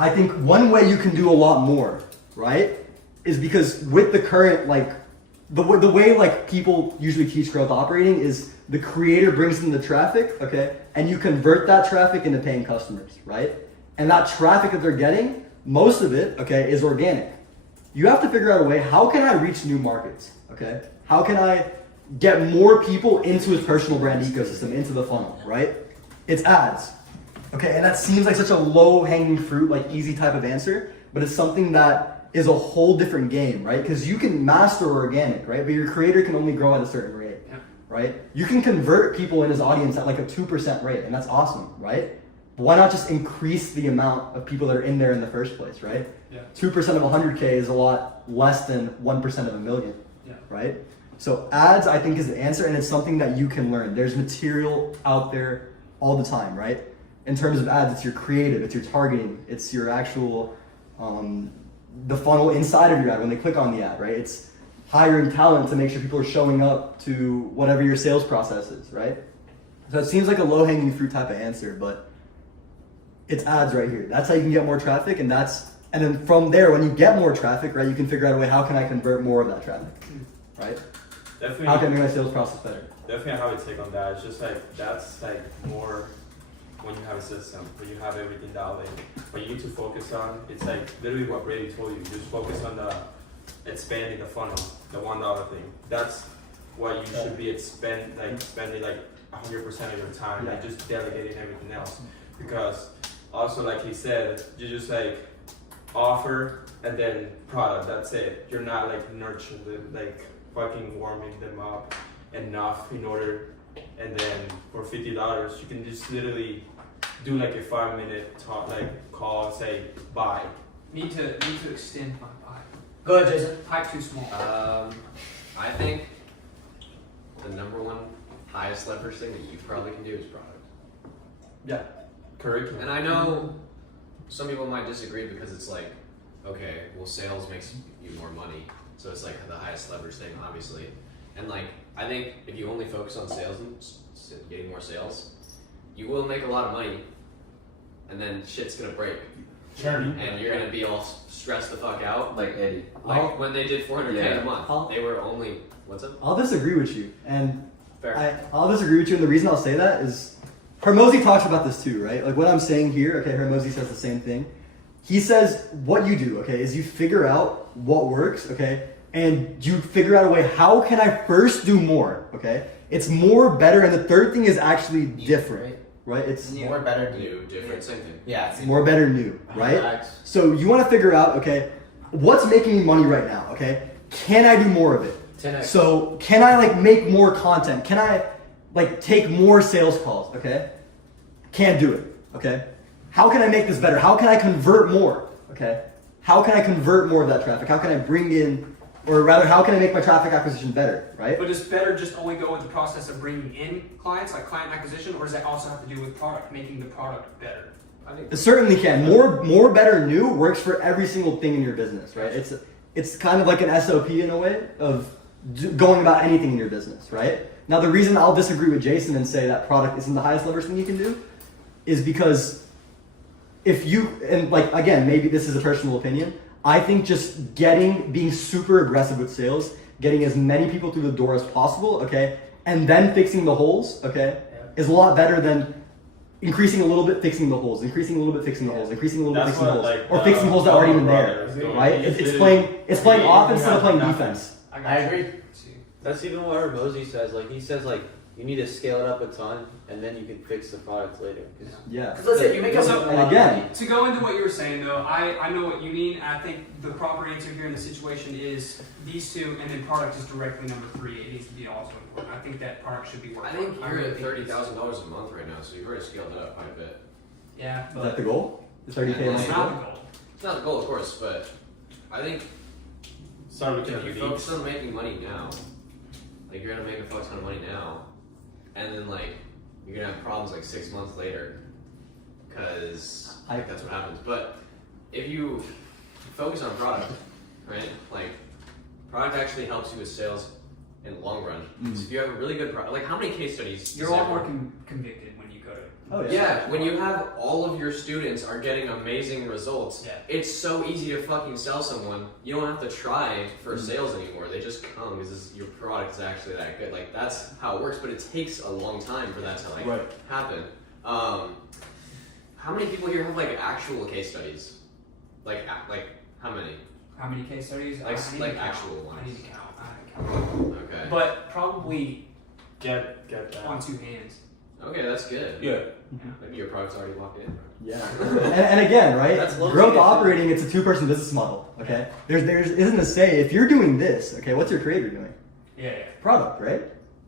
I think one way you can do a lot more, right, is because with the current, like, the way like people usually teach growth operating is the creator brings in the traffic, okay, and you convert that traffic into paying customers, right? And that traffic that they're getting, most of it, okay, is organic. You have to figure out a way, how can I reach new markets, okay? How can I get more people into his personal brand ecosystem, into the funnel, right? It's ads, okay? And that seems like such a low-hanging fruit, like easy type of answer, but it's something that is a whole different game, right? Because you can master organic, right? But your creator can only grow at a certain rate, right? You can convert people in his audience at like a 2% rate, and that's awesome, right? But why not just increase the amount of people that are in there in the first place, right? 2% of 100K is a lot less than 1% of a million, right? So ads, I think, is the answer, and it's something that you can learn. There's material out there all the time, right? In terms of ads, it's your creative, it's your targeting, it's your actual, the funnel inside of your ad when they click on the ad, right? It's hiring talent to make sure people are showing up to whatever your sales process is, right? So it seems like a low-hanging fruit type of answer, but it's ads right here. That's how you can get more traffic, and then from there, when you get more traffic, right, you can figure out a way, how can I convert more of that traffic, right? Definitely. How can I make my sales process better? Definitely, I have a take on that. It's just like, that's like more when you have a system, when you have everything dialed in. What you need to focus on, it's like literally what Brady told you. Just focus on the expanding the funnel, the $1 thing. That's what you should be spending like 100% of your time, like just delegating everything else. Because also, like he said, you just like offer and then product. That's it. You're not like nurturing them, like fucking warming them up enough in order. And then for $50, you can just literally do like a 5-minute talk, like call, say buy. Need to extend my pipe. Go ahead, Jason. Pipe too small. I think the number one highest leverage thing that you probably can do is product. Yeah. Curriculum. And I know some people might disagree because it's like, okay, well, sales makes you more money, so it's like the highest leverage thing, obviously. And like, I think if you only focus on sales and getting more sales, you will make a lot of money, and then shit's gonna break. And you're gonna be all stressed the fuck out. Like Eddie. Like when they did 400K a month, I'll- they were only, what's up? I'll disagree with you, and Fair. I'll disagree with you, and the reason I'll say that is Hermosi talks about this too, right? Like what I'm saying here, okay, Hermosi says the same thing. He says what you do, okay, is you figure out what works, okay, and you figure out a way, how can I first do more, okay? It's more, better, and the third thing is actually different, right? It's More, better, New, different, same thing. Yeah. It's more, better, new, right? Facts. So you want to figure out, okay, what's making me money right now, okay? Can I do more of it? 10x. So can I like make more content? Can I like take more sales calls? Okay, can't do it. Okay, how can I make this better? How can I convert more? Okay, how can I convert more of that traffic? How can I bring in, or rather, how can I make my traffic acquisition better? Right? But does better just only go with the process of bringing in clients, like client acquisition, or does that also have to do with product, making the product better? I think It certainly can. More, better, new works for every single thing in your business. Right? It's kind of like an SOP in a way of going about anything in your business. Right? Now, the reason I'll disagree with Jason and say that product isn't the highest leverage thing you can do is because if you, and like, again, maybe this is a personal opinion, I think just being super aggressive with sales, getting as many people through the door as possible, okay, and then fixing the holes, okay, is a lot better than increasing a little bit, fixing the holes, increasing a little bit, fixing the holes, increasing a little bit, fixing the holes, or fixing holes that aren't even there, right? It's playing offense instead of playing defense. I agree. That's even what Hermosi says. Like he says, like you need to scale it up a ton, and then you can fix the product later. Yeah. Because let's say you make us So- And again, To go into what you were saying, though, I know what you mean. I think the proper answer here in the situation is these two, and then product is directly number 3. It needs to be also important. I think that product should be worked I think on. you're really at think it's- $30,000 a month right now, so you've already scaled it up quite a bit. Yeah, is that but the goal? The 30K Yeah, is it's the not goal? the goal. It's not the goal, of course, but I think Start looking if at you the focus leads. on making money now, like you're gonna make a fuck ton of money now, and then like you're gonna have problems like 6 months later, because like, that's what happens. But if you focus on product, right? Like product actually helps you with sales in the long run. So if you have a really good product, like how many case studies? You're a lot more convicted when you go to Oh Yeah, when you have all of your students are getting amazing results, Yeah. it's so easy to fucking sell someone. You don't have to try for sales anymore. They just come because your product is actually that good. Like that's how it works, but it takes a long time for that to like Right. happen. How many people here have like actual case studies? Like how many? How many case studies? Like I need like to count. actual I ones. need to count. I need to count. Okay. But probably Get that. on 2 hands. Okay, that's good. Yeah. Maybe your product's already walked in. Yeah. and again, right? That's low Growth key, operating, it's a 2-person business model. Okay. There isn't a say if you're doing this. Okay, what's your creator doing? Yeah. Product, right?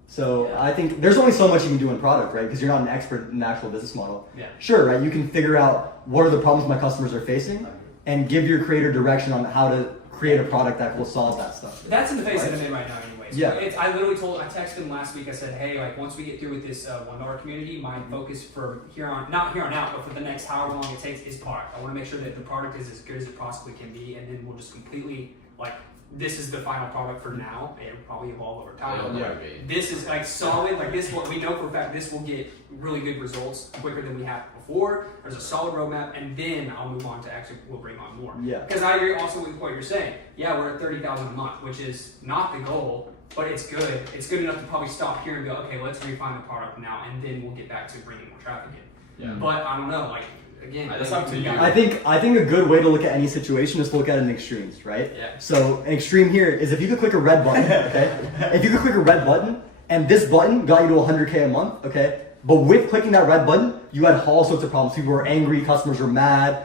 So Yeah. I think there's only so much you can do in product, right? Because you're not an expert in the actual business model. Yeah. Sure, right? You can figure out what are the problems my customers are facing, and give your creator direction on how to create a product that will solve that stuff. That's in the face Right. of them right now, anyways. Yeah. I literally I texted him last week. I said, hey, like once we get through with this $1 community, my focus for not here on out, but for the next however long it takes is product. I want to make sure that the product is as good as it possibly can be, and then we'll just completely like this is the final product for now. It will probably evolve over time. It'll Yeah. never be. This is like solid, like this what we know for a fact this will get really good results quicker than we have before. There's a solid roadmap, and then I'll move on to actually we'll bring on more. Yeah. Because I agree also with what you're saying. Yeah, we're at 30,000 a month, which is not the goal, but it's good. It's good enough to probably stop here and go, okay, let's refine the product now, and then we'll get back to bringing more traffic in. Yeah. But I don't know, like again, That's like, up to you. I think a good way to look at any situation is to look at it in extremes, right? Yeah. So an extreme here is if you could click a red button, okay? If you could click a red button and this button got you to 100K a month, okay? But with clicking that red button, you had all sorts of problems. People were angry, customers were mad.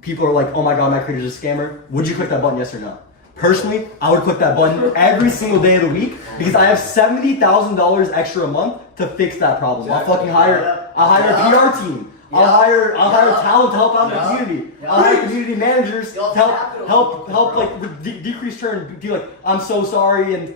People are like, oh my god, my creator's a scammer. Would you click that button, yes or no? Personally, I would click that button every single day of the week because I have $70,000 extra a month to fix that problem. I'll fucking hire a PR team. I'll hire talent to help out the community. I'll hire community managers to help like decrease churn. Be like, I'm so sorry, and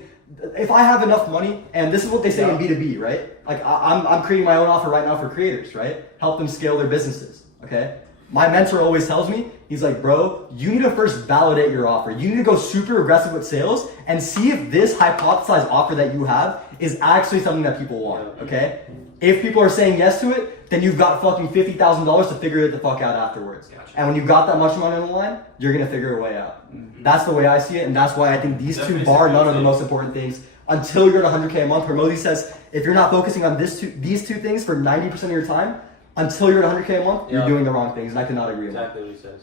if I have enough money, and this is what they say in B2B, right? Like I'm creating my own offer right now for creators, right? Help them scale their businesses. Okay. My mentor always tells me, he's like, bro, you need to first validate your offer. You need to go super aggressive with sales and see if this hypothesized offer that you have is actually something that people want. Okay. If people are saying yes to it, then you've got fucking $50,000 to figure it the fuck out afterwards. Gotcha. And when you've got that much money on the line, you're gonna figure a way out. That's the way I see it, and that's why I think these two, bar none, are the most important things. Until you're at 100K a month, Hermosi says, if you're not focusing on these two things for 90% of your time, until you're at 100K a month, you're doing the wrong things, and I cannot agree with that. Exactly what he says.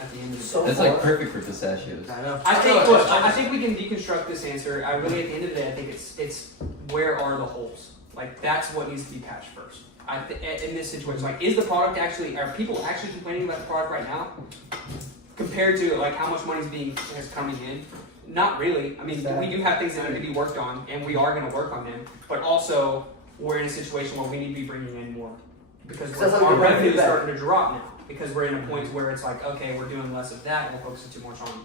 at the end of the So day. That's like perfect for pistachios. I know. I think we can deconstruct this answer. I really, at the end of the day, I think it's where are the holes? Like that's what needs to be patched first. In this situation, like, is the product are people actually complaining about the product right now, compared to like how much money is coming in? Not really. I mean, we do have things that need to be worked on, and we are going to work on them. But also, we're in a situation where we need to be bringing in more because Sounds like our we're running revenue is back. starting to drop now. Because we're in a point where it's like, okay, we're doing less of that, and we're focusing too much on.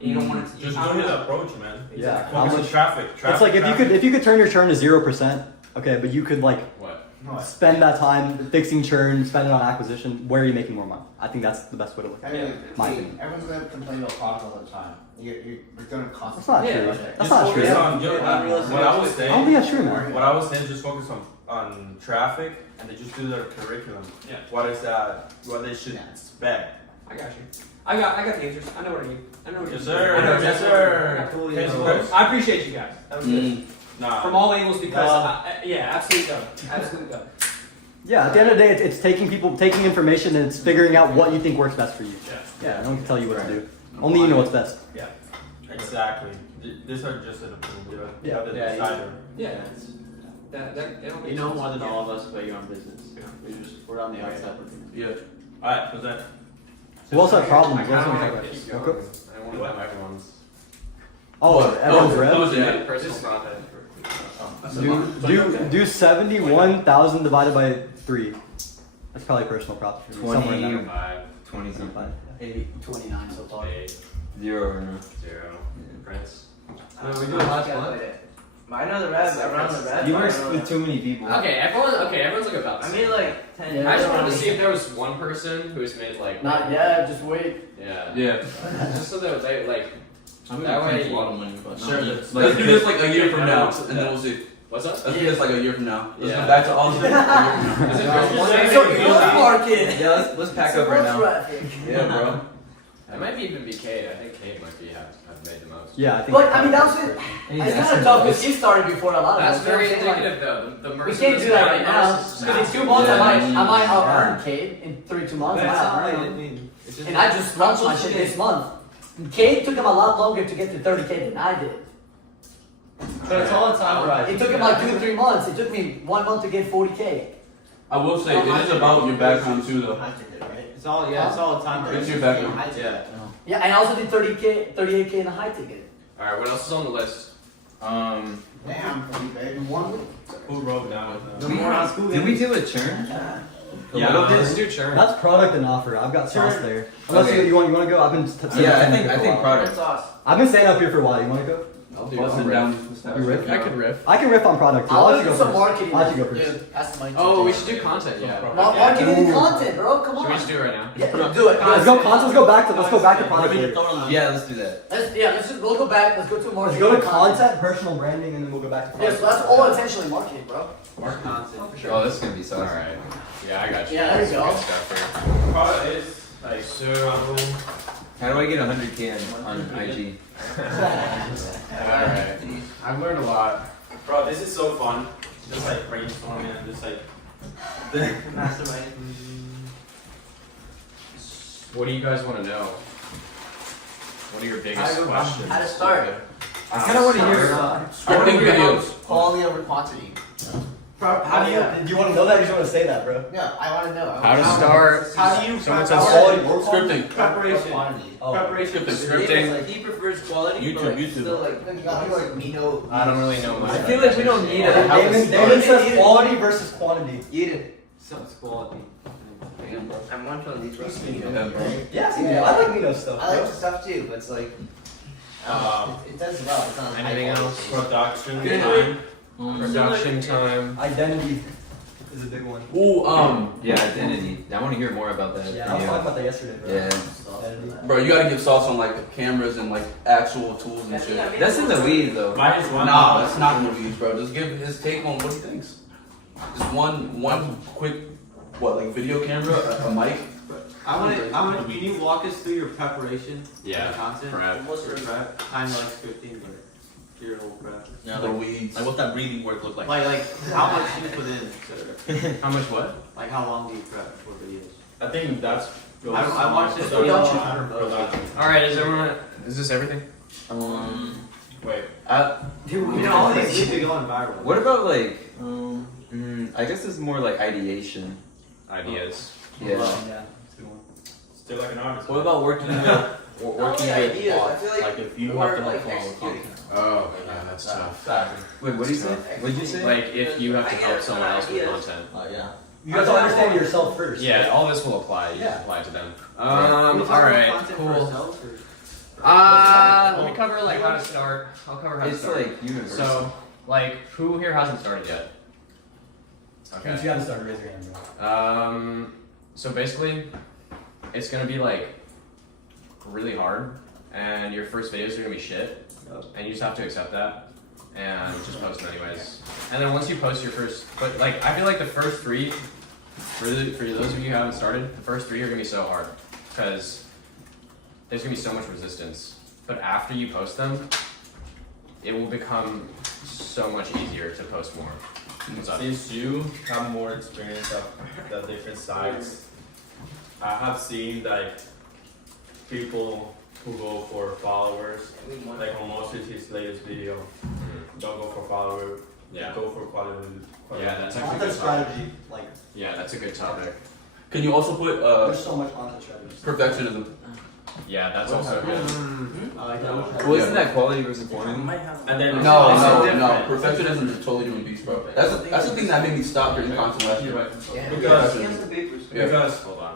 You don't want to. Just don't hit the approach, man. Yeah. Focus on traffic. It's like if you could turn your churn to 0%, okay, but you could like What? spend that time fixing churn, spend it on acquisition. Where are you making more money? I think that's the best way to look I at it. mean, My see, opinion. everyone's gonna complain about product all the time. You're gonna That's constantly. not Yeah, true. like- That's not true. Focus I on your, unrealistic what I was don't saying. think that's true, man. What I was saying is just focus on traffic, and they just do their curriculum. Yeah. What is that? What they should expect. I got you. I got the answers. I know what I need. I know what Yes, you sir. I know Yes, exactly sir. what I need. Yes, sir. I appreciate you guys. That was good. Nah. From all angles because No. yeah, absolutely go. Absolutely go. Yeah, at the end of the day, it's taking information and it's figuring out what you think works best for you. Yeah. Yeah, no one can tell you what to do. Only you know what's best. Exactly. These are just an opinion. You have the Yeah, decider. Yeah. It'll You know more than all of us about your own business. We're on the outside looking. Yeah. Alright, what's that? Who else had problems? I What else kinda want to wanna talk keep about? going. Okay. I want to buy everyone's Oh, everyone's Oh, red? those are- yeah, personal content. Do 71,000 divided by 3. That's probably personal profit for me. Somewhere in there. 20 something. 29 so far. 0 or no. 0. Prince. We do a last one. I know the red, around the red. You work with too many people. Okay, everyone's like about. I mean, like 10 I just wanted to see if there was one person who's made like. Not yet, just wait. Yeah. Yeah. Just so that they like. I'm That gonna way- print a lot of money, but Sure, not let's yet. Let's do this like a year from now, Yeah. and then we'll see. What's up? Let's do this like a year from now. Let's Yeah. go back to Austin. A year from now. Is it Christmas So Day? growth market. Yeah, let's pack up right now. Traffic. Yeah, bro. It might even be Cade. I think Cade might be have made the most. Yeah, I think. But I mean, that's it. It's kind of tough because he started before a lot of That's us. you know very what I'm saying? indicative though. The We merciless can't do that right now. narcissist Because in 2 master. months, Yeah. I might out Yeah. earn Cade. In 2 months, But I it's might not out like, earn I him. mean, it's just And I just launched my shit this month. Cade took him a lot longer to get to 30K than I did. But it's all a time horizon. It took him like 2 or 3 months. It took me 1 month to get 40K. I will say, it is about your background too, though. High ticket, right? It's all it's all a time It's horizon. your background. High ticket. Yeah. Yeah, and I also did 30K, 38K in the high ticket. All right, what else is on the list? Damn, Felipe. In 1 week. Who wrote down? No more on school. Did we do a churn? Yeah, let's do churn. That's product and offer. I've got sauce Sure. there. Unless Okay. you want to go. I've been. Yeah, I think product. sauce. I've been staying up here for a while. You want to go? I'll do Busting riff. down. You riff? I could riff. I can riff on product too. I I'll want let to you do go some first. marketing. I'll let you go first. Dude, that's my Oh, we should do content. Yeah. Marketing and content, bro. Come Should we on. just do it right now? Yeah, do it. Let's go. Let's go back to product. later. Yeah, let's do that. We'll go back. Let's go to Let's marketing. go to and content, personal branding, and then we'll go back to Yeah, product. so that's all intentionally marketing, bro. More content. For sure. Oh, this is gonna be All saucy. right. Yeah, I got you. Yeah, there you That's go. good stuff here. Product is like How do I get 100K on IG? Alright. I've learned a lot. Bro, this is so fun. Just like brainstorming and just like. Mastermind. What do you guys want to know? What are your biggest questions? How to start? I kind of want to hear. I think videos. Quality over quantity. How do you want to know that? You just want to say that, bro? Yeah, I want to know. How to start? How do you Someone prep says quality Scripting. preparation? Quantity. Preparation. Scripting. Like, he prefers quality, but YouTube, like, YouTube. still like. You gotta be like Mino. I don't really know much. I about feel like that we don't shit. need Yeah. it. How to Damon start. says quality versus quantity. Eat it. Sounds quality. I'm one from these bro. Yeah, I like Mino stuff. I like Bro. the stuff too, but it's like it does well. It's not Anything high quality. else? Production. Good. time. Production time. Identity is a big one. Ooh, Yeah, identity. I want to hear more about that. Yeah, I was talking about that yesterday, bro. Yeah. Identity. bro, you gotta give sauce on like the cameras and like actual tools and shit. That's in the weeds though. Mine is one. Nah, that's not in the reviews, bro. Just give his take on what he thinks. Just one quick, like video camera, a mic. I want. Can you walk us through your preparation? Yeah. Content. Prep. What's your prep? Time like 15, but your whole prep. Yeah, The like, weeds. like what's that breathing work look like? Like how much do you put in, etc. How much what? Like how long do you prep for videos? I think that's. I watched it. Production. Production. All right. Is everyone? Is this everything? Wait. Dude, You know, all these things are going viral. What about like? I guess it's more like ideation. Ideas. Yeah. Yeah, it's a good one. Still like an artist. What about working with Working ideas. I feel like if you more have to like follow executing. content. Oh, yeah, that's tough. Wait, what did you say? What did you say? Like if you have to I help get someone else with ideas. content. Yeah. You have to understand yourself first. Yeah, all this will apply. You Yeah. just apply to them. We talk All about right, content for cool. ourselves, or- Let me cover like how to start. I'll cover how to It's start. like universal. So, like, who here hasn't started yet? Since you Okay. haven't started raising your hand, bro. So basically, it's gonna be like really hard, and your first videos are gonna be shit, and you just have to accept that, and just post them anyways. And then once you post your first, but like I feel like the first three, for those of you who haven't started, the first three are gonna be so hard, because there's gonna be so much resistance. But after you post them, it will become so much easier to post more. What's up? Since you have more experience of the different sides, I have seen like people who go for followers, like on most of his latest video, don't go for followers, Yeah. go for quality. Yeah, that's actually a Content good topic. strategy, like, Yeah, that's a good topic. Can you also put there's so much content strategies. perfectionism? Yeah, that's also good. I like that. Well, isn't that quality versus quantity? And then No, it's no, different. no. Perfectionism is a totally different beast, bro. That's the thing that made me stop creating content last year. Yeah. Because Yeah. because Hold on.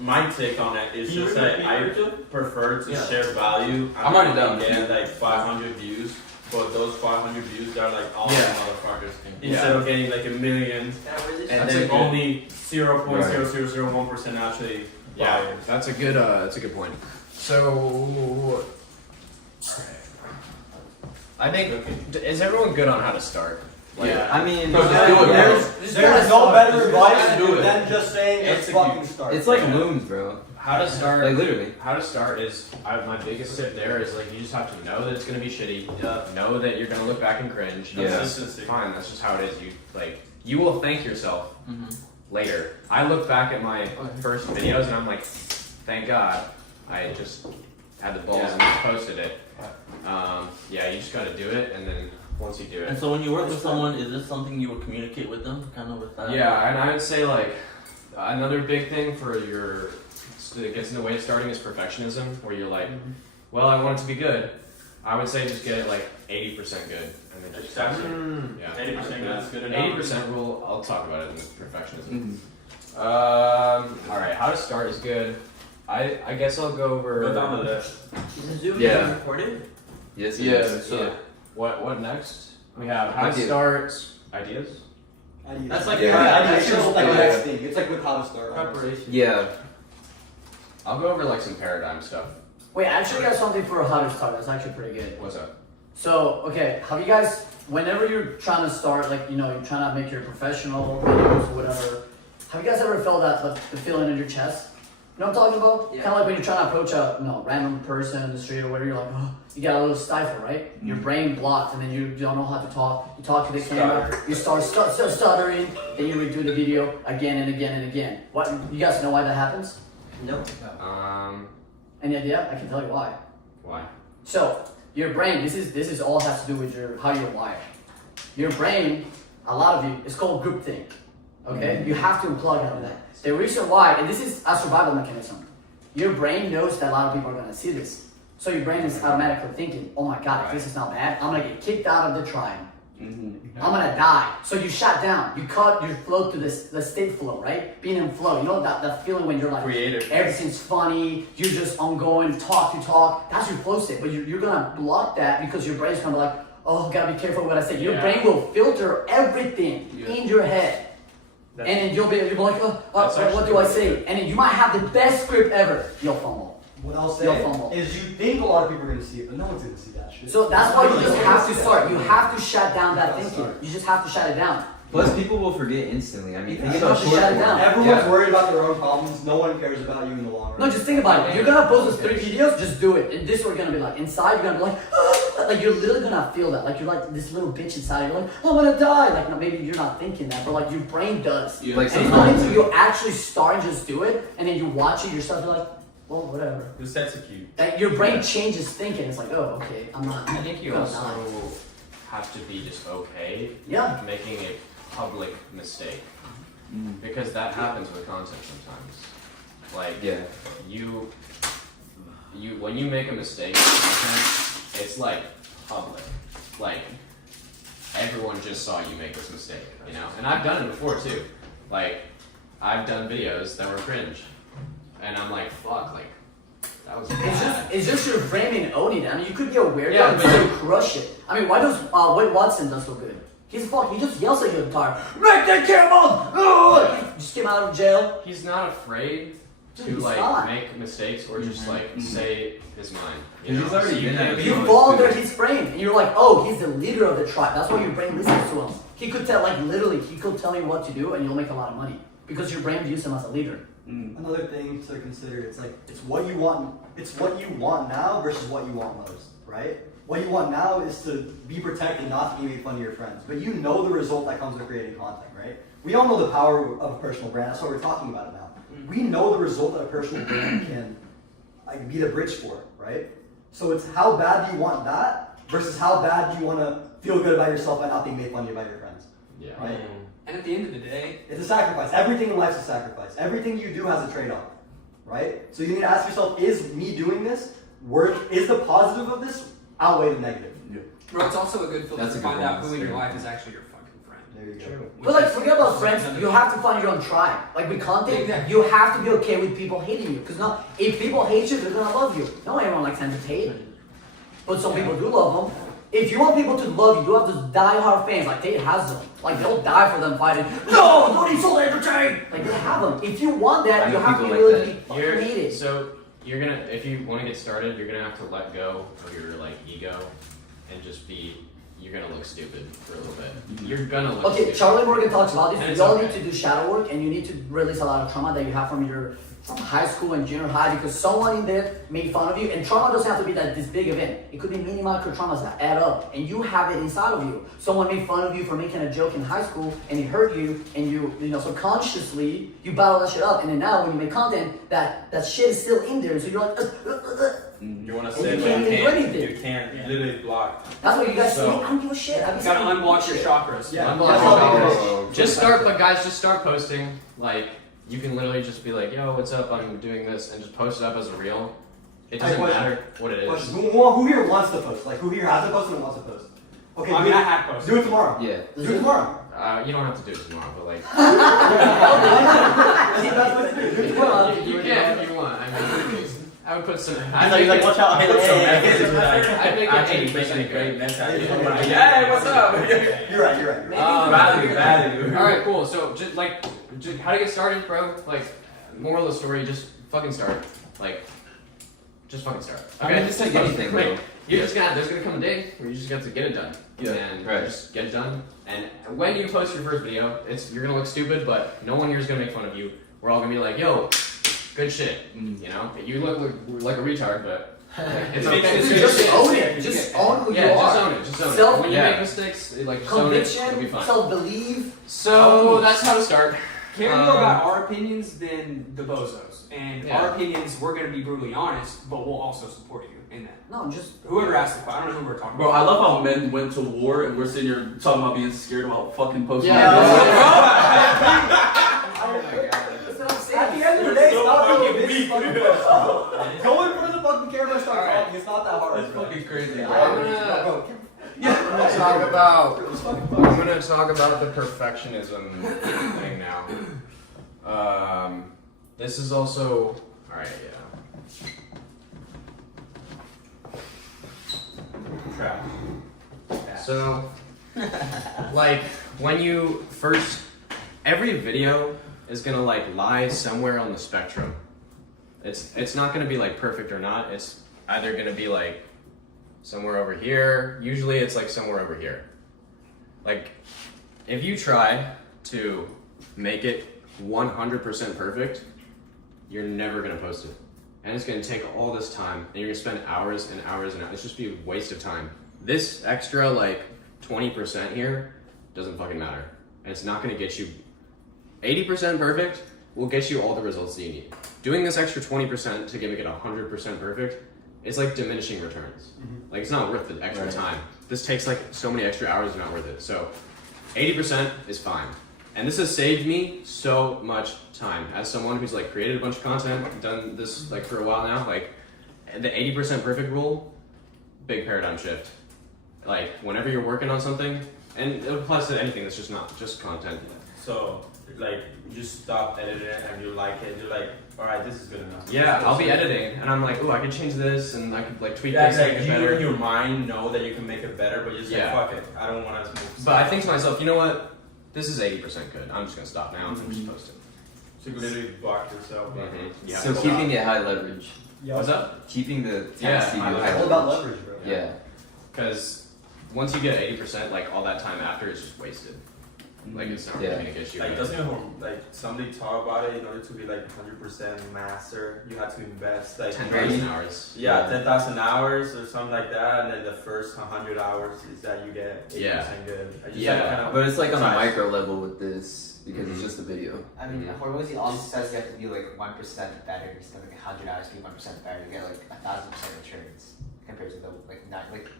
my take on it is just that I prefer to share value. I'm already done. Getting like 500 views, but those 500 views are like all Yeah. motherfuckers. Instead of getting like a million, and That's then a good- only 0.0001% actually Yeah, buyers. that's a good point. So, I think is everyone good on how to start? Like, Yeah. I mean, No, just do it, bro. There's no better Just advice do it. than just saying let's Execute. fucking start. it's like looms, bro. How to start? Like literally. How to start is my biggest tip there is like you just have to know that it's gonna be shitty. Know that you're gonna look back and cringe. Yeah. That's fine. That's just how it is. You will thank yourself later. I look back at my first videos and I'm like, thank God I just had the balls and just posted it. Yeah, you just gotta do it, and then once you do it. And so when you work with someone, is this something you would communicate with them, kind of with that? Yeah, and I would say like another big thing for that gets in the way of starting is perfectionism, where you're like, well, I want it to be good. I would say just get it like 80% good, and then just test it. Yeah, 80% good is good enough. 80% rule. I'll talk about it in perfectionism. All right, how to start is good. I guess I'll go over. Go down the list. Is the Zoom Yeah. being recorded? Yes. Yeah. yes. So What next? We have how to Ideas. start ideas. That's like Ideation is like the Yeah. next thing. It's like with how to start. preparation. Yeah. I'll go over like some paradigm stuff. Wait, I actually got something for how to start. That's actually pretty good. What's up? So, okay, have you guys, whenever you're trying to start, like, you know, you're trying to make your professional videos or whatever, have you guys ever felt that, the feeling in your chest? You know what I'm talking about? Yeah. Kind of like when you're trying to approach a random person in the street or whatever, you're like, oh, you got a little stifle, right? Your brain blocked, and then you don't know how to talk. You talk to the camera, you start stuttering, then you redo the video again and again and again. What? You guys know why that happens? No. Any idea? I can tell you why. Why? So your brain, this is all has to do with how you're wired. Your brain, a lot of you, it's called groupthink. Okay, you have to unplug out of that. The reason why, and this is a survival mechanism. Your brain knows that a lot of people are gonna see this, so your brain is automatically thinking, "Oh my God, if this is not bad, I'm gonna get kicked out of the tribe. I'm gonna die." So you shut down. You cut your flow to the state flow, right? Being in flow. You know that feeling when you're like Creative. everything's funny. You're just ongoing, talk to talk. That's your flow state. But you're gonna block that because your brain's gonna be like, "Oh, gotta be careful what I say." Your brain will filter everything in your head, and then you'll be like, "What do I say?" And then you might have the best script ever. You'll fumble. What I'll say You'll fumble. is you think a lot of people are gonna see it, but no one's gonna see that shit. So that's why you just have to start. You have to shut down that thinking. You just have to shut it down. Plus, people will forget instantly. I mean, think You about have to short shut it form. down. Everyone's Yeah. worried about their own problems. No one cares about you in the long run. No, just think about it. You're gonna post those 3 videos, just do it. And this is what you're gonna be like. Inside, you're gonna be like, "Ah," like you're literally gonna feel that. Like you're like this little bitch inside. You're like, "I'm gonna die." Like no, maybe you're not thinking that, but like your brain does. Yeah. Like And it's not until you actually start and just do it, and then you watch it yourself. You're like, well, whatever. Just execute. Like your brain changes thinking. It's like, oh, okay, I'm not. I think you gonna also die. have to be just okay Yeah. making a public mistake, because that happens with content sometimes. Like Yeah. you when you make a mistake with content, it's like public. Like everyone just saw you make this mistake, you know? And I've done it before too. Like I've done videos that were cringe. And I'm like, fuck, like that was bad. It's just your brain and owning it. I mean, you could be a weirdo Yeah, and but- still crush it. I mean, why does Wade Watson does so good? He's he just yells at you the entire make that camera! Oh! He just came out of jail. He's not afraid Dude, to he's like not. make mistakes or just like say his mind. Because he's already you been can't at be it. You honest fall with under it. his brain, and you're like, oh, he's the leader of the tribe. That's why your brain listens to him. He could tell, like literally, he could tell you what to do, and you'll make a lot of money because your brain views him as a leader. Another thing to consider, it's like it's what you want now versus what you want most, right? What you want now is to be protected, not to be made fun of your friends. But you know the result that comes with creating content, right? We all know the power of a personal brand. That's why we're talking about it now. We know the result that a personal brand can like be the bridge for, right? So it's how bad do you want that versus how bad do you want to feel good about yourself by not being made fun of by your friends, Yeah. right? And at the end of the day, It's a sacrifice. Everything in life's a sacrifice. Everything you do has a trade-off, right? So you need to ask yourself, is me doing this worth, is the positive of this outweigh the negative? bro, it's also a good filter That's to a good find out one. who in your life is actually your fucking friend. There you go. But like, forget about friends. You have to find your own tribe. Like with content, Exactly. you have to be okay with people hating you. Because now, if people hate you, they're gonna love you. No, everyone likes to hate, but some people do love them. If you want people to love you, you have those die-hard fans. Like Tate has them. Like they'll die for them fighting. No, don't insult entertain. Like they have them. If you want that, I you know have to be people like willing to be fucking hated. So you're gonna, if you want to get started, you're gonna have to let go of your like ego and just be you're gonna look stupid for a little bit. You're gonna look Okay, stupid. Charlie Morgan talks about this. And We it's all okay. need to do shadow work, and you need to release a lot of trauma that you have from your high school and junior high, because someone in there made fun of you. And trauma doesn't have to be that this big event. It could be mini micro traumas that add up, and you have it inside of you. Someone made fun of you for making a joke in high school, and it hurt you, and you know subconsciously you bottle that shit up. And then now when you make content, that shit is still in there, so you're like. You want to And say you but can't you even do can't. anything. You can't literally block. That's what you guys So- say. I don't give a shit. I You gotta unblock your chakras. Yeah. Unblock that's your all chakras. it is. Just start, but guys, just start posting. Like, you can literally just be like, yo, what's up? I'm doing this, and just post it up as a reel. It doesn't Question. matter what it is. Who here wants to post? Like, who here has to post and wants to post? Okay, I do mean, it- I have posted. do it tomorrow. Yeah. Do it tomorrow. You don't have to do it tomorrow, but like, That's the best way to do it. Do it tomorrow. you can if you want. I mean, I would put some. I thought you like, watch out. Hey, I'd make it 80% great good. mentality. Hey, what's up? You're right. You're right. Value. All right, cool. So, just like, how to get started, bro? Like, moral of the story: just fucking start. Like, just fucking start. I mean, it's like anything, bro. Like, there's gonna come a day where you just got to get it done. Yeah, And right. just get it done. And when you post your first video, you're gonna look stupid, but no one here is gonna make fun of you. We're all gonna be like, yo, good shit. You know, you look like a retard, but like, it's okay. It's Just good shit. own it. Just own who you Yeah, just are. own it. Just own Self- it. When you yeah. make mistakes, like just own it. It'll be Conviction, fine. self-belief. So that's how to start. Care more about our opinions than the bozos. And Yeah. our opinions, we're going to be brutally honest, but we'll also support you in that. No, just Whoever asked the question, I don't know who we're talking Bro, about. I love how men went to war and we're sitting here talking about being scared about fucking posting. Yeah. oh my god. That's what I'm saying. At the end of the day, stop being a bitch. Fucking post. Go in front of the fucking camera and start Alright. talking. It's not that hard. That's fucking crazy, Yeah, bro. I'm gonna- bro. I'm gonna talk about the perfectionism thing now. This is also alright, yeah. Trap. So, like, when you first, every video is gonna like lie somewhere on the spectrum. It's not gonna be like perfect or not. It's either gonna be like somewhere over here. Usually, it's like somewhere over here. Like, if you try to make it 100% perfect, you're never gonna post it. And it's gonna take all this time, and you're gonna spend hours and hours and hours. It's just be a waste of time. This extra like 20% here doesn't fucking matter. And it's not gonna get you 80% perfect will get you all the results that you need. Doing this extra 20% to make it 100% perfect, it's like diminishing returns. Like it's not worth the extra time. This takes like so many extra hours, it's not worth it. So 80% is fine. And this has saved me so much time as someone who's like created a bunch of content, done this like for a while now. Like the 80% perfect rule, big paradigm shift. Like whenever you're working on something, and it applies to anything that's just not just content. So, like, you just stop editing it and you like it. You're like, all right, this is good enough. Yeah, I'll be editing, and I'm like, oh, I could change this, and I could like tweak Yeah, this, like make it you better. in your mind know that you can make it better, but you're just Yeah. like, fuck it, I don't want to move. But I think to myself, you know what? This is 80% good. I'm just gonna stop now and just post it. So you literally block yourself. Yeah. So keeping it high leverage. What's up? Keeping the Yeah, task to you high high leverage. All about leverage, bro. Yeah. Because once you get 80%, like all that time after is just wasted. Like it's not really Yeah. gonna get you. Like doesn't even like somebody talk about it in order to be like 100% master, you have to invest like 10,000 hours. Yeah, 10,000 hours or something like that, and then the first 100 hours is that you get 80% Yeah. good. I just Yeah. like, kind of But it's like on a try. micro level with this because it's just a video. I mean, Hormozy also says you have to be like 1% better instead of like 100 hours to be 1% better. You get like 1,000% returns compared to the like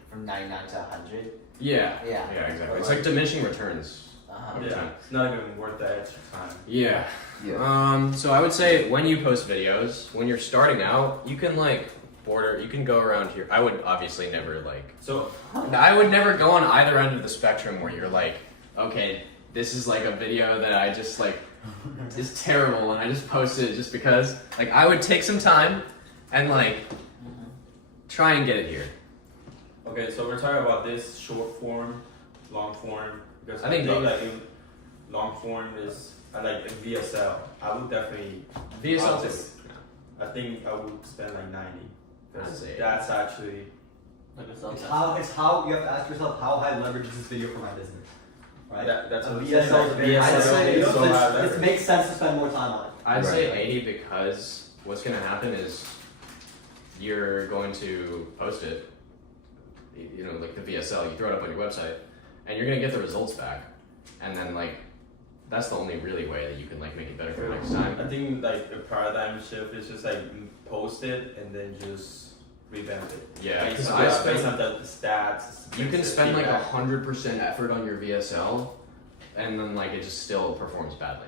from 99 to 100. Yeah. Yeah. Yeah, exactly. It's like diminishing returns. Uh-huh. Yeah, it's not even worth the extra time. Yeah. Yeah. So I would say when you post videos, when you're starting out, you can like you can go around here. I would obviously never like, So I would never go on either end of the spectrum where you're like, okay, this is like a video that I just like is terrible and I just posted it just because. Like I would take some time and like try and get it here. okay, so we're talking about this short form, long form, because I think both. like in long form is I like in VSL. I would definitely. VSL I'll too. just- I think I would spend like 90. I'd Because say that's actually Like a It's how you have to ask yourself, how high leverage is this video for my business, right? That's A what I'm VSL saying. is very high I'd say leverage. it's so high leverage. It makes sense to spend more time on it. I'd say 80 because what's going to happen is you're going to post it, you know, like the VSL, you throw it up on your website, and you're going to get the results back. And then, like, that's the only really way that you can, like, make it better for next time. I think like the paradigm shift is just like post it and then just revamp it. Yeah, based because on I the, spend, based on the stats. you can spend like feedback. 100% effort on your VSL, and then, like, it just still performs badly.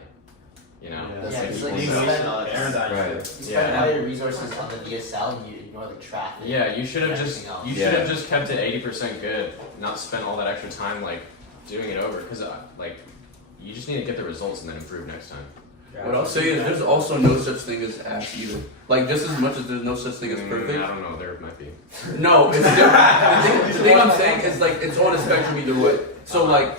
You know? Yeah. Yeah, Like, it's people like you say- spend, Paradigm Right. shift. you spend Yeah. all your resources on the VSL and you ignore the traffic. Yeah, you should have and just everything else. you should have just kept it 80% good, not spent all that extra time like doing it over, because like you just need to get the results and then improve next time. What I'll say is there's also no such thing as ass either. Like just as much as there's no such thing as I perfect. don't know, there might be. No, it's different. The thing I'm saying is like it's on a spectrum either way. So like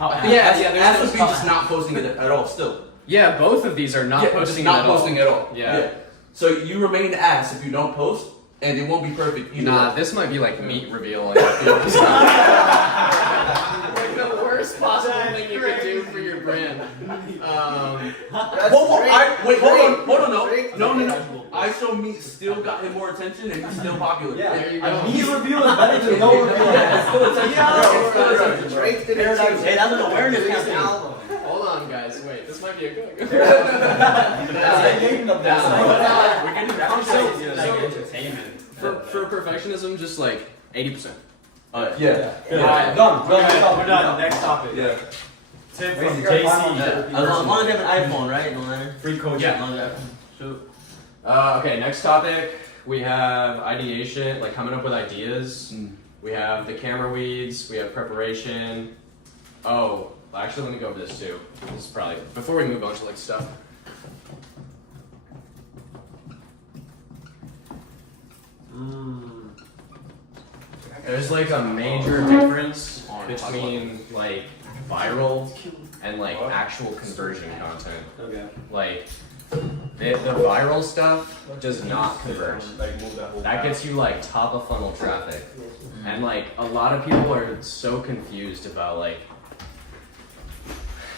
ass would be just not posting it at all still. Yeah, both of these are not Yeah, posting just not it at posting all. at all. Yeah. So you remain ass if you don't post, and it won't be perfect either. Nah, way. this might be like meat reveal. Like, like the worst possible thing you could do for your brand. Whoa, wait, hold on, no. I show meat still got him more attention, and he's still popular. Yeah, There you a go. meat reveal is better than no reveal. Yeah, it's still attention. It's still attention. Drake did it Paradigm too. Hey, that's an awareness Released an campaign. album. Hold on, guys. Wait, this might be a good. That's the name of We're that. getting entertainment. for perfectionism, just like 80%. Yeah. Done. We're done. Next topic. Yeah. Tip Wait, from you got time on JC. that. As long as you have an iPhone, right? No matter. Free coaching. Yeah. As long as you have Shoot. Okay, next topic. We have ideation, like coming up with ideas. We have the camera weeds. We have preparation. Oh, actually, let me go over this too. This is probably before we move on to like stuff. There's like a major difference between like viral and like actual conversion content. Okay. Like the viral stuff does not convert. Like move that whole. That gets you like top of funnel traffic. And like a lot of people are so confused about like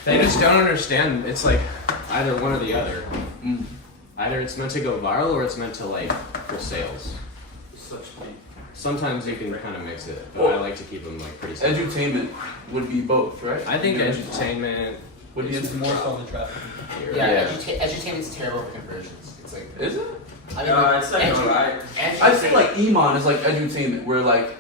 they just don't understand. It's like either one or the other. Either it's meant to go viral or it's meant to like for sales. Such deep. Sometimes you can kind of mix it, but I like to keep them like pretty simple. Edutainment would be both, right? I think edutainment would be It's more so the traffic. Yeah, edutainment's terrible for conversions. It's like, Is it? I mean, It's like alright. I feel like Iman is like edutainment, where like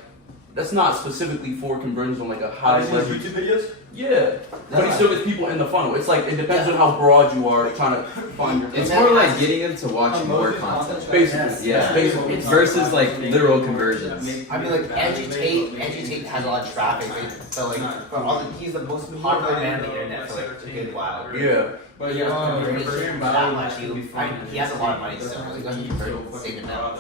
that's not specifically for conversions on like a high level. YouTube videos? Yeah, but he still gets people in the funnel. It's like it depends on how broad you are trying to find your. It's customer. more like getting them to watch more content. Basically, Yeah. basically. Versus like literal conversions. I mean, like Edutate has a lot of traffic, so like, he's the most popular man on the internet for like a good while. Yeah. But He yeah, doesn't convert conversion that by much. He has a lot of money, so like, he's saving now.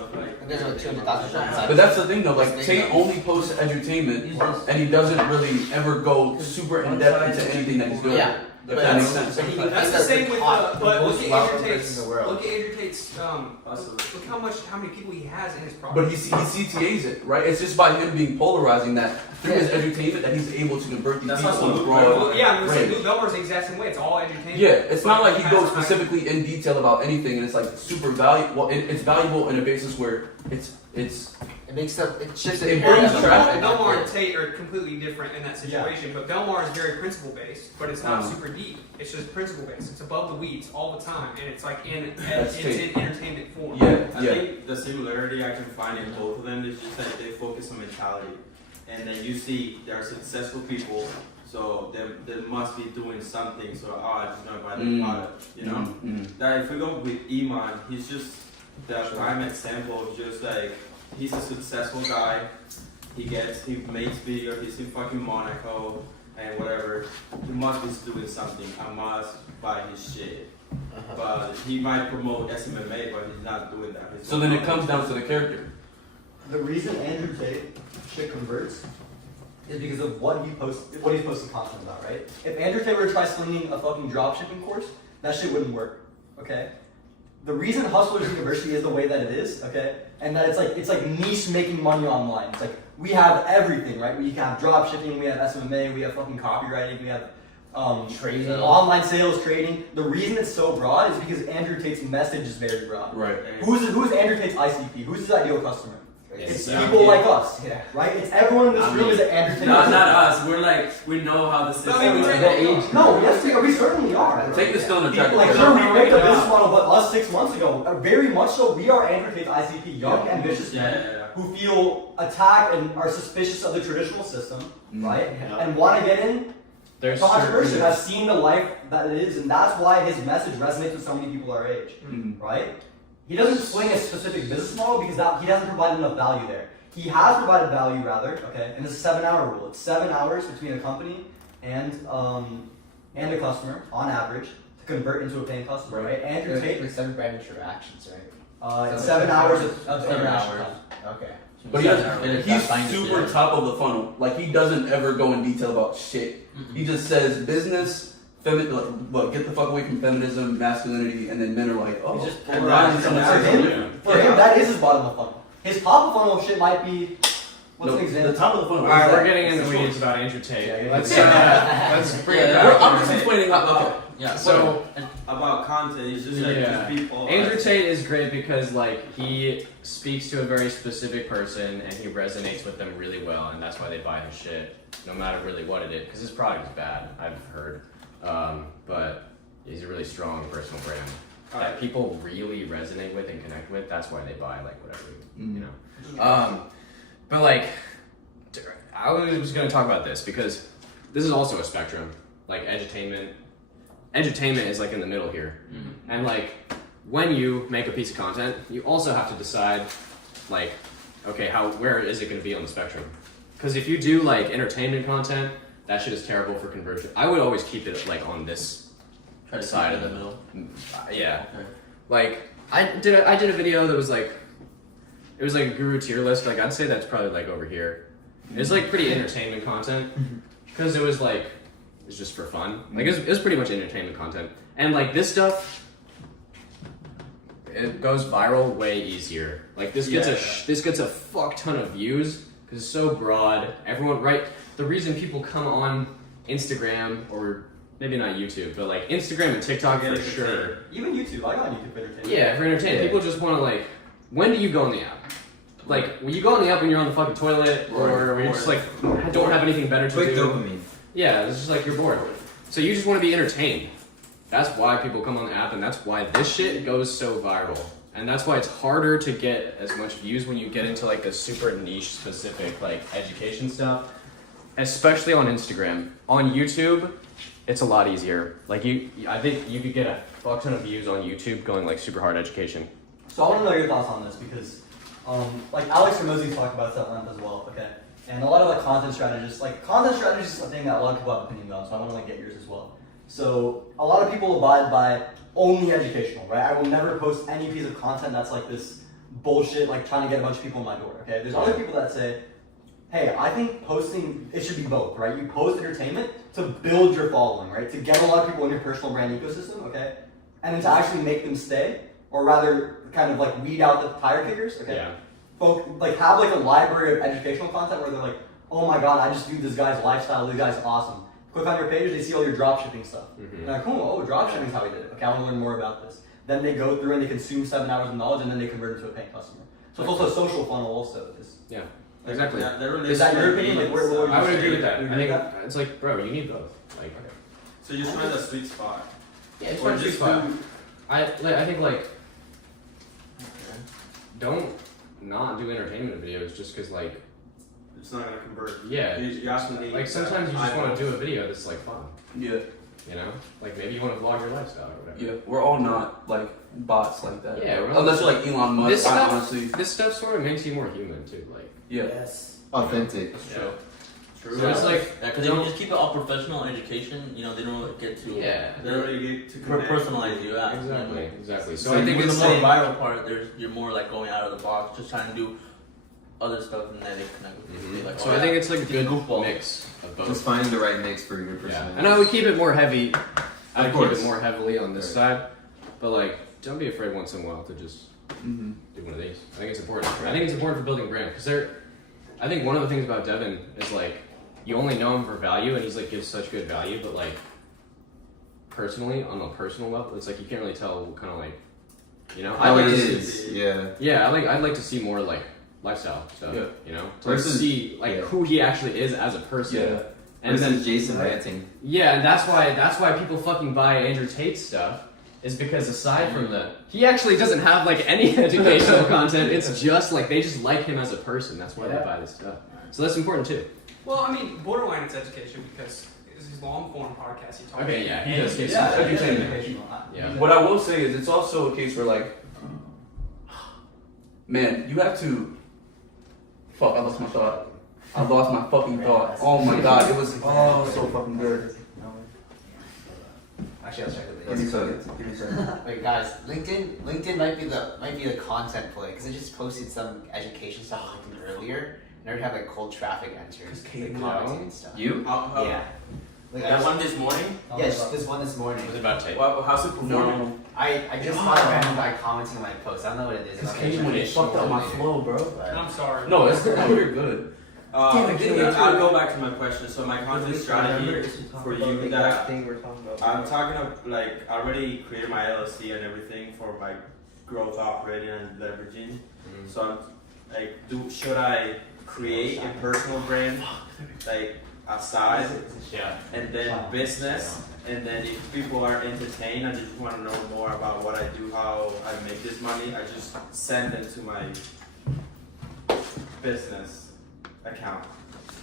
There's like 200,000 But that's the thing though, like Tate only posts edutainment, and he doesn't really ever go super in depth into anything that he's doing. Yeah. If that makes sense. That's the same with but look at Most Andrew in Tate's. the world. Look at Andrew Tate's. Look how many people he has in his product. But he CTAs it, right? It's just by him being polarizing that through his edutainment that he's able to convert these That's people also on a Luke, broad. Well, yeah, I'm gonna say range. Luke Belmore's the exact same way. It's all entertainment. Yeah, it's not like he But goes has- specifically in detail about anything, and it's like super valuable. Well, it's valuable in a basis where it's It makes stuff. It shifts It it. brings Belmar traffic. Belmar and Tate are completely different in that situation, but Belmar is very principle based, but it's not super deep. It's just principle based. It's above the weeds all the time, and it's like That's it's Tate. in entertainment form. yeah, I yeah. think the similarity I can find in both of them is just that they focus on mentality. And then you see there are successful people, so they must be doing something, so I'm just gonna buy the product, you know? That if we go with Iman, he's just the prime example of just like, he's a successful guy, he makes videos, he's in fucking Monaco, and whatever. He must be doing something, I must buy his shit. But he might promote SMMA, but he's not doing that. He's So then it comes down to the character. The reason Andrew Tate shit converts is because of what he's posting content about, right? If Andrew Tate were to try slinging a fucking dropshipping course, that shit wouldn't work, okay? the reason Hustlers University is the way that it is, okay, and that it's like niche making money online. It's like we have everything, right? We have drop shipping, we have SMMA, we have fucking copywriting, we have Trading. online sales, trading. The reason it's so broad is because Andrew Tate's message is very broad. Right. Who's Andrew Tate's ICP? Who's his ideal customer? It's Yeah. people like us, Yeah. right? It's everyone in this room is an Andrew Tate. Not us. We're like, we know how the system works. No, yes, we certainly are. Take this still in a track. Like, sure, we picked a business model, but us 6 months ago, very much so, we are Andrew Tate's ICP, young, ambitious men who feel attacked and are suspicious of the traditional system, right? Yeah. And want to get in. There's The entrepreneurship certain- has seen the life that it is, and that's why his message resonates with so many people our age, right? He doesn't swing a specific business model because he doesn't provide enough value there. He has provided value, rather, okay, and it's a 7-hour rule. It's 7 hours between a company and a customer, on average, to convert into a paying customer, right? Andrew Tate, Like 7 brand interactions, right? it's 7 hours of 7 interaction hours. time. Okay. But he's super top of the funnel. Like he doesn't ever go in detail about shit. He just says business, like, get the fuck away from feminism, masculinity, and then men are like, oh, He's just and polarizing Ryan's on the For system. him, for him, that is his bottom of the funnel. His top of the funnel shit might be, what's No, an example? the top of the funnel. Alright, is we're that- getting in it's the the weeds source. about Andrew Tate. Yeah, Let's bring it back. I'm just explaining. Okay. Yeah. So About content, it's just like Yeah. just people. Andrew Tate is great because like he speaks to a very specific person and he resonates with them really well, and that's why they buy his shit, no matter really what it is. Because his product is bad, I've heard, but he's a really strong personal brand that people really resonate with and connect with. That's why they buy like whatever, you know. But like, I was gonna talk about this because this is also a spectrum. Like edutainment is like in the middle here, and like when you make a piece of content, you also have to decide, like, okay, where is it gonna be on the spectrum? Because if you do like entertainment content, that shit is terrible for conversion. I would always keep it like on this Try to side keep of it in the the middle. yeah. Okay. Like I did a video that was like, it was like a guru tier list. Like I'd say that's probably like over here. It's like pretty entertainment content because it was like it's just for fun. Like it was pretty much entertainment content, and like this stuff, it goes viral way easier. Like this gets this gets a fuck ton of views because it's so broad. Everyone, right? The reason people come on Instagram or maybe not YouTube, but like Instagram and TikTok for sure. Even YouTube, I got on YouTube for entertainment. Yeah, for entertainment. People just want to like. When do you go on the app? Like when you go on the app when you're on the fucking toilet, or when you're just like don't have anything better to Quick do. dopamine. Yeah, it's just like you're bored. So you just want to be entertained. That's why people come on the app, and that's why this shit goes so viral. And that's why it's harder to get as much views when you get into like a super niche specific like education stuff, especially on Instagram. On YouTube, it's a lot easier. Like I think you could get a fuck ton of views on YouTube going like super hard education. So I want to know your thoughts on this because, like Alex Ramosi talked about this at length as well, okay? And a lot of like content strategists is a thing that a lot of people have opinions on, so I want to like get yours as well. So a lot of people abide by only educational, right? I will never post any piece of content that's like this bullshit, like trying to get a bunch of people in my door, okay? There's other people that say, hey, I think posting, it should be both, right? You post entertainment to build your following, right? To get a lot of people in your personal brand ecosystem, okay? And then to actually make them stay, or rather kind of like weed out the tire kickers, okay? Yeah. Like have like a library of educational content where they're like, oh my god, I just viewed this guy's lifestyle, this guy's awesome. Click on your page, they see all your dropshipping stuff. Mhm. They're like, oh, dropshipping's how he did it. Okay, I want to learn more about this. Then they go through and they consume 7 hours of knowledge and then they convert into a paying customer. So it's also a social funnel also. Yeah. Exactly. Yeah, that Is that your opinion? Like, what would you I would say? agree with that. You I agree think with that? it's like, bro, you need both. Like, So you just find the sweet spot. yeah, it's Or fun to just spot. do- I think like, don't not do entertainment videos just because like, It's not gonna convert. yeah, You ask me. like sometimes you just want to do a video that's like fun. Yeah, You know, like maybe you want to vlog your lifestyle or whatever. yeah. We're all not like bots like that. Yeah, we're all- unless you're like Elon Musk. This stuff, honestly, this stuff sort of makes you more human too. Like, yeah. Yes. Authentic. yeah. True. So it's like, Yeah, because if you just keep it all professional education, you know, they don't really get to yeah, they don't really get to personalize you. Yeah, exactly, exactly. So So I think with it's the more like, viral part, you're more like going out of the box, just trying to do other stuff, and then they connect with you. Mhm. Like, So oh, I think yeah, it's like a it's good goofball. mix of both. Just finding the right mix for your Yeah, personality. and I would keep it more heavy. I'd Of keep it course. more heavily on this side, but like don't be afraid once in a while to just Mm-hmm. do one of these. I think it's important. I think it's important for building a brand because I think one of the things about Devin is like you only know him for value, and he's like gives such good value, but like personally, on a personal level, it's like you can't really tell what kind of like, you know. How I'd it like to is. see, Yeah. I'd like to see more like lifestyle stuff. Yeah. You know, to like, Versus- see like yeah. who he actually is as a person. Yeah. And then Jason ranting. yeah, and that's why people fucking buy Andrew Tate's stuff. Is because aside from he actually doesn't have like any educational content. It's just like they just like him as a person. That's why they buy this stuff. So that's important too. Well, I mean, borderline it's education because it's his long form podcast. He talks. Okay, yeah, he does give Yeah, some it's education. educational. Yeah. What I will say is, it's also a case where like, man, you have to. Fuck! I lost my thought. I lost my fucking thought. Oh my god, it was so fucking good. Actually, I'll check it Give me a later. second. Give me a second. Wait, guys, LinkedIn might be the content play because I just posted some education stuff on LinkedIn earlier, and I already have like cold traffic enters, like commenting and stuff. You? Yeah. Like, I That just- one this morning? Yes, this one this morning. Was it about Tate? Well, how's it performing? No. I just saw a random guy commenting on my post. I don't know what it is. This I'm came when it fucked up my flow, bro. But- I'm sorry. No, it's you're good. Damn it, Yeah, I'll go back to my question. So my content strategy for you that thing we're talking about. I'm talking of like I already created my LLC and everything for my growth operating and leveraging. So I'm like, should I create a personal brand like aside Yeah. and then business, and then if people are entertained and just want to know more about what I do, how I make this money, I just send them to my business account.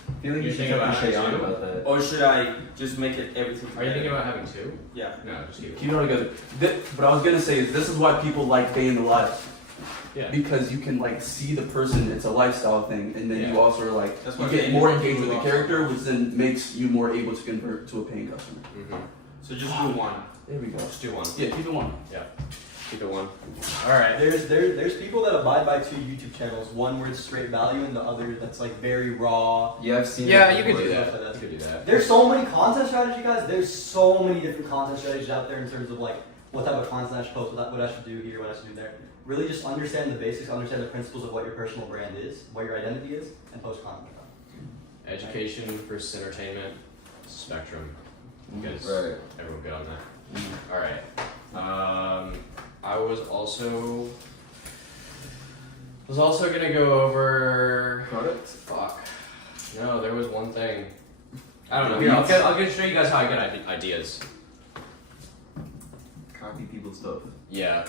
I feel like You you should think talk about to it Shayan too? about that. Or should I just make it everything Are you thinking together? about having two? Yeah. No, just keep it. Keep it all together. What I was gonna say is, this is why people like day in the life. Yeah. Because you can like see the person. It's a lifestyle thing, and then you Yeah. also are like That's you what get made more me engaged with the also. character, which then makes you more able to convert to a paying customer. So just do one. There we go. Just do one. Yeah, keep it one. Keep it one. All right. There's people that abide by two YouTube channels. One where it's straight value, and the other that's like very raw. Yeah, I've seen Yeah, that you could do before. that. You could do that. There's so many content strategy, guys. There's so many different content strategies out there in terms of like what type of content I should post, what I should do here, what I should do there. Really, just understand the basics, understand the principles of what your personal brand is, what your identity is, and post content. Education versus entertainment spectrum. You guys, Right. everyone good on that? All right. I was also gonna go over Product? Fuck. No, there was one thing. I don't know. Here, I'll get show you guys how I get ideas. Copy people's stuff. Yeah.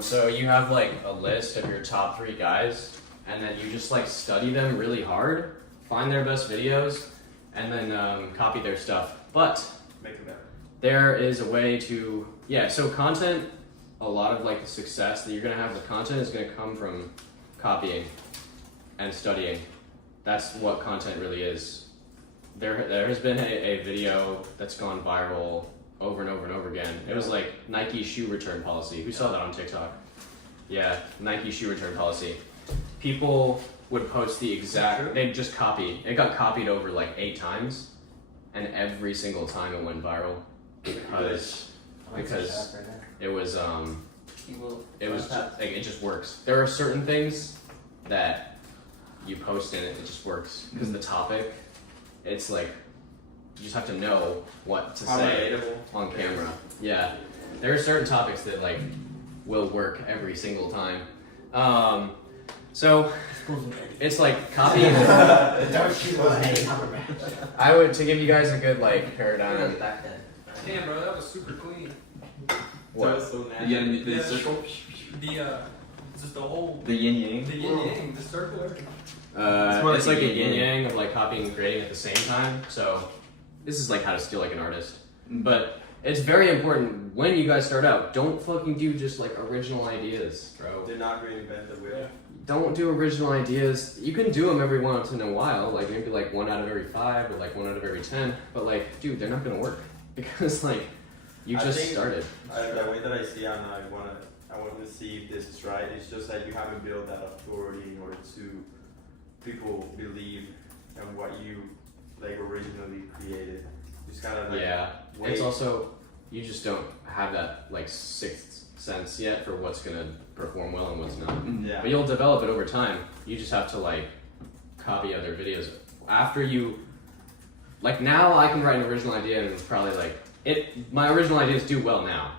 So you have like a list of your top 3 guys, and then you just like study them really hard, find their best videos, and then copy their stuff. But Make it better. there is a way to so content, a lot of like the success that you're gonna have with content is gonna come from copying and studying. That's what content really is. There has been a video that's gone viral over and over and over again. It was like Nike shoe return policy. Who saw that on TikTok? Yeah, Nike shoe return policy. People would post the exact, they'd just copy. It got copied over like 8 times, and every single time it went viral because it was just like it just works. There are certain things that you post in it just works because the topic, it's like you just have to know what to How say relatable. on camera. Yeah, there are certain topics that like will work every single time. So it's like copying. I would, to give you guys a good like paradigm. Damn, bro, that was super clean. What? So Yeah, the circle. The just the whole The yin yang. the yin yang, the circle. It's like a yin yang of like copying and creating at the same time. So this is like how to steal like an artist. But it's very important when you guys start out. Don't fucking do just like original ideas, bro. Do not reinvent the wheel. Don't do original ideas. You can do them every once in a while, like maybe like 1 out of every 5 or like 1 out of every 10. But like, dude, they're not gonna work because like you I just think- started. The way that I see it, and I want to see if this is right. It's just that you haven't built that authority in order to people believe in what you like originally created. Just kind of like Yeah. wait. It's also you just don't have that like sixth sense yet for what's gonna perform well and what's not. Yeah. But you'll develop it over time. You just have to like copy other videos. After you, like now I can write an original idea and it's probably like, my original ideas do well now.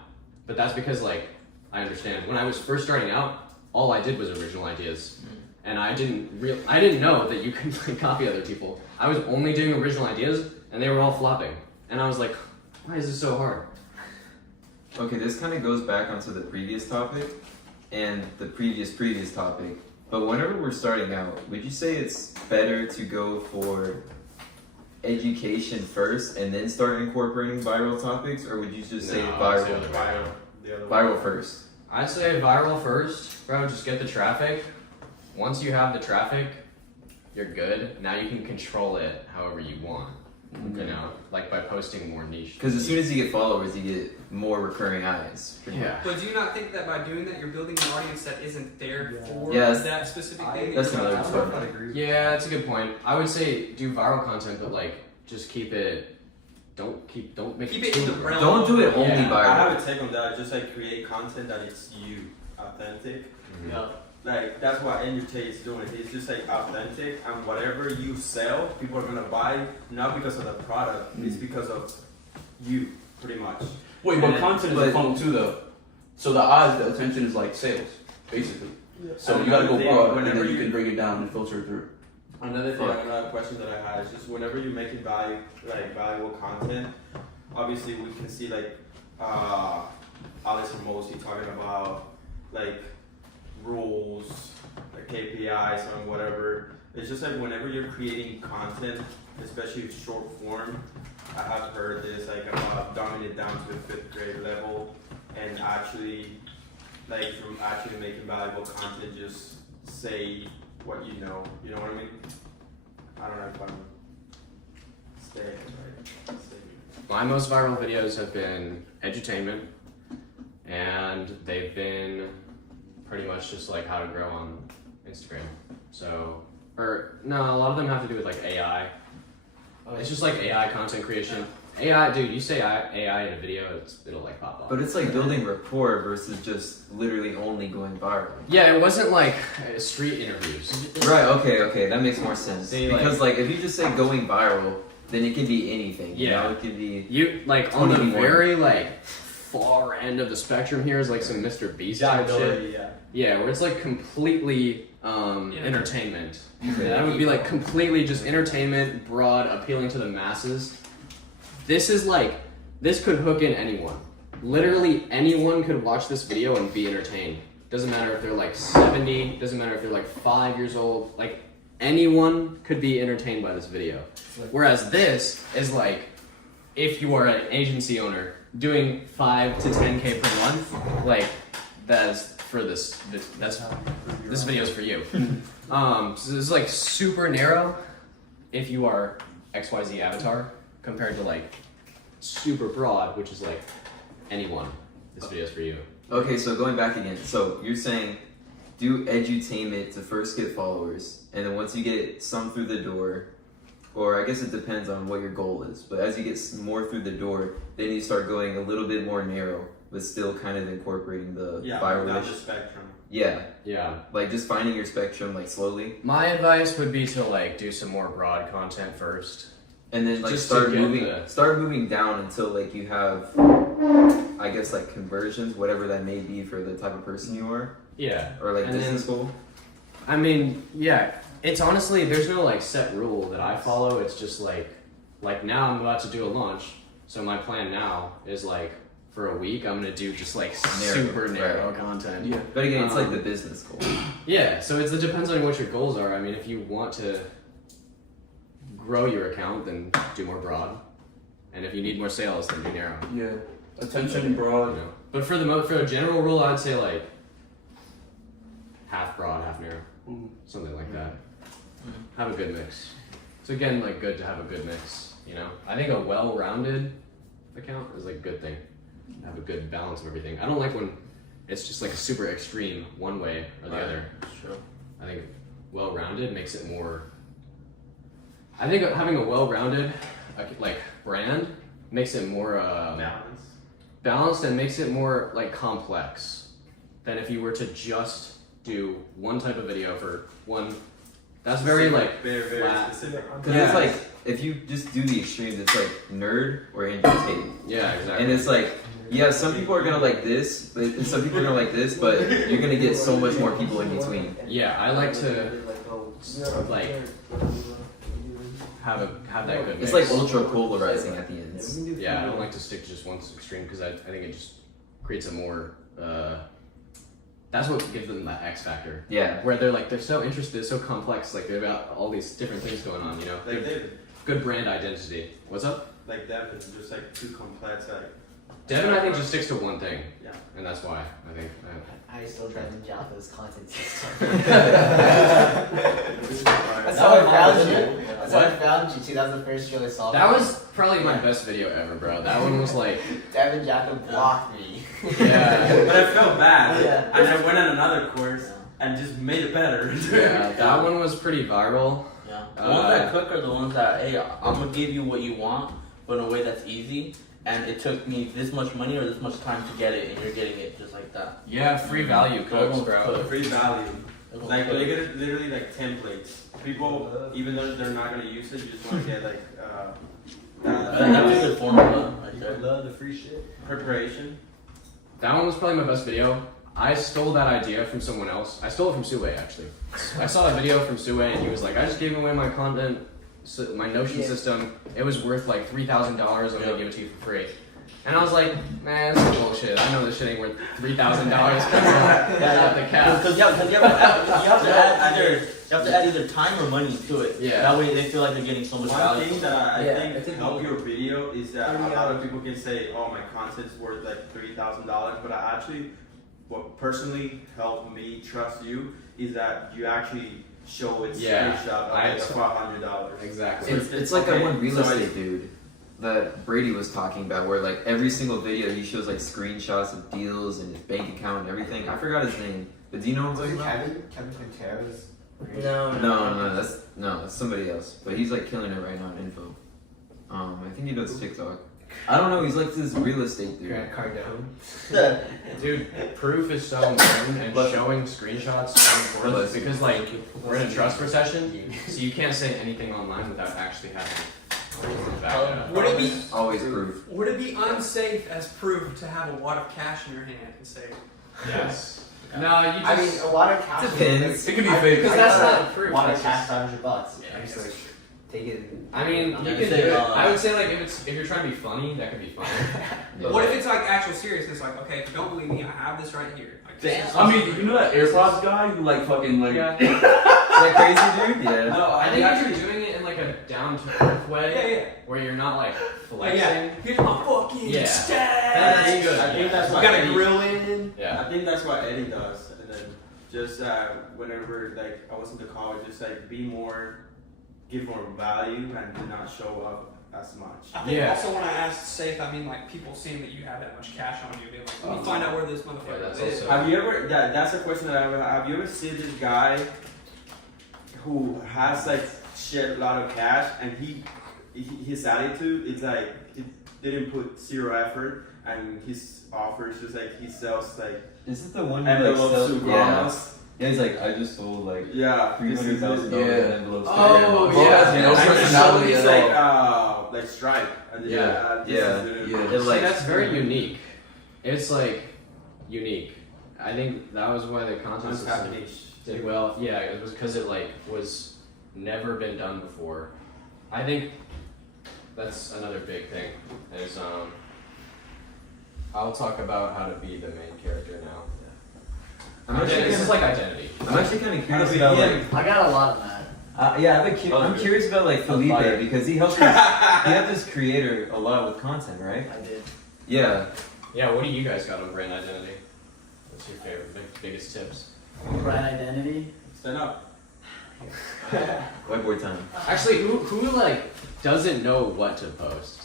But that's because like, I understand. When I was first starting out, all I did was original ideas. And I didn't know that you could like, copy other people. I was only doing original ideas and they were all flopping. And I was like, why is this so hard? Okay, this kind of goes back onto the previous topic and the previous topic. But whenever we're starting out, would you say it's better to go for education first and then start incorporating viral topics, or would you just say No, viral? the other way. Viral first. I'd say viral first, bro. Just get the traffic. Once you have the traffic, you're good. Now you can control it however you want. You know, like by posting more niche. Because as soon as you get followers, you get more recurring eyes. Yeah. But do you not think that by doing that, you're building an audience that isn't there for Yes. that specific thing? That's You're another about to- part. I agree. Yeah, that's a good point. I would say do viral content, but like just keep it. Don't make Keep it it in too the viral. realm. Don't do it only Yeah. I have viral. a take on that. Just like create content that it's you, authentic. Yeah. Like that's what Entertain is doing. It's just like authentic, and whatever you sell, people are gonna buy not because of the product. It's because of you, pretty much. Wait, but And- content is a funnel too, though. So the eyes, the attention is like sales, basically. So And you gotta go another thing, broad, and whenever then you you- can bring it down and filter it through. Another thing, Fuck. another question that I had is just whenever you're making valuable content, obviously we can see like Alex Hermosi talking about like rules, like KPIs and whatever. It's just like whenever you're creating content, especially short form, I have heard this like about dumbing it down to the 5th grade level and actually like from actually making valuable content, just say what you know what I mean? I don't know if I'm staying right. My most viral videos have been edutainment, and they've been pretty much just like how to grow on Instagram. So, or no, a lot of them have to do with like AI. It's just like AI content creation. AI, dude, you say AI in a video, it'll like pop up. But it's like building rapport versus just literally only going viral. Yeah, it wasn't like street interviews. Right, okay, that makes more sense. They, Because like if you just say going viral, then it can be anything. You Yeah. know? It could be You like on the 21. very like far end of the spectrum here is like some Mr. Beast type shit. Yeah. Yeah, where it's like completely entertainment. Okay. That would be like completely just entertainment, broad, appealing to the masses. This is like, this could hook in anyone. Literally anyone could watch this video and be entertained. Doesn't matter if they're like 70, doesn't matter if they're like 5 years old, like anyone could be entertained by this video. Whereas this is like, if you are an agency owner doing 5 to 10K per month, like that's for this video is for you. So this is like super narrow if you are XYZ avatar compared to like super broad, which is like anyone. This video is for you. Okay, so going back again. So you're saying do edutainment to first get followers, and then once you get some through the door, or I guess it depends on what your goal is, but as you get more through the door, then you start going a little bit more narrow, but still kind of incorporating the Yeah, viral. down the spectrum. Yeah, Yeah. like just finding your spectrum like slowly, My advice would be to like do some more broad content first. and then like Just start to get moving down until like you have, I guess like conversions, whatever that may be for the type of person you are, Yeah. or like And business goal. I mean, yeah. It's honestly, there's no like set rule that I follow. It's just like now I'm about to do a launch. So my plan now is like for a week I'm gonna do just like super narrow content. Yeah. But again, it's like the business goal. Yeah, so it depends on what your goals are. I mean, if you want to grow your account, then do more broad, and if you need more sales, then do narrow. Yeah. Attention, broad. You know? But for a general rule, I'd say like half broad, half narrow, something like that. Have a good mix. So again, like good to have a good mix. You know, I think a well-rounded account is like a good thing. Have a good balance of everything. I don't like when it's just like a super extreme one way or the other. Sure. I think well-rounded makes it more. I think having a well-rounded like brand makes it more Balance. balanced and makes it more like complex than if you were to just do one type of video for one. That's very like very flat. specific. Because it's like, if you just do the extremes, it's like nerd or entertainment. Yeah, exactly. And it's like, yeah, some people are gonna like this, but and some people are gonna like this, but you're gonna get so much more people in between. Yeah, I like to like have that good It's mix. like ultra polarizing at the ends. Yeah, I don't like to stick to just one extreme because I think it just creates a more. That's what gives them that X factor. Yeah. Where they're so interested, so complex, like they've got all these different things going on, you know. Like David, Good brand identity. What's up? like Devin, it's just like too complex. Like Devin, I think, just sticks to one thing. Yeah. And that's why I think. I still try to Java's content system. That's That's how I found you. That's how I found you too. That was the first show I saw. That was probably my best video ever, bro. That one was like. Devin Jaffa blocked me. Yeah. But I felt bad, Yeah. and I went on another course and just made it better. Yeah, that one was pretty viral. Yeah. The ones that cook are the ones that, hey, I'm gonna give you what you want, but in a way that's easy. And it took me this much money or this much time to get it, and you're getting it just like that. Yeah, free value cooks, Everyone's bro. cooked. Free value. Everyone's Like cooked. literally like templates. People, even though they're not gonna use it, you just want to get like That's a good formula right there. Love the free shit. preparation. That one was probably my best video. I stole that idea from someone else. I stole it from Sue actually. I saw a video from Sue and he was like, I just gave away my content, my Notion system. It was worth like $3,000. I'm gonna give it to you for free. And I was like, man, this is bullshit. I know this shit ain't worth $3,000. Without the cap. Because you have to add either time or money to it. Yeah. That way they feel like they're getting so much One value. thing that I Yeah, think help your video is that a lot of people can say, "Oh, my content's worth like $3,000," but I actually, what personally helped me trust you is that you actually show it Yeah, screenshot of I- like $500. Exactly. It's like that Okay, one real so I- estate dude that Brady was talking about, where like every single video he shows like screenshots of deals and his bank account and everything. I forgot his name, but do you know what I'm Was talking it about? Kevin Quintero's? No, that's somebody else. But he's like killing it right now in info. I think he does TikTok. I don't know. He's like this real estate dude. Grant Cardone. Dude, proof is so important and showing screenshots is so important because like we're in a trust recession, so you can't say anything online without actually having back it up. Would it be Always proof. would it be unsafe as proof to have a wad of cash in your hand and say, Yes. No, you I mean, just a lot of cash. Depends. It could be fake. because that's not proof. A lot of that's cash, just- $500. Yeah, I'm just that's like, take it. I mean, you I'm can gonna do say, it. I would say like if you're trying to be funny, that could be funny. But what if it's like actual seriousness? Like, okay, if you don't believe me, I have this right here. Like, this is- I mean, you know that AirPods guy who like fucking like. Yeah. That crazy dude? Yeah. No, I think if you're doing it in like a down to earth way, Yeah, yeah. where you're not like Like, flexing. yeah. Here's my fucking Yeah. stash. That's good. I think that's We what got a Eddie- grill in. Yeah. I think that's what Eddie does, and then just whenever like I was in the college, just like give more value and do not show up as much. I think Yeah. also when I asked safe, I mean like people seeing that you have that much cash on you, being like, let me find out where this motherfucker that's is. also- Have you ever? That's a question that I have you ever seen this guy who has like shit a lot of cash and his attitude is like he didn't put zero effort and his offers just like he sells like Is it the one envelopes to grandmas? Yeah, he's like, I just sold like Yeah, $300,000 Yeah. envelopes. to Oh, grandma. yeah. has no And personality he's at like all. like Stripe. And Yeah. Yeah. Yeah. See, that's very unique. It's like unique. I think that was why the content system did well. Yeah, it was because it like was never been done before. I think that's another big thing. Is I'll talk about how to be the main character now. This is like identity. I'm actually kind of curious about like. I got a lot of that. Yeah, I'm curious about like Felipe fire. because he helped this creator a lot with content, right? I did. Yeah. Yeah, what do you guys got on brand identity? What's your favorite, biggest tips? Brand identity. Stand up. Whiteboard time. Actually, who like doesn't know what to post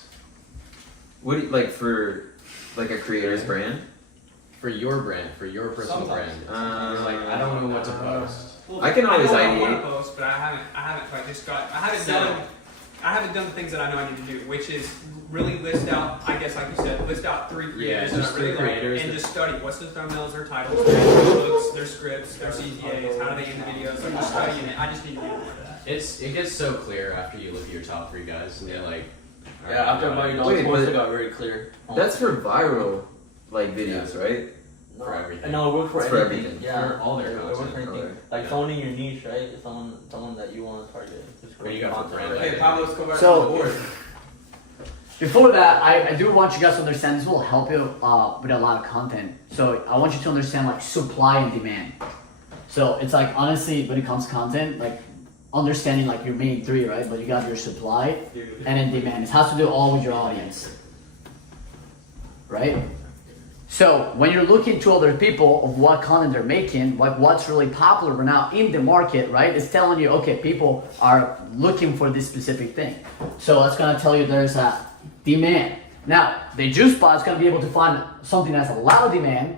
What do you, like for like a creator's brand? for your brand, for your personal Sometimes. brand? You're like, I don't know what to post. Well, I can always know what I want ideate. to post, but I haven't quite just got. I haven't done I haven't done the things that I know I need to do, which is really list out, I guess like you said, list out 3 creators that just I really 3 like, creators and that- just study what's their thumbnails, their titles, their books, their scripts, their CTAs, how do they end the videos, like just studying it. I just need to do more of that. It gets so clear after you look at your top 3 guys, and they're like, Yeah, after about Wait, points, but it got very clear. That's for viral like videos, right? no, for everything. No, it works for It's for anything. everything. Yeah, For all their it works for content. anything. Alright. Like someone in your niche, right? Someone that you want to target. Just What do you create got for content. brand Okay, Pablo, let's go back So- to the board. Before that, I do want you guys to understand, this will help you with a lot of content. So I want you to understand like supply and demand. So it's like, honestly, when it comes to content, like understanding like your main 3, right? But you got your supply and then demand. It has to do all with your audience, right? So when you're looking to other people of what content they're making, like what's really popular right now in the market, right? It's telling you, okay, people are looking for this specific thing. So that's gonna tell you there's a demand. Now, the juice spot is gonna be able to find something that's a lot of demand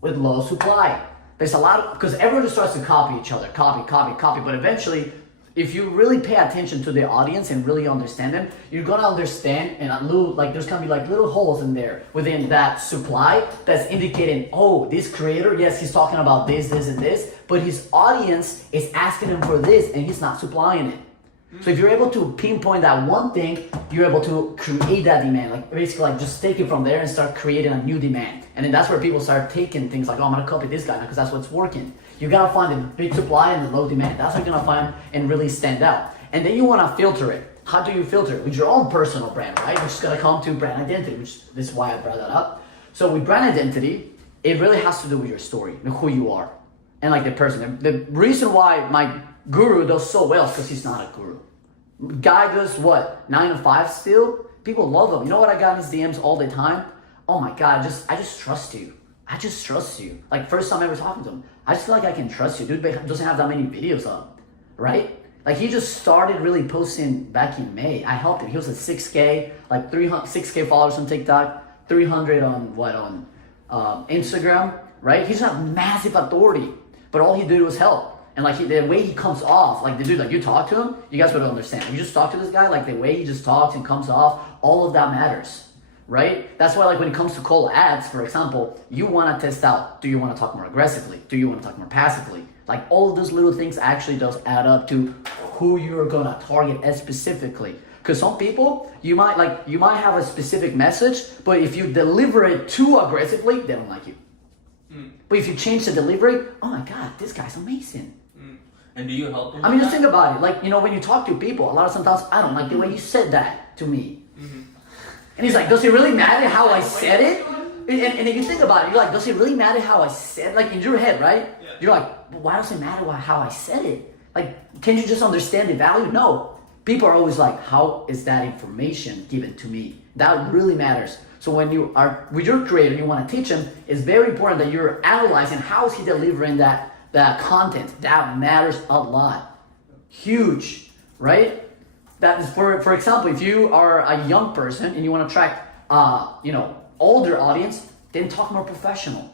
with low supply. There's a lot of, because everyone just starts to copy each other, copy, but eventually, if you really pay attention to the audience and really understand them, you're gonna understand, and a little, like there's gonna be like little holes in there within that supply that's indicating, oh, this creator, yes, he's talking about this, and this, but his audience is asking him for this and he's not supplying it. So if you're able to pinpoint that one thing, you're able to create that demand. Like basically like just take it from there and start creating a new demand. And then that's where people start taking things like, oh, I'm gonna copy this guy because that's what's working. You gotta find the big supply and the low demand. That's how you're gonna find and really stand out. And then you wanna filter it. How do you filter it? With your own personal brand, right? Which is gonna come to brand identity, which this is why I brought that up. So with brand identity, it really has to do with your story and who you are. And like the person. The reason why my guru does so well is because he's not a guru. Guy does what? 9 to 5 still? People love him. You know what I got in his DMs all the time? Oh my God, I just trust you. I just trust you. Like first time ever talking to him, I just feel like I can trust you. Dude doesn't have that many videos up, right? Like he just started really posting back in May. I helped him. He was at 6K, like 6K followers on TikTok, 300 on Instagram, right? He's not massive authority, but all he did was help. And like the way he comes off, like the dude, like you talk to him, you guys would understand. You just talk to this guy, like the way he just talks and comes off, all of that matters, right? That's why like when it comes to cold ads, for example, you want to test out, do you want to talk more aggressively? Do you want to talk more passively? Like all of those little things actually does add up to who you're gonna target as specifically. Because some people, you might have a specific message, but if you deliver it too aggressively, they don't like you. But if you change the delivery, oh my God, this guy's amazing. And do you help them? I mean, just think about it. Like, you know, when you talk to people, a lot of sometimes, I don't like the way you said that to me. And he's like, does it really matter how I said it? And if you think about it, you're like, does it really matter how I said it? Like, in your head, right? Yeah. You're like, but why does it matter how I said it? Like, can you just understand the value? No. People are always like, how is that information given to me? That really matters. So when you are with your creator, you want to teach him, it's very important that you're analyzing how is he delivering that content. That matters a lot. Huge, right? That is for example, if you are a young person and you want to attract older audience, then talk more professional,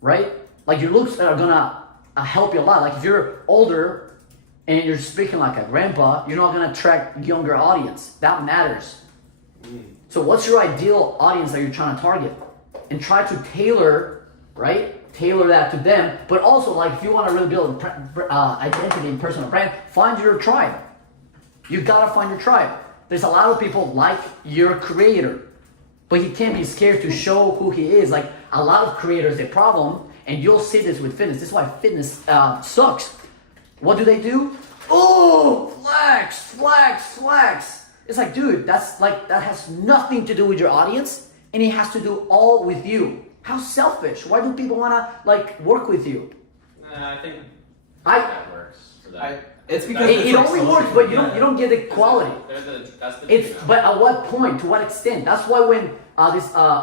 right? Like your looks are gonna help you a lot. Like if you're older and you're speaking like a grandpa, you're not gonna attract younger audience. That matters. So what's your ideal audience that you're trying to target? And try to tailor, right? Tailor that to them. But also, like, if you want to really build identity and personal brand, find your tribe. You gotta find your tribe. There's a lot of people like your creator, but he can't be scared to show who he is. Like a lot of creators, the problem, and you'll see this with fitness. This is why fitness sucks. What do? Oh, flex. It's like, dude, that has nothing to do with your audience, and it has to do all with you. How selfish. Why do people want to work with you? I think that works for that. It's because it only works, but you don't get the quality. that's But at what point? To what extent? That's why when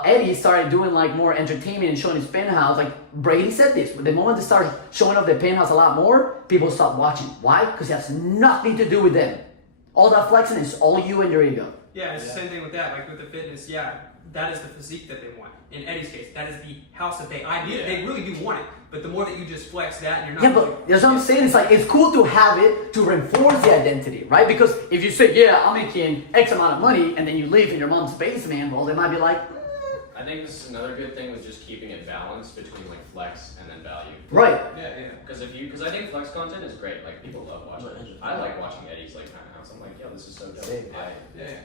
Eddie started doing more entertainment and showing his penthouse, like Brady said this. The moment they started showing up the penthouse a lot more, people stopped watching. Why? Because it has nothing to do with them. All that flexing is all you and your ego. Yeah, it's the same thing with that. Like with the fitness, yeah. that is the physique that they want. In Eddie's case, that is the house that they ideally, Yeah. they really do want it. But the more that you just flex that, and you're not. Yeah, but that's what I'm saying. It's like it's cool to have it to reinforce the identity, right? Because if you say, "Yeah, I'm making X amount of money," and then you live in your mom's basement, well, they might be like, I think this is another good thing with just keeping it balanced between like flex and then value. right. Yeah. Because I think flex content is great. Like people love watching it. I like watching Eddie's like kind of house. I'm like, yo, this is so dope. Same.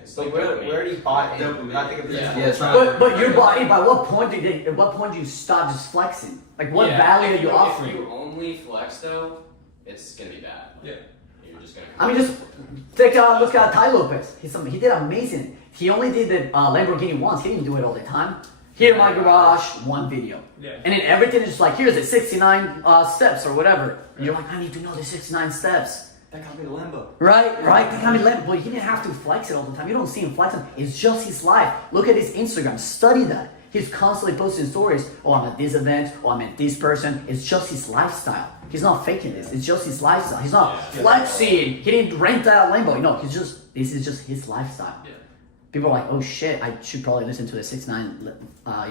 It's So like we dopamine. already bought in. Dopamine. I think of Yeah. Yeah, it's not. But your body. By what point at what point do you stop just flexing? Like what value are you offering? If you only flex though, it's gonna be bad. Yeah. You're just gonna. I mean, just look at Tai Lopez. He did amazing. He only did the Lamborghini once. He didn't do it all the time. Here in my garage, one video. Yeah. And then everything is just like, here's the 69 steps or whatever. And you're like, I need to know the 69 steps. That got me the Lambo. Right? That kind of level. But he didn't have to flex it all the time. You don't see him flexing. It's just his life. Look at his Instagram. Study that. He's constantly posting stories. Oh, I'm at this event. Oh, I met this person. It's just his lifestyle. He's not faking this. It's just his lifestyle. He's not flexing. He didn't rent that Lambo. No, this is just his lifestyle. Yeah. People are like, oh shit, I should probably listen to the 69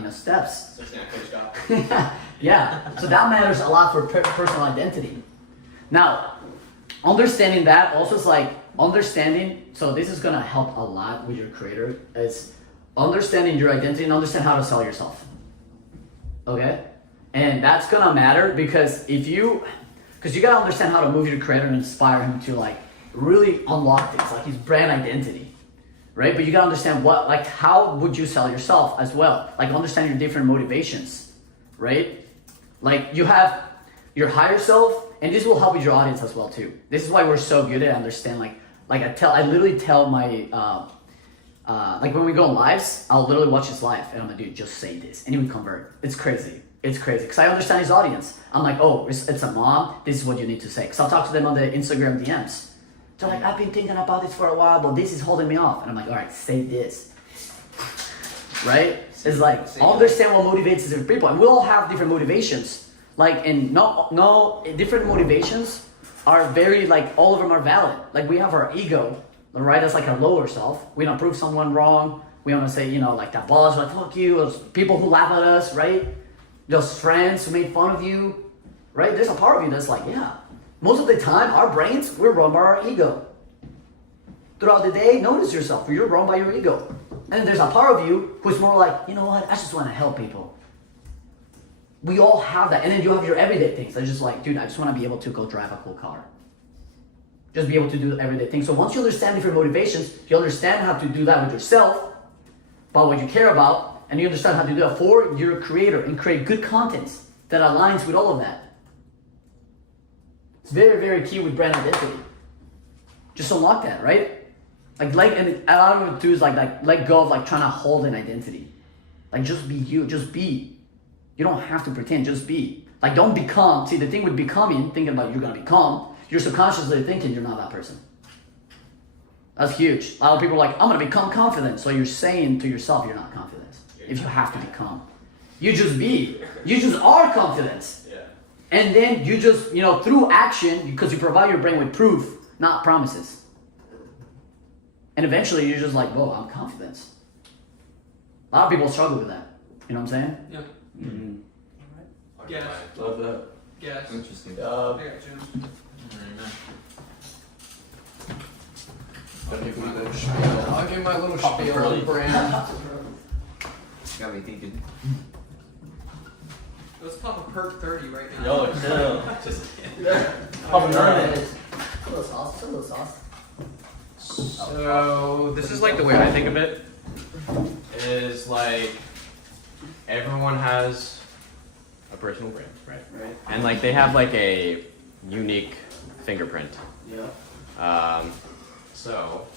steps. 69 coach got. Yeah, so that matters a lot for personal identity. Now, understanding that also is like understanding, so this is gonna help a lot with your creator, is understanding your identity and understand how to sell yourself. Okay? And that's gonna matter because you gotta understand how to move your creator and inspire him to like really unlock things, like his brand identity. Right? But you gotta understand how would you sell yourself as well? Like understand your different motivations, right? Like you have your higher self, and this will help with your audience as well too. This is why we're so good at understand. I literally tell my like when we go on lives, I'll literally watch his live, and I'm like, dude, just say this, and he would convert. It's crazy. It's crazy because I understand his audience. I'm like, oh, it's a mom. This is what you need to say. Because I'll talk to them on the Instagram DMs. They're like, I've been thinking about this for a while, but this is holding me off. And I'm like, all right, say this. Right? It's like, understand what motivates different people. And we all have different motivations. Like, and no, different motivations are very, like, all of them are valid. Like, we have our ego, right? That's like our lower self. We don't prove someone wrong. We want to say, like that boss, like, fuck you. Those people who laugh at us, right? Those friends who made fun of you, right? There's a part of you that's like, yeah. Most of the time, our brains, we're run by our ego. Throughout the day, notice yourself. You're run by your ego. And there's a part of you who's more like, you know what? I just want to help people. We all have that. And then you have your everyday things. That's just like, dude, I just want to be able to go drive a cool car. Just be able to do everyday things. So once you understand different motivations, you understand how to do that with yourself, about what you care about, and you understand how to do that for your creator and create good content that aligns with all of that. It's very, very key with brand identity. Just unlock that, right? And a lot of it too is like let go of like trying to hold an identity. Like just be you, just be. You don't have to pretend, just be. Like don't become. See, the thing with becoming, thinking about you're gonna become, you're subconsciously thinking you're not that person. That's huge. A lot of people are like, I'm gonna become confident. So you're saying to yourself you're not confident. If you have to become. You just be. You just are confident. And then you just, through action, because you provide your brain with proof, not promises. And eventually you're just like, whoa, I'm confident. A lot of people struggle with that. You know what I'm saying? Yeah. Mm-hmm. Yes. Love that. Yes. Interesting. I got Jim. Gotta give my little spiel. I'll give my little spiel on the brand. Got me thinking. Let's pop a perk 30 right now. Yo, chill. Just Pop a nut. A little sauce, a little sauce. So this is like the way I think of it. Is like everyone has a personal brand, right? Right. And like they have like a unique fingerprint. Yeah. So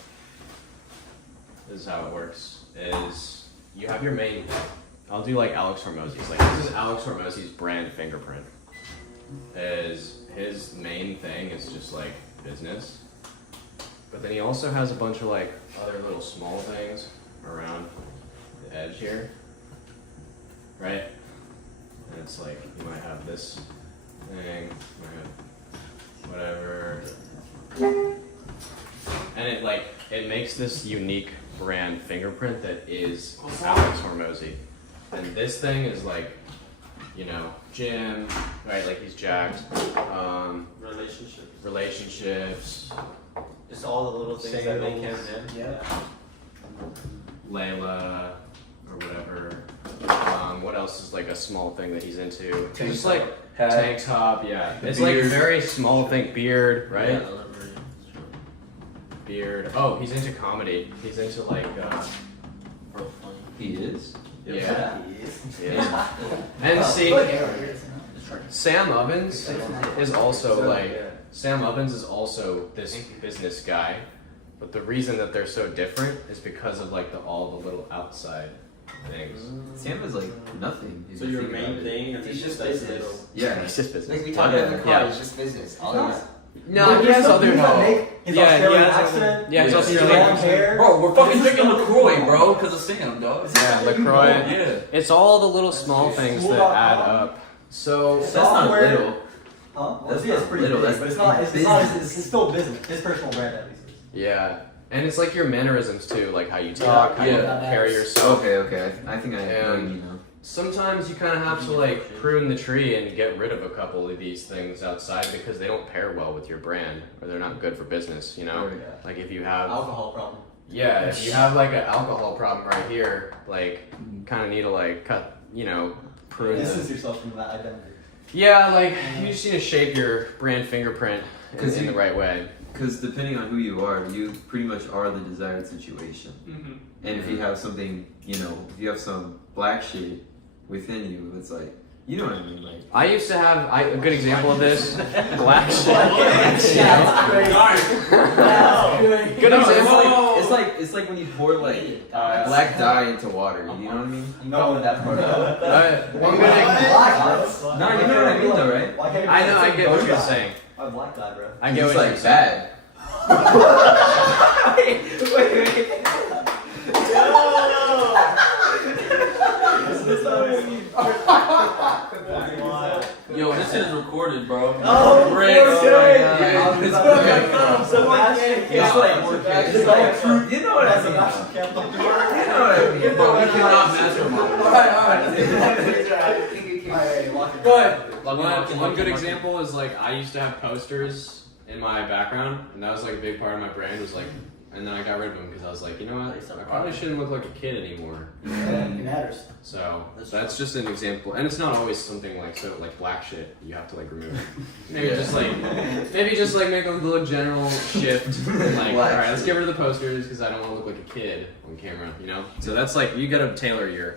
this is how it works. Is you have your main. I'll do like Alex Hormozzi's. Like this is Alex Hormozzi's brand fingerprint. Is his main thing is just like business. But then he also has a bunch of like other little small things around the edge here. Right? And it's like you might have this thing, you might have whatever. And it makes this unique brand fingerprint that is Alex Hormozy. And this thing is like, you know, gym, right? Like he's jacked. Relationships. Just all the little things that make him him. Yeah. Layla or whatever. What else is like a small thing that he's into? Tank Just like Hat. tank top, yeah. The It's like a beard. very small thing. Beard, right? Yeah, I love her. Beard. Oh, he's into comedy. He's into like For fun. He is. yeah. He is. Yeah. And see, Sam Ovens is also like Sam Ovens is also this business guy, but the reason that they're so different is because of like all the little outside things. Sam is like nothing. if So you your think main about it. thing, and He's it's just just business. little. Yeah. It's just business. Like we talked about in the car, Yeah. it's just business. All these. No, he has other help. His Yeah, he Australian has- accent. Yeah, it's Yeah. His Australian. long hair. Bro, we're fucking drinking LaCroix, bro, because of Sam, dog. Yeah, LaCroix. Yeah. It's all the little small things that add up. So That's not Software. little. Huh? That's Yeah, it's not pretty little, big, that's but it's not. It's business. it's still business. His personal brand at least. yeah, and it's like your mannerisms too, like how you talk, how you Yeah. carry yourself. Okay. I think I know what you And- mean now. Sometimes you kind of have to like prune the tree and get rid of a couple of these things outside because they don't pair well with your brand or they're not good for business. You know, Right. like if you have Alcohol problem. yeah, if you have like an alcohol problem right here, like kind of need to like cut, you know, prune. Distance yourself from that identity. Yeah, like you just need to shape your brand fingerprint in the right way. Because depending on who you are, you pretty much are the desired situation. And if you have something, you know, if you have some black shit within you, it's like, you know what I mean? Like, I used to have a good example of this. Black shit. Good example. it's like when you pour like black dye into water. You know what I mean? You know that part. One good example. No, you know what I mean though, right? Why can't you I know, say I get what black you're guy? saying. I'm black guy, bro. I get It's what you're like saying. bad. Yo, this shit is recorded, bro. Oh, Great. okay. Yeah. It's like truth. You know what I mean? Sebastian You know what I mean? Bro, we cannot mastermind. But one good example is like I used to have posters in my background, and that was like a big part of my brand. Was like, and then I got rid of them because I was like, you know what, I probably shouldn't look like a kid anymore. It matters. So that's just an example, and it's not always something like so like black shit you have to like remove. Maybe just like make a little general shift. And, like, all right, let's get rid of the posters because I don't want to look like a kid on camera. You know, so that's like you gotta tailor your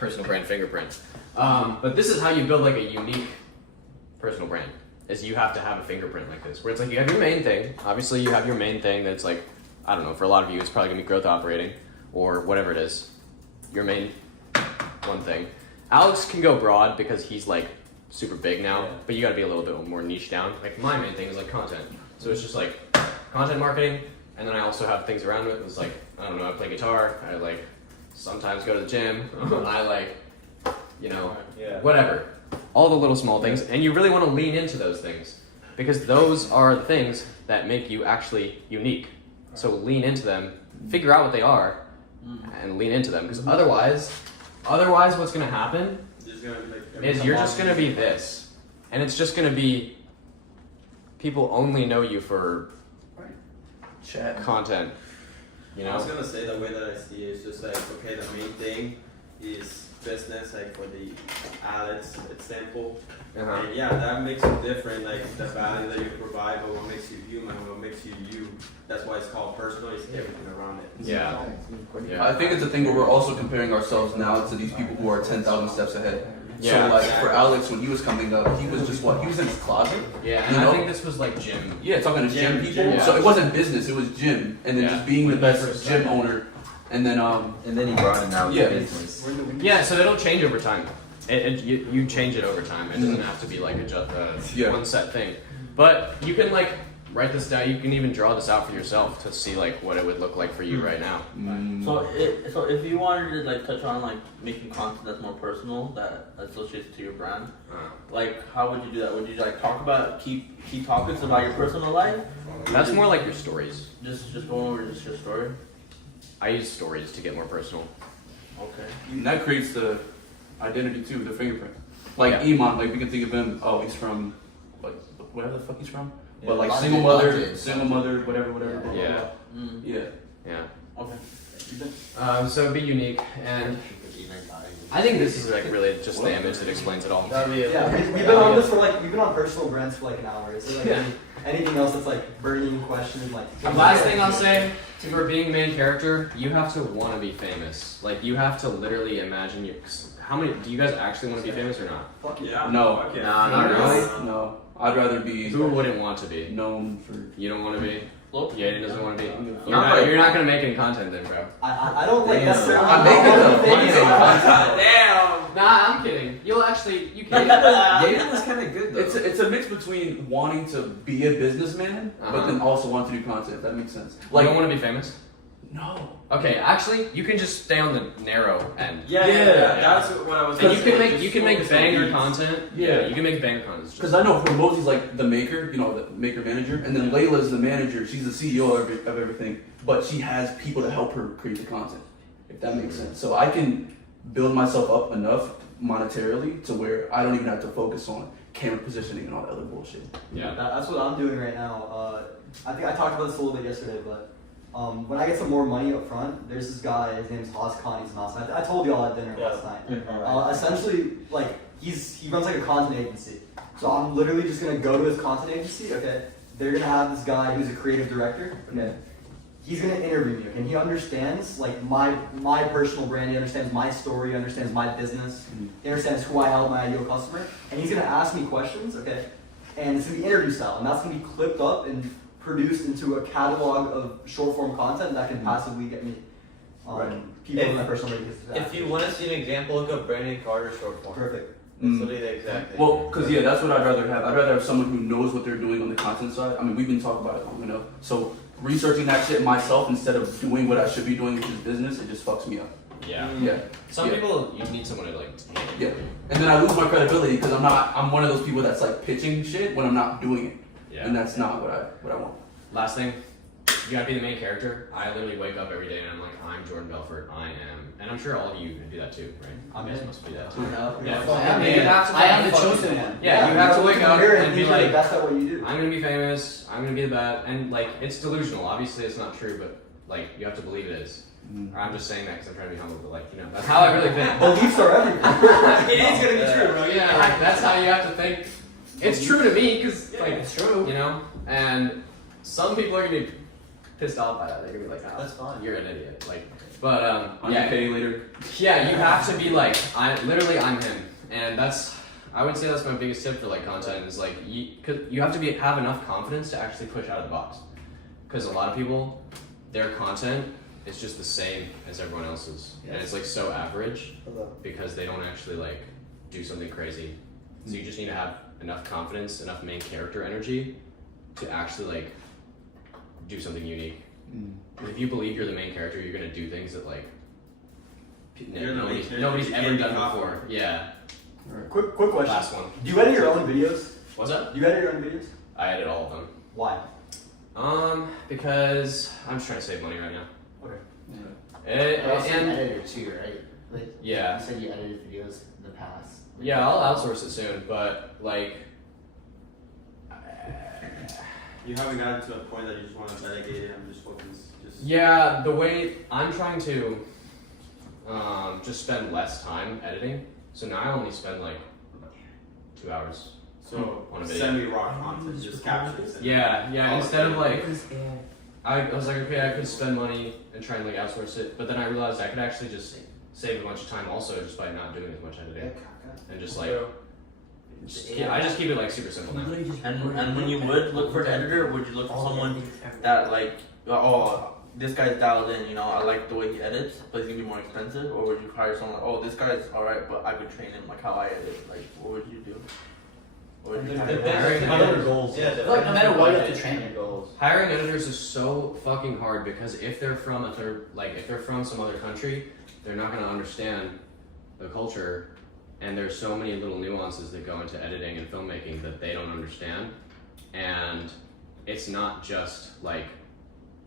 personal brand fingerprint. But this is how you build like a unique personal brand. Is you have to have a fingerprint like this, where it's like you have your main thing. Obviously, you have your main thing that's like, I don't know, for a lot of you, it's probably gonna be growth operating or whatever it is. Your main one thing. Alex can go broad because he's like super big now, but you gotta be a little bit more niche down. Like my main thing is like content. So it's just like content marketing, and then I also have things around it. It's like, I don't know, I play guitar, I like sometimes go to the gym, I like, you know, whatever. All the little small things, and you really want to lean into those things because those are the things that make you actually unique. So lean into them, figure out what they are, and lean into them because otherwise what's going to happen is you're just going to be this, and it's just going to be people only know you for content. You I was know, gonna say the way that I see it is just like, okay, the main thing is business, like for the Alex example. And yeah, that makes you different, like the value that you provide, but what makes you human, what makes you you. That's why it's called personal, it's everything around it. yeah. I think it's a thing where we're also comparing ourselves now to these people who are 10,000 steps ahead. Yeah. So like for Alex, when he was coming up, he was just what? He was in his closet. Yeah, and You know? I think this was like gym. Yeah, talking to gym people. Yeah. So it wasn't business, it was gym. And then Yeah. just being the best gym owner. And then And then he brought it out Yeah. to business. Yeah, so they don't change over time. You change it over time. It doesn't have to be like Yeah. one set thing. But you can like write this down. You can even draw this out for yourself to see like what it would look like for you right now. So if you wanted to like touch on like making content that's more personal that associates to your brand, like how would you do that? Would you like talk about key topics about your personal life? That's more like your stories. Just going over just your story. I use stories to get more personal. Okay. And that creates the identity too, the fingerprint. Like Iman, like we can think of him. Oh, he's from like whatever the fuck he's from. Yeah, But like London, single mother, whatever. Yeah. Yeah. Yeah. Okay. So be unique, and I think this is like really just the image that explains it all. Yeah, we've been on this for like we've been on personal brands for like an hour. Is there like anything else that's like burning question? Like Last thing I'll say, for being main character, you have to want to be famous. Like you have to literally imagine you. How many? Do you guys actually want to be famous or not? Fuck Yeah. No. Okay. Nah, not really. No. I'd rather be Who wouldn't want to be? known for. You don't want to be. Yaden doesn't want to be. Not You're not gonna make any content then, bro. I don't like Damn. necessarily. I'm making I them. Damn. Nah, I'm kidding. You'll actually, you can. Yaden was kind of good though. It's a mix between wanting to be a businessman, but Uh-huh. then also want to do content. If that makes sense. Like, you don't want to be famous? No. Okay, actually, you can just stay on the narrow end. Yeah, that's what I was. And you can saying, make just banger focus on beats. content. Yeah. You can make banger content. Because I know Hormozi's like the maker, you know, the maker manager, and then Layla's the manager. She's the CEO of everything, but she has people to help her create the content. If that makes sense. So I can build myself up enough monetarily to where I don't even have to focus on camera positioning and all that other bullshit. Yeah. That's what I'm doing right now. I think I talked about this a little bit yesterday, but when I get some more money up front, there's this guy. His name's Haas Khan. He's awesome. I told you all at dinner last night. Essentially, like he runs like a content agency. So I'm literally just gonna go to his content agency. Okay, they're gonna have this guy who's a creative director. Okay, he's gonna interview me. Okay, and he understands like my personal brand. He understands my story. He understands my business. He understands who I help, my ideal customer. And he's gonna ask me questions. Okay, and it's gonna be interview style, and that's gonna be clipped up and produced into a catalog of short form content that can passively get me people in my personal brand. If you want to see an example, look up Brandon Carter short form. Perfect. That's literally the exact thing. Well, because that's what I'd rather have. I'd rather have someone who knows what they're doing on the content side. I mean, we've been talking about it long enough. So researching that shit myself instead of doing what I should be doing, which is business, it just fucks me up. Yeah. Yeah. Some people, you need someone to like. Yeah. And then I lose my credibility because I'm one of those people that's like pitching shit when I'm not doing it. Yeah. And that's not what I want. Last thing, you gotta be the main character. I literally wake up every day and I'm like, I'm Jordan Belfort. I am, and I'm sure all of you do that too, right? I mean, must be that too. Yeah. I am the chosen one. Yeah, you have to wake up and be you're the like, best at what you do. I'm gonna be famous. I'm gonna be the best, and like, it's delusional. Obviously, it's not true, but like, you have to believe it is. Or I'm just saying that because I'm trying to be humble, but like, that's how I really think. Beliefs are everything. It is gonna be true, bro. Yeah, like, that's how you have to think. It's true to me because like it's true. and some people are gonna be pissed off by that. They're gonna be like, "Oh, That's fine. you're an idiot." Like, but I'm paying later. yeah, you have to be like, I'm him, and I would say that's my biggest tip for like content is like you have to have enough confidence to actually push out of the box, because a lot of people, their content is just the same as everyone else's, and it's like so average because they don't actually like do something crazy. So you just need to have enough confidence, enough main character energy to actually like do something unique. If you believe you're the main character, you're gonna do things that like nobody's ever done before. Yeah. Quick question. Last one. Do you edit your own videos? What's that? Do you edit your own videos? I edit all of them. Why? Because I'm just trying to save money right now. Okay. You're also an And editor too, right? Like yeah. you said you edited videos in the past. Yeah, I'll outsource it soon, but like. You haven't gotten to a point that you just want to delegate it and just focus. Yeah, the way I'm trying to just spend less time editing, so now I only spend like 2 hours. So on a video. semi-raw content, just captures it. Yeah. Instead of like, I was like, okay, I could spend money and try and like outsource it, but then I realized I could actually just save a bunch of time also just by not doing as much editing and just like. I just keep it like super simple now. And when you would look for an editor, would you look for someone that like, oh, this guy's dialed in, I like the way he edits, but he's gonna be more expensive, or would you hire someone like, oh, this guy's alright, but I could train him like how I edit? Like, what would you do? Or would you It hire depends an on editor? your goals. Yeah, Like, no matter what, you have to train your goals. Hiring editors is so fucking hard because if they're from if they're from some other country, they're not gonna understand the culture, and there's so many little nuances that go into editing and filmmaking that they don't understand, and it's not just like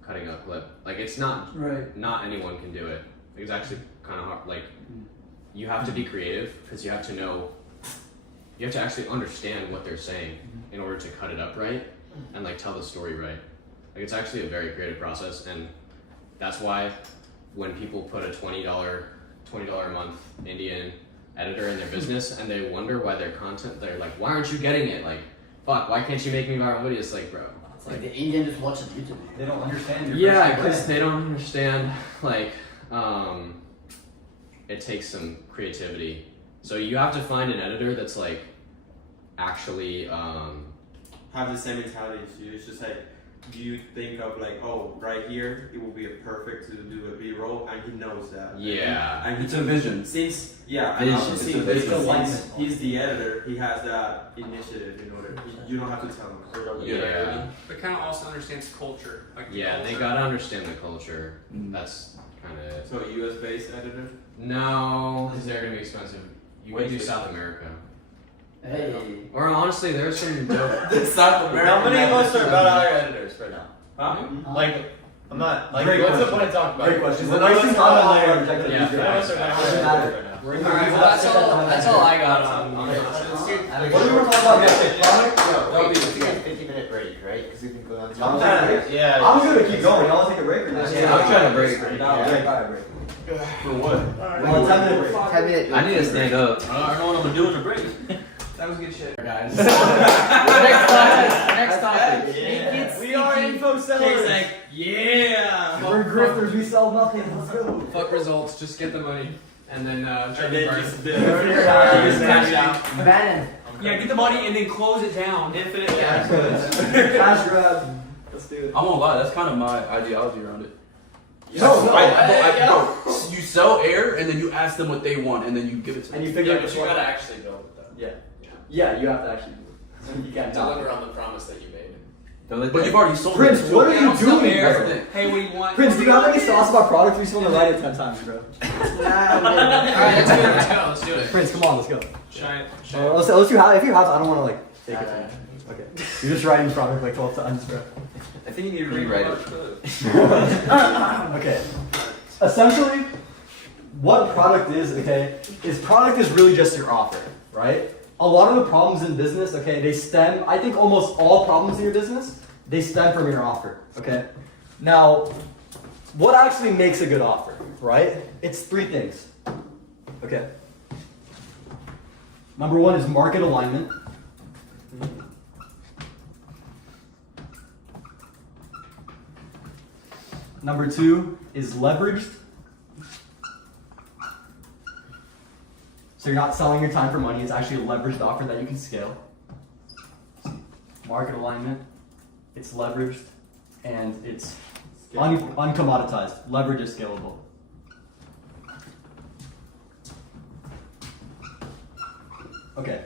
cutting a clip. Like it's not not anyone can do it. It's actually kind of hard. Like you have to be creative because you have to know. You have to actually understand what they're saying in order to cut it up right and like tell the story right. Like it's actually a very creative process, and that's why when people put a $20 a month Indian editor in their business and they wonder why their content, they're like, why aren't you getting it? Like, fuck, why can't you make me viral videos? Like, bro, It's like the Indian just watches YouTube. They don't understand your yeah, personal because brand. they don't understand. Like, it takes some creativity. So you have to find an editor that's like actually Have the same mentality as you. It's just like you think of like, oh, right here it will be a perfect to do a B-roll, and he knows that. Yeah. and he It's a vision. Since and Vision. also It's since a vision. since he's the editor, he has that initiative in order. You don't have to tell him. Yeah. But kind of also understands culture. Like the Yeah, they culture. gotta understand the culture. Mm. That's kind of it. So a US based editor. No, because they're gonna be expensive. You can do South America. Hey. Or honestly, there's some dope. South How many of us are about to hire editors right now? Huh? Like, I'm not. Like, Great what's the question. point of talking about Great it? question. Is We're the wasting time on layer Yeah. None of us are gonna hire Doesn't editors matter. right now. Alright, well, that's all I got on. What do we want to talk about next? Product? Wait, we have a 50-minute break, right? Because we've been going on. I'm trying to- Yeah. I'm gonna keep going. Y'all want to take a break or not? Yeah, I'm trying to break. Break. For what? Well, 10-minute break. 10-minute. I need to stand up. I don't know what I'm gonna do in the break. That was good shit. Guys. Next topic. Next topic. Yeah. We are info sellers. Yeah. We're grifters. We sell nothing. Let's go. Fuck results, just get the money. And then check And the then price. just Cash out. Bannon. Yeah, get the money and then close it down. Infinite Cash cash. Cash grab. Let's do it. I won't lie, that's kind of my ideology around it. No, Bro, you sell air and then you ask them what they want and then you give it to them. And you figure out but you gotta actually build it though. Yeah, you have to actually do it. So you can't Deliver on the promise that you made. Don't let But that- you've already sold Prince, it. too. what are Yeah, you don't sell doing? air. That's the thing. Hey, what do you want? Prince, do you have any thoughts about products? We just want to write it 10 times, bro. Alright, let's do it. Let's do it. Prince, come on, let's go. Try it. Let's do if you have, I don't want to like take it. From you. Okay. You're just writing product like 12 times, bro. I think you need to rewrite it. Okay. Essentially, what product is, okay, is product is really just your offer, right? A lot of the problems in business, okay, they stem, I think almost all problems in your business, they stem from your offer, okay? Now, what actually makes a good offer, right? It's three things, okay? Number one is market alignment. Number two is leveraged. So you're not selling your time for money, it's actually a leveraged offer that you can scale. Market alignment, it's leveraged, and it's uncommoditized. Leverage is scalable. Okay.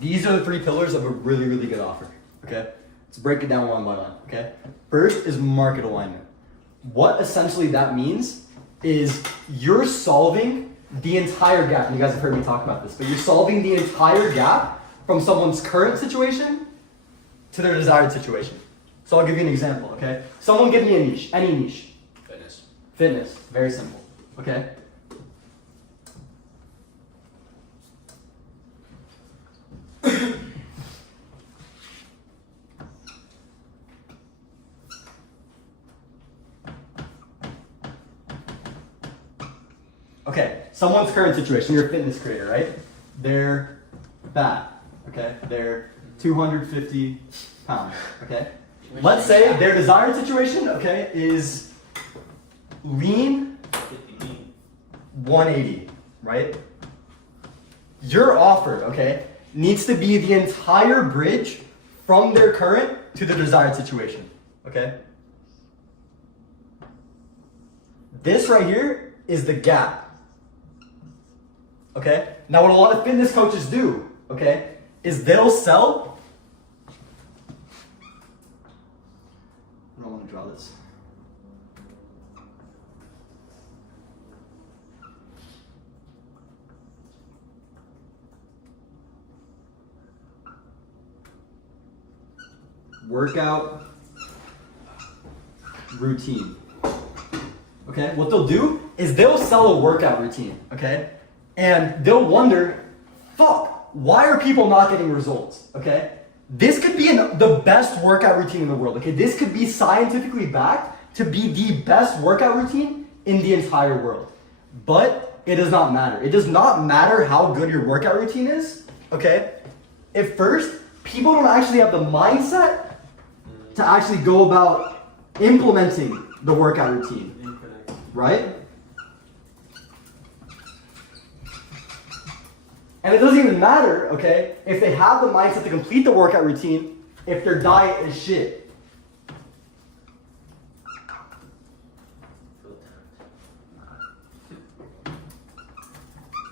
These are the three pillars of a really, really good offer. Okay? Let's break it down one by one. Okay? First is market alignment. What essentially that means is you're solving the entire gap. And you guys have heard me talk about this, but you're solving the entire gap from someone's current situation to their desired situation. So I'll give you an example, okay? Someone give me a niche, any niche. Fitness. Fitness, very simple, okay? Okay, someone's current situation, you're a fitness creator, right? They're fat, okay? They're 250 pounds, okay? Let's say their desired situation, okay, is lean 180, right? Your offer, okay, needs to be the entire bridge from their current to the desired situation, okay? This right here is the gap. Okay? Now what a lot of fitness coaches do okay, is they'll sell. I don't want to draw this. Workout routine. Okay, what they'll do is they'll sell a workout routine, okay? And they'll wonder, fuck, why are people not getting results, okay? This could be the best workout routine in the world, okay? This could be scientifically backed to be the best workout routine in the entire world. But it does not matter. It does not matter how good your workout routine is, okay? If first, people don't actually have the mindset to actually go about implementing the workout routine, right? And it doesn't even matter, okay, if they have the mindset to complete the workout routine, if their diet is shit.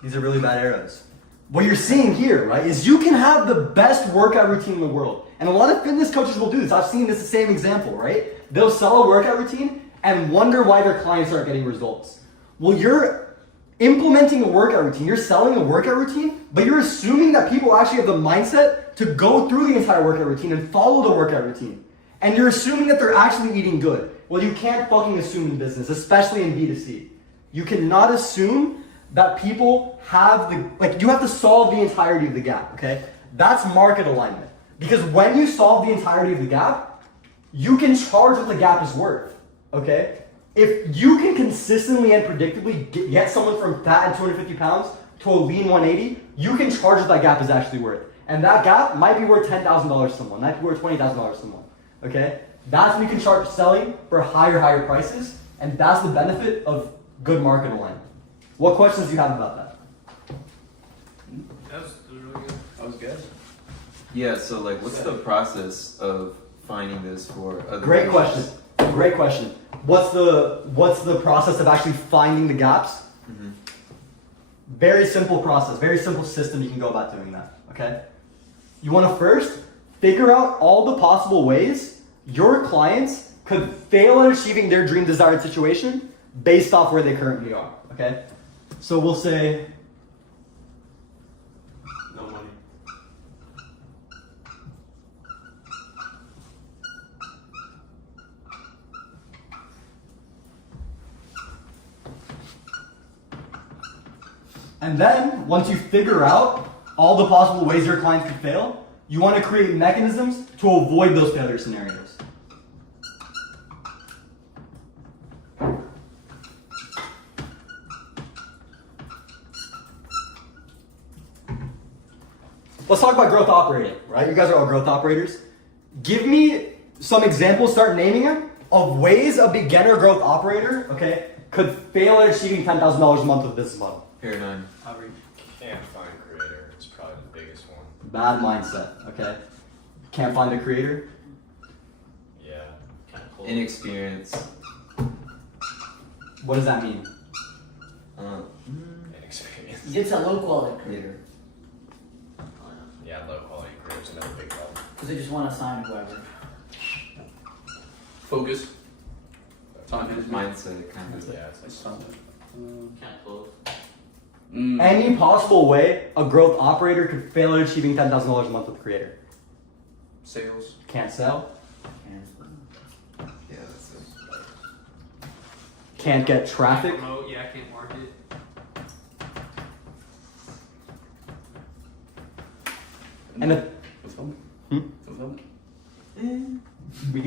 These are really bad arrows. What you're seeing here, right, is you can have the best workout routine in the world. And a lot of fitness coaches will do this. I've seen this the same example, right? They'll sell a workout routine and wonder why their clients aren't getting results. Well, you're implementing a workout routine. You're selling a workout routine, but you're assuming that people actually have the mindset to go through the entire workout routine and follow the workout routine. And you're assuming that they're actually eating good. Well, you can't fucking assume in business, especially in B2C. You cannot assume that people have you have to solve the entirety of the gap, okay? That's market alignment. Because when you solve the entirety of the gap, you can charge what the gap is worth, okay? If you can consistently and predictably get someone from fat and 250 pounds to a lean 180, you can charge what that gap is actually worth. And that gap might be worth $10,000 to someone, might be worth $20,000 to someone, okay? That's when you can start selling for higher prices, and that's the benefit of good market alignment. What questions do you have about that? That was really good. That was good. Yeah, so like what's the process of finding this for other Great coaches? question. Great question. What's the process of actually finding the gaps? Mm-hmm. Very simple process, very simple system you can go about doing that, okay? You want to first figure out all the possible ways your clients could fail at achieving their dream desired situation based off where they currently are, okay? So we'll say, No money. and then once you figure out all the possible ways your clients could fail, you want to create mechanisms to avoid those failure scenarios. Let's talk about growth operating, right? You guys are all growth operators. Give me some examples, start naming them, of ways a beginner growth operator, okay, could fail at achieving $10,000 a month with a business model. Paradigm. Can't find creator. It's probably the biggest one. Bad mindset, okay? Can't find a creator. Yeah. Can't pull. Inexperience. What does that mean? Inexperience. It's a low quality creator Yeah, low quality creators another big problem. because they just want to sign whoever. Focus. Time management. Mindset kind of. Yeah, it's like Can't close. Any possible way a growth operator could fail at achieving $10,000 a month with a creator? Sales. Can't sell. Yeah, that's it. Can't get traffic. Promote, yeah, can't market. And if Fulfillment. Hmm? Fulfillment.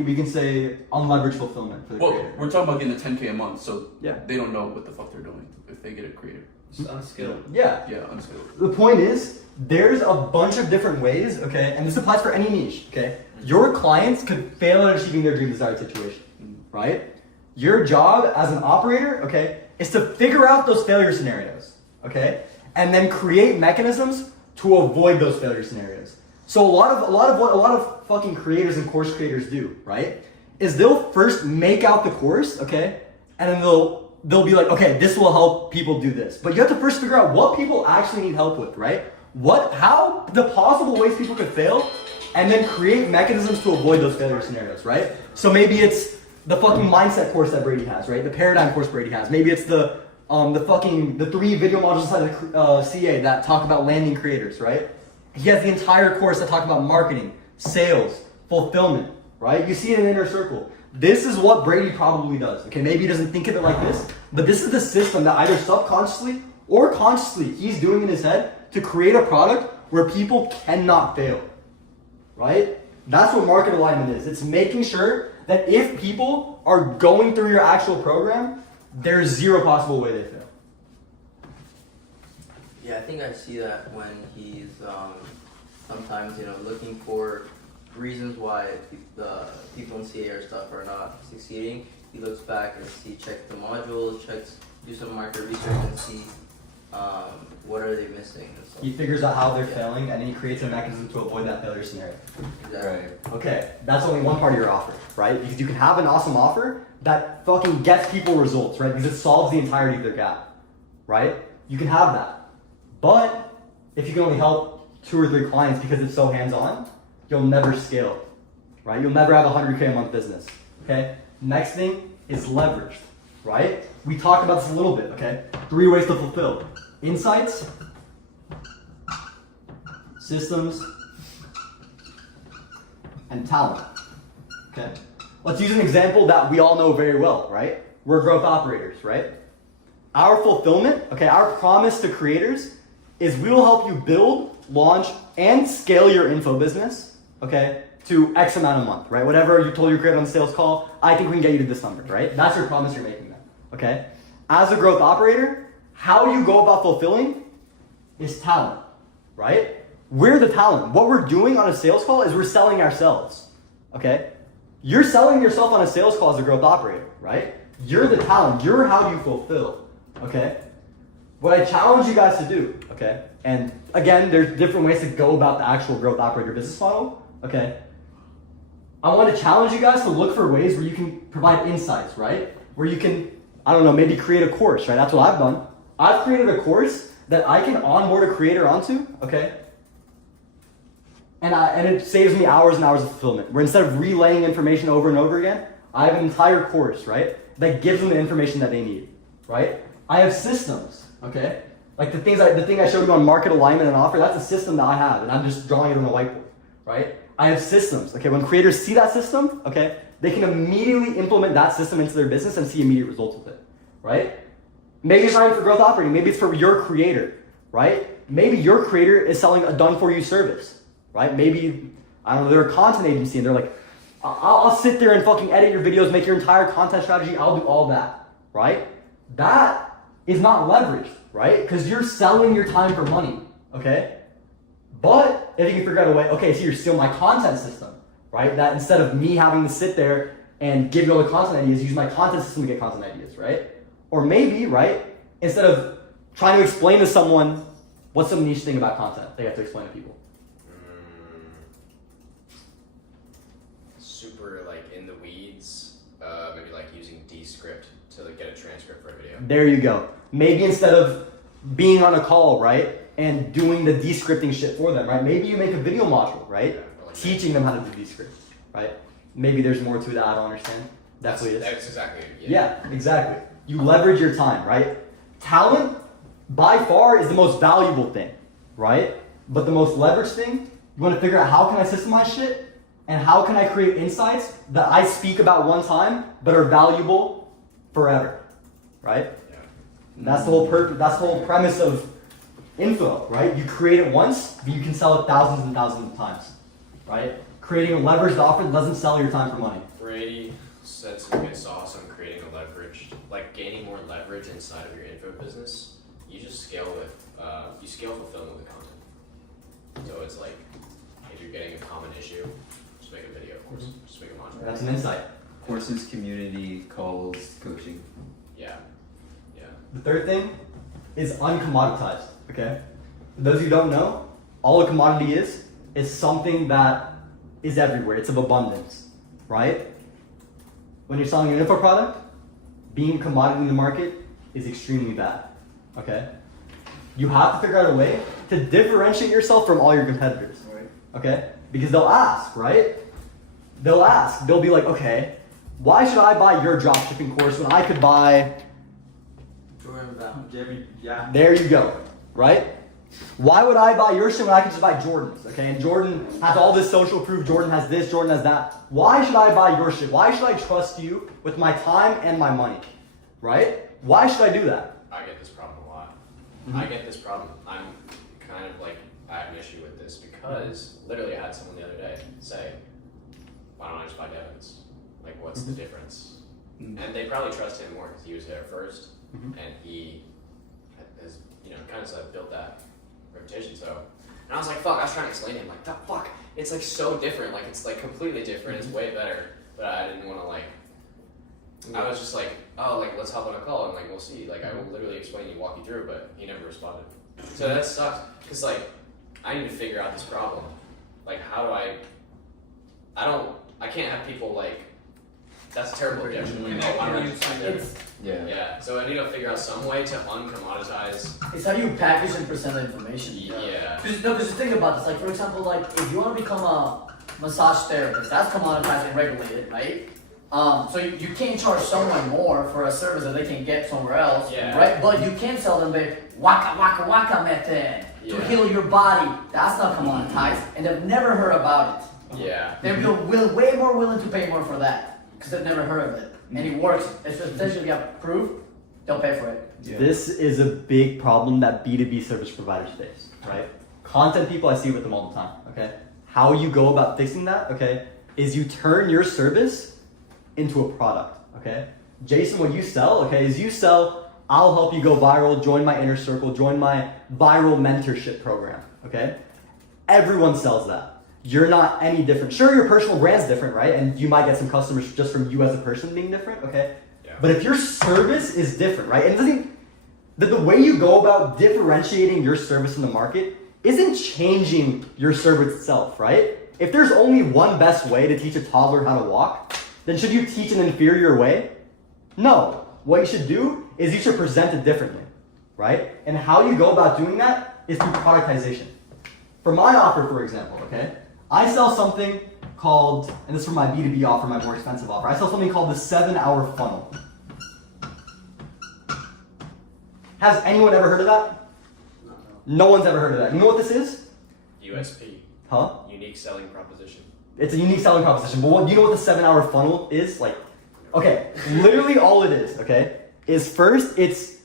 we can say unleveraged fulfillment for the Well, creator. we're talking about getting a 10K a month, so Yeah. they don't know what the fuck they're doing if they get a creator. It's unskilled. Yeah. Yeah, unskilled. The point is, there's a bunch of different ways, okay, and this applies for any niche, okay? Your clients could fail at achieving their dream desired situation, right? Your job as an operator, okay, is to figure out those failure scenarios, okay, and then create mechanisms to avoid those failure scenarios. So a lot of fucking creators and course creators do, right, is they'll first make out the course, okay, and then they'll be like, okay, this will help people do this. But you have to first figure out what people actually need help with, right? how the possible ways people could fail, and then create mechanisms to avoid those failure scenarios, right? So maybe it's the fucking mindset course that Brady has, right? The paradigm course Brady has. Maybe it's the 3 video modules inside of CA that talk about landing creators, right? He has the entire course that talk about marketing, sales, fulfillment, right? You see it in Inner Circle. This is what Brady probably does. Okay, maybe he doesn't think of it like this, but this is the system that either subconsciously or consciously he's doing in his head to create a product where people cannot fail, right? That's what market alignment is. It's making sure that if people are going through your actual program, there's zero possible way they fail. Yeah, I think I see that when he's sometimes looking for reasons why the people in CA or stuff are not succeeding. He looks back and checks the modules, do some market research and see what are they missing. And stuff. He figures out how they're failing, and then he creates a mechanism to avoid that failure scenario. Exactly. Right. Okay, that's only one part of your offer, right? Because you can have an awesome offer that fucking gets people results, right? Because it solves the entirety of their gap, right? You can have that. But if you can only help 2 or 3 clients because it's so hands-on, you'll never scale, right? You'll never have a 100K a month business, okay? Next thing is leverage, right? We talked about this a little bit, okay? 3 ways to fulfill. Insights, systems, and talent, okay? Let's use an example that we all know very well, right? We're growth operators, right? Our fulfillment, okay, our promise to creators is we will help you build, launch, and scale your info business, okay, to X amount a month, right? Whatever you told your creator on the sales call, I think we can get you to this number, right? That's your promise you're making them, okay? As a growth operator, how you go about fulfilling is talent, right? We're the talent. What we're doing on a sales call is we're selling ourselves, okay? You're selling yourself on a sales call as a growth operator, right? You're the talent. You're how you fulfill, okay? What I challenge you guys to do, okay? And again, there's different ways to go about the actual growth operator business model, okay? I want to challenge you guys to look for ways where you can provide insights, right? Where you can, I don't know, maybe create a course, right? That's what I've done. I've created a course that I can onboard a creator onto, okay? And it saves me hours and hours of fulfillment. Where instead of relaying information over and over again, I have an entire course, right? That gives them the information that they need, right? I have systems, okay? Like the thing I showed you on market alignment and offer, that's a system that I have, and I'm just drawing it on a whiteboard, right? I have systems, okay? When creators see that system, okay, they can immediately implement that system into their business and see immediate results with it, right? Maybe it's not even for growth operating, maybe it's for your creator, right? Maybe your creator is selling a done-for-you service, right? Maybe, I don't know, they're a content agency and they're like, I'll sit there and fucking edit your videos, make your entire content strategy, I'll do all that, right? That is not leverage, right? Because you're selling your time for money, okay? But if you can figure out a way, okay, so you're still my content system, right? That instead of me having to sit there and give you all the content ideas, use my content system to get content ideas, right? Or maybe, right, instead of trying to explain to someone what's some niche thing about content, they have to explain to people. Super like in the weeds, maybe like using Descript to like get a transcript for a video. There you go. Maybe instead of being on a call, right, and doing the descripting shit for them, right? Maybe you make a video module, right? Yeah, or like Teaching them how to do descript, right? Maybe there's more to that I don't understand. That's what it is. That's exactly it. Yeah, exactly. You leverage your time, right? Talent, by far, is the most valuable thing, right? But the most leveraged thing, you want to figure out how can I systemize shit and how can I create insights that I speak about one time but are valuable forever, right? Yeah. And that's the whole purpose. That's the whole premise of info, right? You create it once, but you can sell it thousands and thousands of times, right? Creating a leveraged offer that doesn't sell your time for money. Brady said some good sauce on creating a leverage, like gaining more leverage inside of your info business. You just scale with, you scale fulfillment with content. So it's like, if you're getting a common issue, just make a video course, just make a module. That's an insight. Courses, community, calls, coaching. Yeah, yeah. The third thing is uncommoditized, okay? For those who don't know, all a commodity is something that is everywhere. It's of abundance, right? When you're selling an info product, being commodity in the market is extremely bad, okay? you have to figure out a way to differentiate yourself from all your competitors. Okay? Because they'll ask, right? They'll be like, okay, why should I buy your dropshipping course when I could buy... Yeah. There you go, right? Why would I buy your shit when I could just buy Jordan's, okay? And Jordan has all this social proof, Jordan has this, Jordan has that. Why should I buy your shit? Why should I trust you with my time and my money, right? Why should I do that? I get this problem a lot. Mhm. I get this problem. I'm kind of like, I have an issue with this because literally I had someone the other day say, why don't I just buy Devin's? Like, what's the difference? And they probably trust him more because he was there first and he has, you know, kind of like built that reputation. So, and I was like, fuck, I was trying to explain to him, like, the fuck, it's like so different. Like, it's like completely different. It's way better. But I didn't want to like, I was just like, oh, like, let's hop on a call and like, we'll see. Like, I will literally explain you, walk you through, but he never responded. So that sucks because like, I need to figure out this problem. Like, how do I can't have people like, that's a terrible objection. Like, oh, why don't I just find it? Yeah. So I need to figure out some way to uncommoditize. It's how you package and present the information. Yeah. Because think about this. Like, for example, like, if you want to become a massage therapist, that's commoditized and regulated, right? So you can't charge someone more for a service that they can get somewhere else, right? But you can sell them the waka waka waka method to heal your body. That's not commoditized, and they've never heard about it. Yeah. They're way more willing to pay more for that because they've never heard of it, and it works. It's essentially approved. They'll pay for it. Yeah. This is a big problem that B2B service providers face, right? Content people, I see with them all the time, okay? How you go about fixing that, okay, is you turn your service into a product, okay? Jason, what you sell, okay, is you sell, I'll help you go viral, join my inner circle, join my viral mentorship program, okay? Everyone sells that. You're not any different. Sure, your personal brand's different, right? And you might get some customers just from you as a person being different, okay? Yeah. But if your service is different, right? And it doesn't, the way you go about differentiating your service in the market isn't changing your service itself, right? If there's only one best way to teach a toddler how to walk, then should you teach an inferior way? No. What you should do is you should present it differently, right? And how you go about doing that is through productization. For my offer, for example, okay? I sell something called, and this is for my B2B offer, my more expensive offer, I sell something called the 7-hour funnel. Has anyone ever heard of that? No one's ever heard of that. You know what this is? USP. Huh? Unique selling proposition. It's a unique selling proposition. But do you know what the 7-hour funnel is? Like, okay, literally all it is, okay, is first it's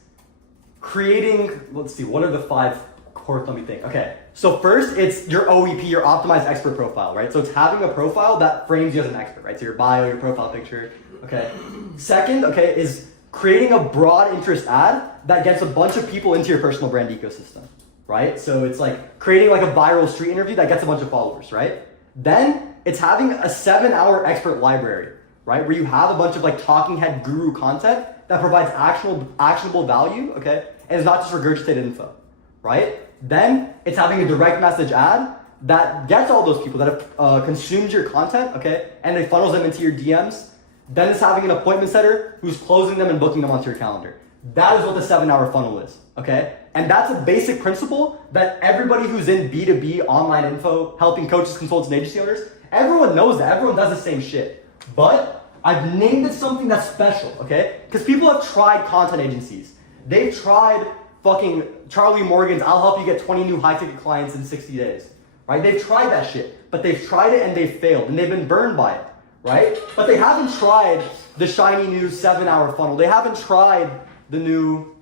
creating, let's see, what are the 5 core, let me think. Okay, so first it's your OEP, your optimized expert profile, right? So it's having a profile that frames you as an expert, right? So your bio, your profile picture, okay. Second, okay, is creating a broad interest ad that gets a bunch of people into your personal brand ecosystem, right? So it's like creating like a viral street interview that gets a bunch of followers, right? Then it's having a 7-hour expert library, right? Where you have a bunch of like talking head guru content that provides actionable value, okay? And it's not just regurgitated info, right? Then it's having a direct message ad that gets all those people that have consumed your content, okay? And it funnels them into your DMs. Then it's having an appointment setter who's closing them and booking them onto your calendar. That is what the 7-hour funnel is, okay? And that's a basic principle that everybody who's in B2B online info, helping coaches, consultants, and agency owners, everyone knows that. Everyone does the same shit. But I've named it something that's special, okay? Because people have tried content agencies. They've tried fucking Charlie Morgan's, I'll help you get 20 new high-ticket clients in 60 days, right? They've tried that shit, but they've tried it and they've failed, and they've been burned by it, right? But they haven't tried the shiny new 7-hour funnel. They haven't tried the new,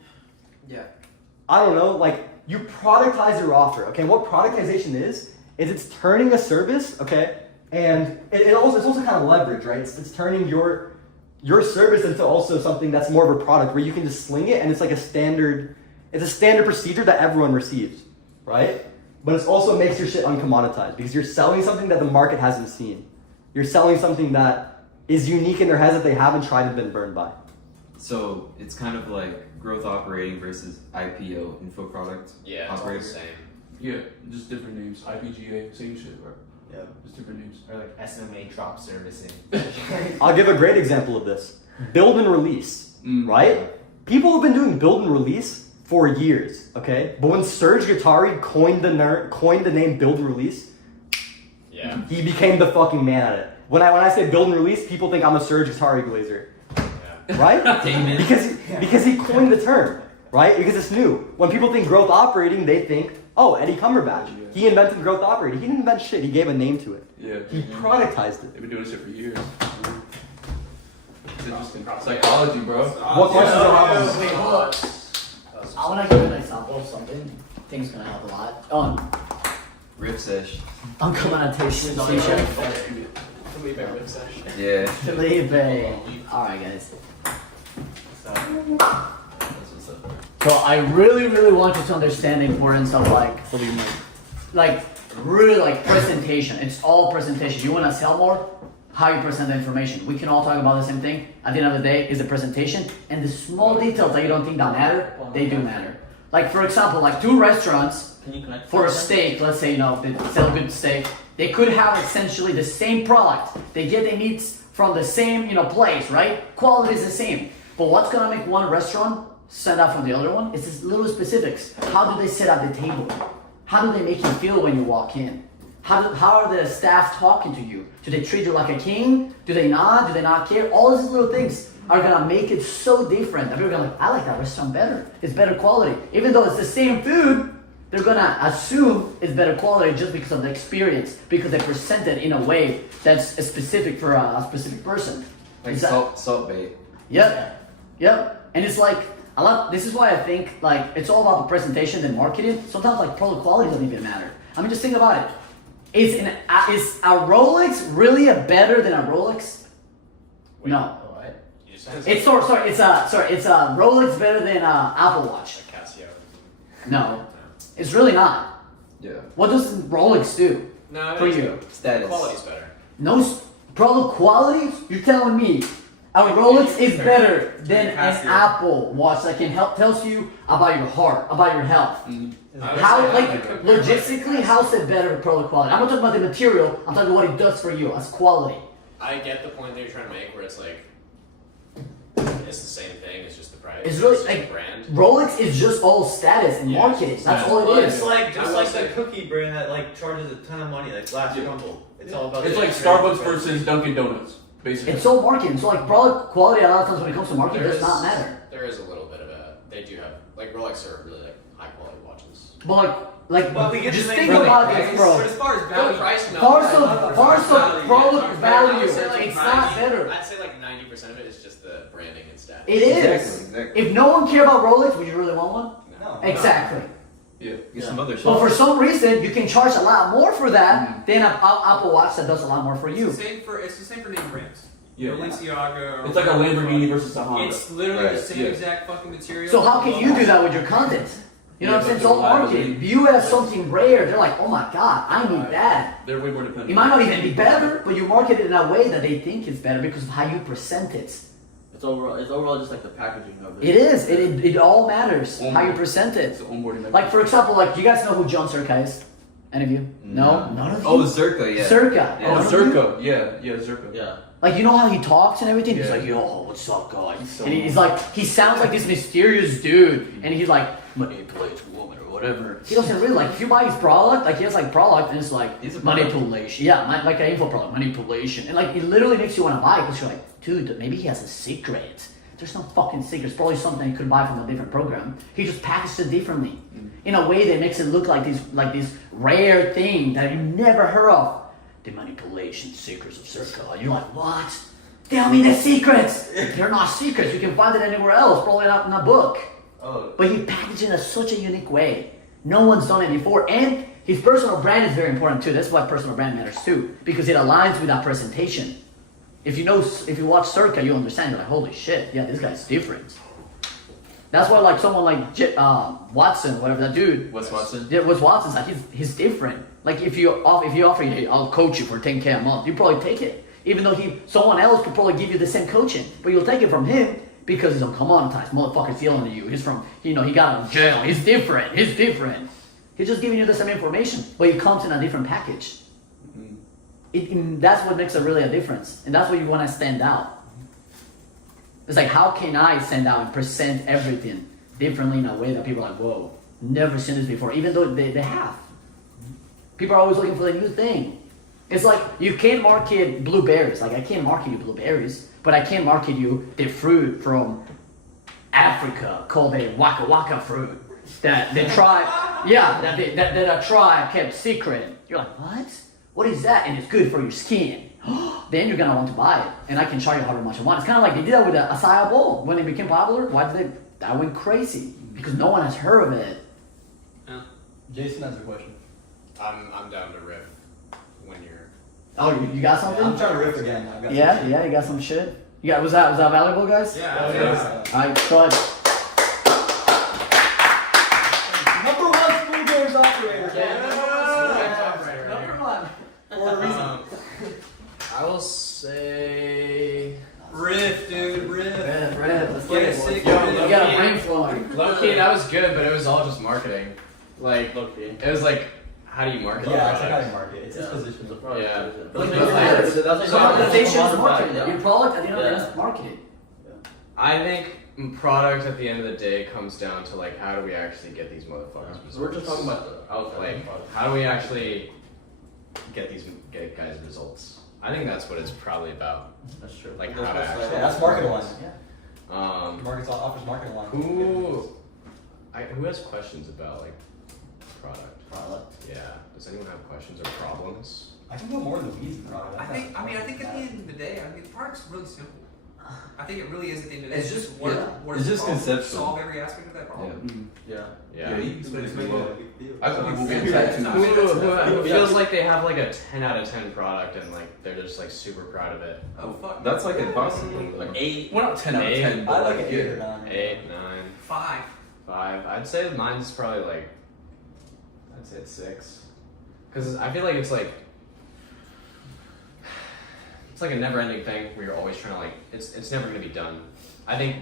I don't know, like, you productize your offer, okay? What productization is it's turning a service, okay? And it's also kind of leverage, right? It's turning your service into also something that's more of a product where you can just sling it and it's like a standard procedure that everyone receives, right? But it also makes your shit uncommoditized because you're selling something that the market hasn't seen. You're selling something that is unique in their heads that they haven't tried and been burned by. So it's kind of like growth operating versus IPO, info product. Yeah, it's all the same. Yeah, just different names. IPGA, same shit, right? Yeah. Just different names. Or like SMA drop servicing. I'll give a great example of this. Build and release, right? People have been doing build and release for years, okay? But when Serge Guattari coined the name build and release, Yeah. he became the fucking man at it. When I say build and release, people think I'm a Serge Guattari glazer, Yeah. right? Damn it. because he coined the term, right? Because it's new. When people think growth operating, they think, oh, Eddie Cumberbatch. Yeah. He invented growth operating. He didn't invent shit. He gave a name to it. Yeah. He productized it. They've been doing this shit for years. It's interesting. Psychology, bro. What questions are on? Wait, hold on. I want to give an example of something. I think it's gonna help a lot. Rip sesh. I'm coming on taste session. Felipe Rip Sesh. Yeah. Felipe. Alright, guys. So I really want you to understand the importance of like really like presentation. It's all presentation. You want to sell more? How you present the information. We can all talk about the same thing. At the end of the day, is the presentation and the small details that you don't think that matter, they do matter. Like for example, like two restaurants Can you connect? for a steak, let's say, they sell good steak. They could have essentially the same product. They get the meats from the same, place, right? Quality is the same. But what's gonna make one restaurant stand out from the other one? It's just little specifics. How do they sit at the table? How do they make you feel when you walk in? How are the staff talking to you? Do they treat you like a king? Do they not? Do they not care? All these little things are gonna make it so different that people are gonna I like that restaurant better. It's better quality. Even though it's the same food, they're gonna assume it's better quality just because of the experience, because they present it in a way that's specific for a specific person. Like Is that- salt bait. Yep. And it's like this is why I think like it's all about the presentation and marketing. Sometimes like product quality doesn't even matter. I mean, just think about it. Is a Rolex really better than a Rolex? Wait, No. What? You just said It's it's a Rolex better than a Apple Watch. like Casio. No, it's really not. Yeah. What does Rolex do No, for it's you? good. Status. Quality's better. No product quality? You're telling me a Rolex is better than an Apple Watch that can tells you about your heart, about your health. I would How, say like, I would compare logistically, how's it better with product quality? I'm not talking about the material, I'm talking about what it does for you as quality. I get the point that you're trying to make, where it's like it's the same thing. It's just the price. It's really, just like, the brand. Rolex is just all status and Yeah. marketing. That's all Well, it it's is. like I just will like say- the cookie brand that like charges a ton of money, like Glass Crumble. It's all about. It's the like experience. Starbucks versus Dunkin' Donuts, basically. It's all marketing. So, like, product quality a lot of times when it comes to marketing There does is- not matter. There is a little bit of a. They do have like Rolex are really like high quality watches. But, like But we get just the think same about price, it, bro. But as far as The value, price, no. Parts I love of the product I would value, say, like, it's not 90 better. I'd say like 90% of it is just the branding and status. It is. Exactly. If no one cared about Rolex, would you really want one? no. Exactly. Yeah. Get some other shit. But for some reason, you can charge a lot more for that than an Apple Watch that does a lot more for you. It's the same for name brands. Yeah. Balenciaga. Or It's like a Lamborghini versus a Honda. It's literally Right, the same yeah. exact fucking material. So how can you do that with your content? You know what I'm saying? It's all marketing. View it as something rare. They're like, oh my god, I need that. They're way more dependent. It might not even be better, but you market it in a way that they think is better because of how you present it. It's overall just like the packaging of it. It is. It all matters how you present It's it. the onboarding. Like for example, like you guys know who John Circa is? Any of you? No? None of you? Oh, Zerka, yeah. Circa. Yeah. Oh, None of you? Zerka. Yeah, Zerka. Yeah. Like you know how he talks and everything? He's Yeah. like, yo, what's up, guys? So- And he's like, he sounds like this mysterious dude, and he's like, manipulates woman or whatever. He doesn't really like. If you buy his product, like he has like product, and it's like He's a product. manipulation. Yeah, like an info product, manipulation, and like it literally makes you want to buy it because you're like, dude, maybe he has a secret. There's no fucking secret. It's probably something you could buy from a different program. He just packaged it differently, in a way that makes it look like this rare thing that you never heard of. The manipulation secrets of Circa. And you're like, what? Tell me the secrets. They're not secrets. You can find it anywhere else. Probably not in a book. Oh, But he packaged it in such a unique way. No one's done it before. And his personal brand is very important too. That's why personal brand matters too. Because it aligns with that presentation. If you watch Circa, you understand. You're like, holy shit, yeah, this guy's different. That's why like someone like Watson, whatever that dude. Wes Watson? Yeah, Wes Watson's like he's different. Like if you offer, hey, I'll coach you for 10K a month, you probably take it. Even though someone else could probably give you the same coaching, but you'll take it from him because he's uncommoditized. Motherfucker's yelling at you. He's from, he got out of jail. He's different. He's just giving you the same information, but it comes in a different package. That's what makes really a difference, and that's what you want to stand out. It's like, how can I stand out and present everything differently in a way that people are like, whoa, never seen this before, even though they have. People are always looking for the new thing. It's like you can't market blueberries. Like I can't market you blueberries, but I can market you the fruit from Africa called a waka waka fruit that the tribe, that a tribe kept secret. You're like, what? What is that? And it's good for your skin. Then you're gonna want to buy it, and I can charge you however much you want. It's kind of like they did that with the acai bowl when it became popular. Why did they? That went crazy because no one has heard of it. Jason has a question. I'm down to riff when you're. Oh, you got something? I'm trying to riff again. I've got Yeah, some yeah, you got some shit. You got was that valuable, guys? Yeah. Alright, go ahead. Number one school games operator. Number one. For a reason. I will say. Riff, dude, riff. Red, let's Get get a it. sick Yo, riff. you got a brain flowing. Low key, that was good, but it was all just marketing. Like, Low-key. it was like, how do you market Yeah, the it's like how product? you market. It's his position. Yeah. But That's so monetization is like marketing. yeah. Your product at the end of the day Yeah. is marketing. I think product at the end of the day comes down to like, how do we actually get these motherfuckers results? We're just talking about the outside Like, product. how do we actually get guys results? I think that's what it's probably about. That's true. Like, That's how to what's actually. Yeah, that's market line. Um, Offers market line. who has questions about like product? Product. Yeah. Does anyone have questions or problems? I can go more in the weeds in product. I think at the end of the day, I mean, the product's really simple. I think it really is at the end of the day. It's It's just- what, yeah. what It's is the just problem? conceptual. Solve every aspect of that problem. Yeah. Yeah. you can spend It's it making well. it a big deal. I think people get Yeah. tattooed. Who feels like they have like a 10 out of 10 product and like they're just like super proud of it? Oh fuck. That's like impossible. Like 8. Well, not 10 out of 10, I but like like, an 8 or 9. 8, 9, 5. 5. I'd say mine's probably like, I'd say it's 6. Because I feel like it's like a never-ending thing where you're always trying to like, it's never gonna be done. I think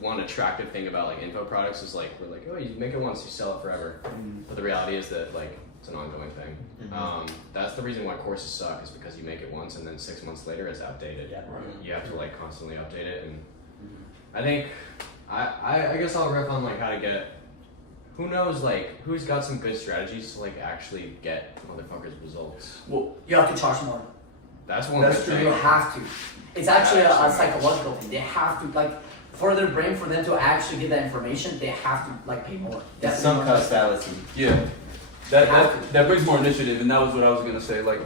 one attractive thing about like info products is like, we're like, oh, you make it once, you sell it forever. But the reality is that like, it's an ongoing thing. That's the reason why courses suck, is because you make it once and then 6 months later it's outdated. Yeah. You have to like constantly update it, and I think I guess I'll riff on like how to get. Who knows like who's got some good strategies to like actually get motherfuckers results. Well, you have to charge more. That's one That's good true. thing. You have to. It's actually a Actually, psychological thing. They have to like for their brain, for them to actually get that information, they have to like pay more. It's some causality. yeah. That brings more initiative, and that was what I was gonna say. Like,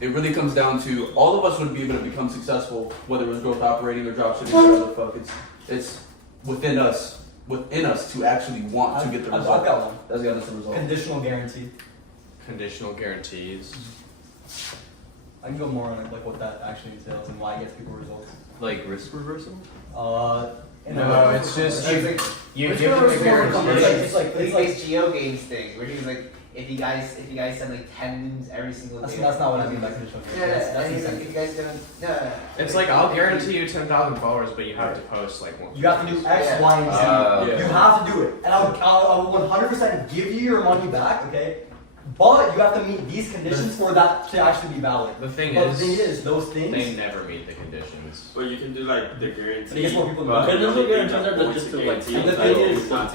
it really comes down to all of us would be able to become successful, whether it was growth operating or dropshipping or whatever the fuck. It's within us to actually want to get the I've result. got one. That's got us the result. Conditional guarantee. Conditional guarantees. I can go more on like what that actually entails and why it gets people results. Like risk reversal? In No, a- it's just It's like, you Which give one them was a more guarantee. it's like these Geo Games thing, where he's like, if you guys send like 10 memes every single day. that's not what I mean by conditional Yeah, guarantee. and That's he's like, incentive. if you guys don't, no. It's like I'll guarantee you 10,000 followers, but you have to post like one. You have to do X, Yeah. Y, and Z. Yeah. You have to do it. And I'll 100% give you your money back, okay? But you have to meet these conditions for that to actually be valid. The thing But is, the thing is, those they things, never meet the conditions. But you can do like the guarantee. I guess more people but know. the only Guarantees thing are that just points to, like, guarantee and the is thing like, is- not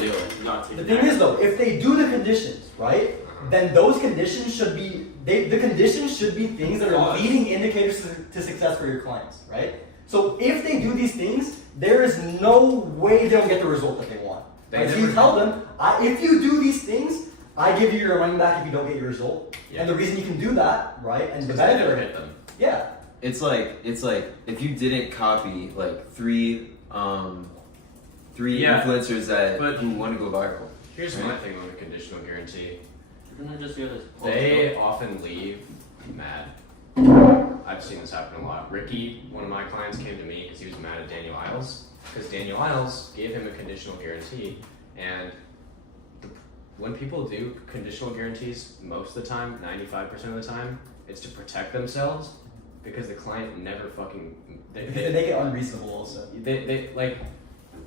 taking the thing is though, if they do the conditions, right, then those conditions should be, the conditions should be things that are leading indicators to success for your clients, right? So if they do these things, there is no way they don't get the result that they want. They Right? So never- you tell them, if you do these things, I give you your money back if you don't get your result. Yeah. And the reason you can do that, right, and the Because they never benefit, hit them. yeah. It's like if you didn't copy like three Yeah, influencers but- who want to go viral. Here's my thing on a conditional guarantee. Didn't I just hear this? They often leave mad. I've seen this happen a lot. Ricky, one of my clients, came to me because he was mad at Daniel Iles because Daniel Iles gave him a conditional guarantee, and when people do conditional guarantees, most of the time, 95% of the time, it's to protect themselves because the client never fucking Because they make it unreasonable also.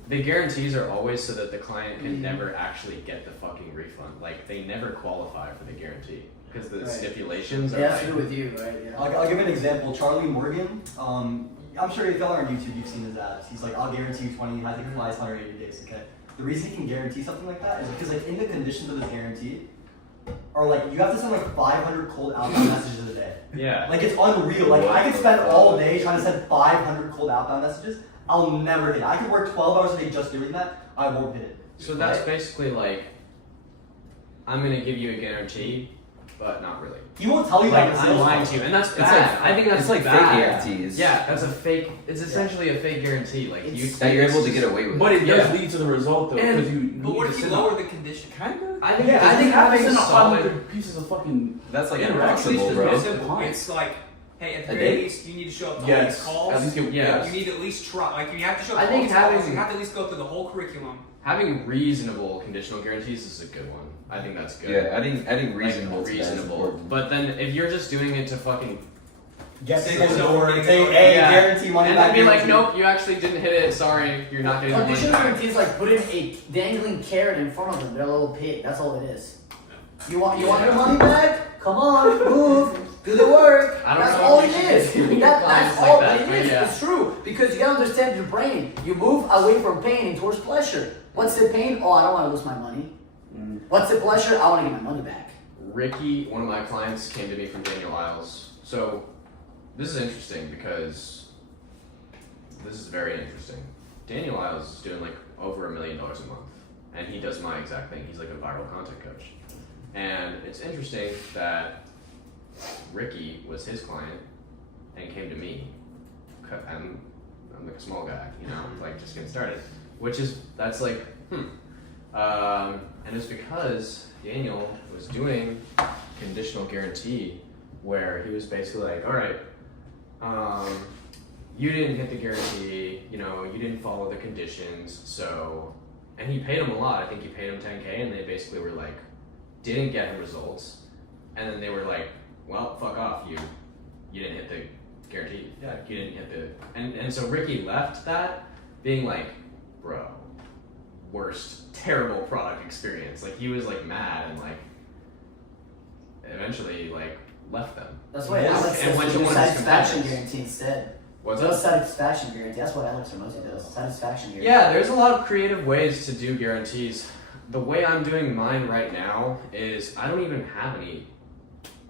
the guarantees are always so that the client can never actually get the fucking refund. Like they never qualify for the guarantee because the Right. stipulations are It has to like, do with you, right? Yeah. I'll give an example. Charlie Morgan, I'm sure if y'all are on YouTube, you've seen his ads. He's like, I'll guarantee you 20, has it flies 180 days, okay? the reason he can guarantee something like that is because like in the conditions of his guarantee are like you have to send like 500 cold outbound messages a day. Yeah. Like it's unreal. Like I could spend all day trying to send 500 cold outbound messages. I'll never hit it. I could work 12 hours a day just doing that. I won't hit it. So that's basically like, I'm gonna give you a guarantee, but not really. He won't tell you Like that. I'm lying to you, and that's It's bad. like- I think that's it's like bad. fake guarantees. Yeah, that's a fake. It's essentially a fake guarantee. Like you That you're able to get away with. But it does Yeah. lead to the result though, And- because you. But what need if to you send lower out- the condition? I think Yeah, I think having having solid. 100 pieces of fucking. That's like interaction impossible, is bro. very Simple. high. It's like, hey, at the A very day? least, you need to show up to all Yes. these calls. At least get Yeah. You need to at least try. Like, you have to show up I to all think these calls. having- You have to at least go through the whole curriculum. Having reasonable conditional guarantees is a good one. I think that's good. Yeah, adding Like, reasonable. to that is reasonable. important. But then if you're just doing it to fucking Get Say people there's to no work, getting say, it. hey, Yeah. guarantee money and back. then be like, guarantee. nope, you actually didn't hit it. Sorry, you're not getting the money Conditional back. guarantee is like putting a dangling carrot in front of them. They're a little pig. That's all it is. You want your money back? Come on, move, do the work. I don't That's know all if it you should is. be doing That's clients all like that, it but is. yeah. It's true because you gotta understand your brain. You move away from pain and towards pleasure. What's the pain? Oh, I don't want to lose my money. What's the pleasure? I want to get my money back. Ricky, one of my clients, came to me from Daniel Isles. So this is interesting because this is very interesting. Daniel Isles is doing like over $1 million a month, and he does my exact thing. He's like a viral content coach, and it's interesting that Ricky was his client and came to me. I'm like a small guy, you know, like just getting started, that's like and it's because Daniel was doing conditional guarantee where he was basically like, all right, you didn't hit the guarantee, you know, you didn't follow the conditions, so, and he paid him a lot. I think he paid him $10K, and they basically were like, didn't get him results, and then they were like, well, fuck off, you didn't hit the guarantee, yeah, you didn't hit the, and so Ricky left that being like, bro, worst, terrible product experience. Like he was like mad and like eventually like left them. That's why Yes. Alex And says went to to do one of his satisfaction competitors. guarantee instead. What's Do a up? satisfaction guarantee. That's what Alex Ramosi does. Satisfaction guarantee. Yeah, there's a lot of creative ways to do guarantees. The way I'm doing mine right now is I don't even have any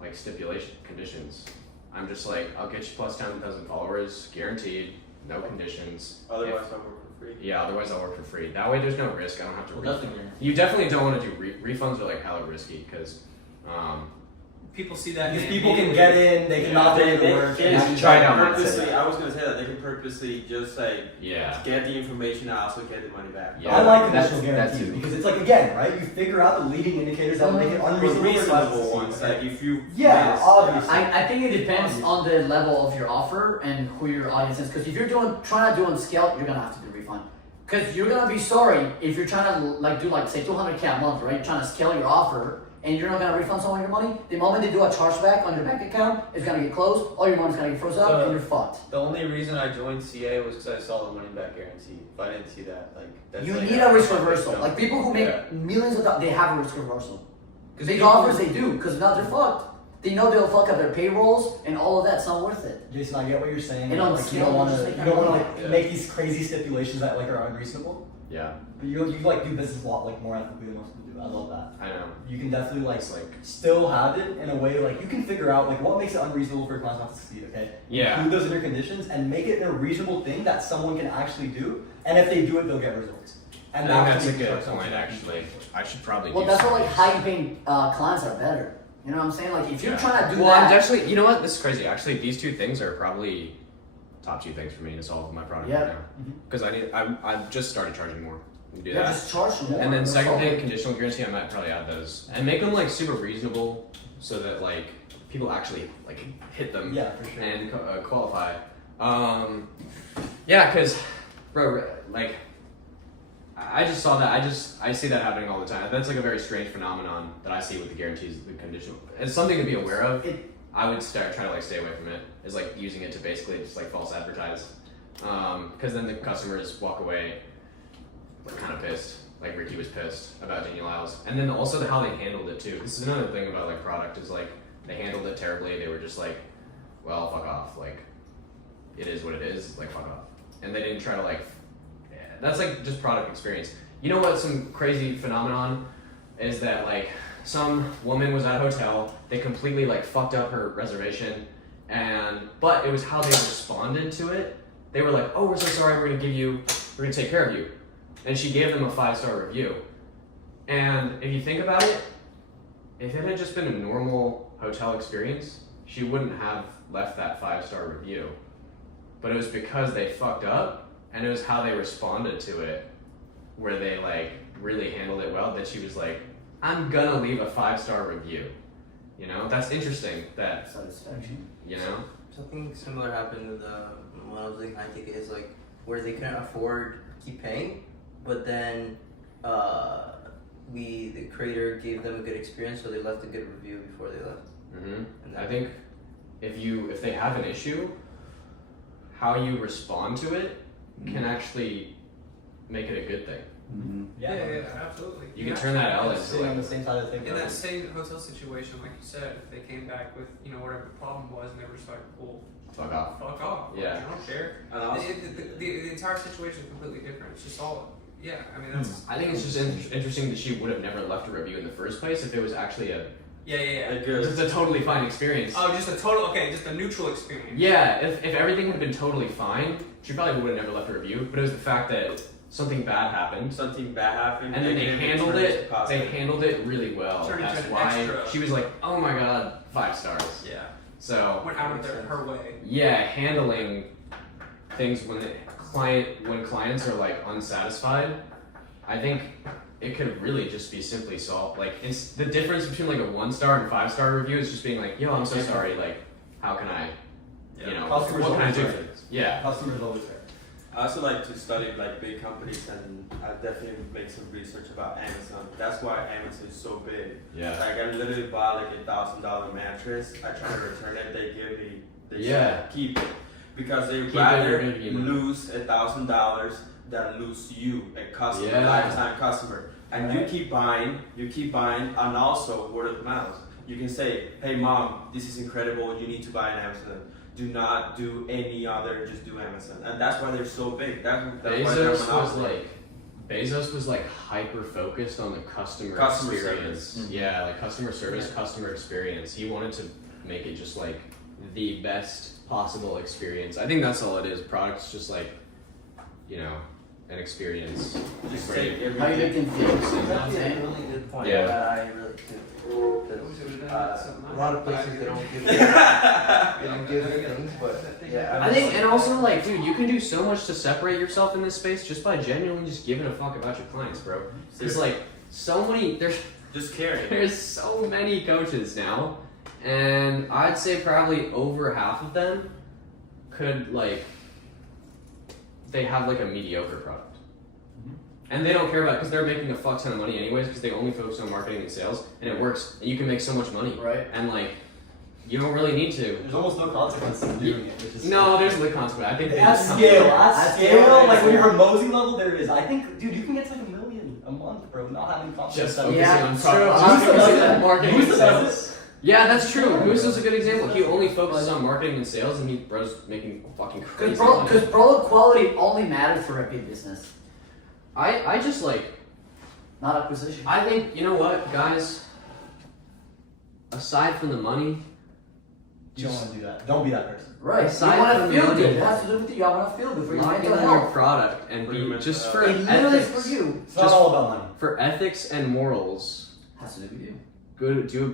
like stipulation conditions. I'm just like, I'll get you plus 10,000 followers, guaranteed, no conditions. Otherwise, I work for free. Yeah, otherwise I'll work for free. That way there's no risk. I don't have to. Well, that's a guarantee. You definitely don't want to do refunds are like hella risky because People see that. Because and people can immediately- get in, they can not they, do the work. they and- try it out purposely, mindset. I was gonna say that they can purposely just like yeah. get the information and also get the money back. Yeah. I like That's- conditional that guarantees too. because it's like again, right? You figure out the leading indicators that will make it But unreasonable. for clients to reasonable see, ones, okay? like if you Yeah, miss, obviously. I think it depends on the level of your offer and who your audience is. Because if you're trying to do on scale, you're gonna have to do refund. Because you're gonna be sorry if you're trying to like do like say 200K a month, right? You're trying to scale your offer and you're not gonna refund someone your money. The moment they do a chargeback on your bank account, it's gonna get closed. All your money's gonna get frozen up, and you're fucked. The only reason I joined CA was because I saw the money back guarantee. If I didn't see that, like that's You like need a risk reversal. Like people who make Yeah. millions of dollars, they have a risk reversal. Because Big offers, they do, because now they're fucked. They know they'll fuck up their payrolls and all of that. It's not worth it. Jason, I get what you're saying. And on Like, you scale, don't want just to, make you that don't want to money. like Yeah. make these crazy stipulations that like are unreasonable. Yeah, But you like do business a lot like more ethically than most people do. I love that. I know. You can definitely like It's like still have it in a way like you can figure out like what makes it unreasonable for a client not to succeed. Okay. yeah. Include those in your conditions and make it a reasonable thing that someone can actually do. And if they do it, they'll get results. I And think that's a when you good start point, something. actually. I should probably Well, do that's why something. like high-paying clients are better. You know what I'm saying? Like if you're Yeah. trying to do well, I'm that, actually, you know what? This is crazy. Actually, these two things are probably top two things for me to solve my product Yeah. right now. Because I've just started charging more. We can do yeah, that. just charge them more. And then That's second all. thing, conditional guarantee. I might probably add those and make them like super reasonable, so that like people actually like hit them Yeah, for sure. and qualify. Yeah, because bro, like I just saw that. I see that happening all the time. That's like a very strange phenomenon that I see with the guarantees, the conditional. It's something to be aware of. I would try to like stay away from it. Is like using it to basically just like false advertise, because then the customers walk away like kind of pissed. Like Ricky was pissed about Daniel Isles, and then also how they handled it too. This is another thing about like product is like they handled it terribly. They were just like, well, fuck off. Like it is what it is. Like fuck off, and they didn't try to like. That's like just product experience. you know what? Some crazy phenomenon is that like some woman was at a hotel. They completely like fucked up her reservation, but it was how they responded to it. They were like, "Oh, we're so sorry. We're gonna take care of you," and she gave them a 5-star review. And if you think about it, if it had just been a normal hotel experience, she wouldn't have left that 5-star review. But it was because they fucked up, and it was how they responded to it, where they like really handled it well, that she was like, I'm gonna leave a 5-star review. You know, that's interesting. That Satisfaction. you know, Something similar happened with when I was like high ticket is like where they couldn't afford to keep paying, but then the creator gave them a good experience, so they left a good review before they left. hmm And I think if they have an issue, how you respond to it can actually make it a good thing. Mm-hmm. Yeah, absolutely. You can turn that L into Sitting on like, the same side of the thing. In that same hotel situation, like you said, if they came back with, whatever the problem was, and they were just like, well, fuck off. fuck off. Like, Yeah. I don't care. And also, The entire situation is completely different. It's just all, yeah, I mean, that's, I think it's just interesting that she would have never left a review in the first place if it was actually yeah. just a totally fine experience. Oh, just a neutral experience. Yeah, if everything had been totally fine, she probably would have never left a review. But it was the fact that something bad happened, Something bad happened, and then they can handled turn it. to positive. They handled it really well. Turned into That's an why extra. she was like, "Oh my god, 5 stars." Yeah. So Went out of her way. yeah, handling things when clients are like unsatisfied, I think it could really just be simply solved. Like it's the difference between like a 1-star and 5-star review is just being like, "Yo, I'm so sorry. Like, how can I, Customers what can I always do right. for this?" Yeah. Customers always there. I also like to study like big companies, and I definitely make some research about Amazon. That's why Amazon is so big. Yeah. Like I literally bought like $1,000 mattress. I try to return it. They give me. They Yeah. say keep it because they Keep it, rather you're gonna give you money. lose $1,000 than lose you, a customer, Yeah. lifetime customer. And you keep buying, and also word of mouth. You can say, "Hey mom, this is incredible. You need to buy an Amazon. Do not do any other. Just do Amazon." And that's why they're so big. That's why they're Bezos was like hyper focused on the customer experience. service. Yeah, like customer service, customer experience. He wanted to make it just like the best possible experience. I think that's all it is. Product's just like, an experience. Just Great. take everything. How you make them feel? You know what I'm That's a saying? really good point Yeah. that I relate to. A lot of places they don't give things, but yeah. I think, and also like, dude, you can do so much to separate yourself in this space just by genuinely just giving a fuck about your clients, bro. There's like so many. Just caring. There's so many coaches now, and I'd say probably over half of them could they have like a mediocre product, and they don't care about it because they're making a fuck ton of money anyways because they only focus on marketing and sales, and it works. And you can make so much money, Right. and like you don't really need to. There's almost no consequences in doing it. Which is No, there's the consequence. I think they At just scale, At scale, like when you're from Mosey level, there is. I think, dude, you can get to like $1 million a month, bro, not having consequences. just focusing Yeah, on true. just focusing on marketing and Musa sales. does it. Yeah, that's true. Musa's a good example. He only focuses on marketing and sales, and bro's making fucking crazy money. Because product quality only matters for repeat business, I just like, not acquisition. I think, you know what, guys? Aside from the money, You don't want to do that. Don't be that person. Right. Aside You want from to feel money, good. It has to do with you. You want to feel good for your marketing mental your health. product and For your be mental just health. for It literally is ethics, for you. It's not Just- all about money. for ethics and morals. Has to do with you.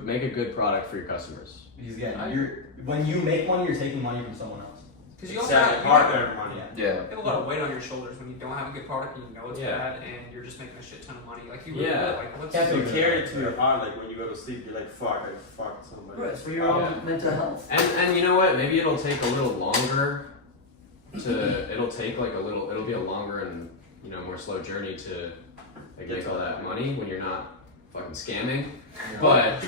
Make a good product for your customers. Because again, when you make money, you're taking money from someone else. Because you also Exactly. have, Hard-earned money. Yeah. you have a lot of weight on your shoulders when you don't have a good product and you know it's Yeah. bad and you're just making a shit ton of money. Like you really Yeah. like what's Can't You do carry it to your heart, like when you go to sleep, you're like, "Fuck, I fucked somebody." Right. It's for your Yeah. own mental health. And you know what? Maybe it'll take a little longer it'll be a longer and more slow journey to make all that money when you're not fucking scamming. But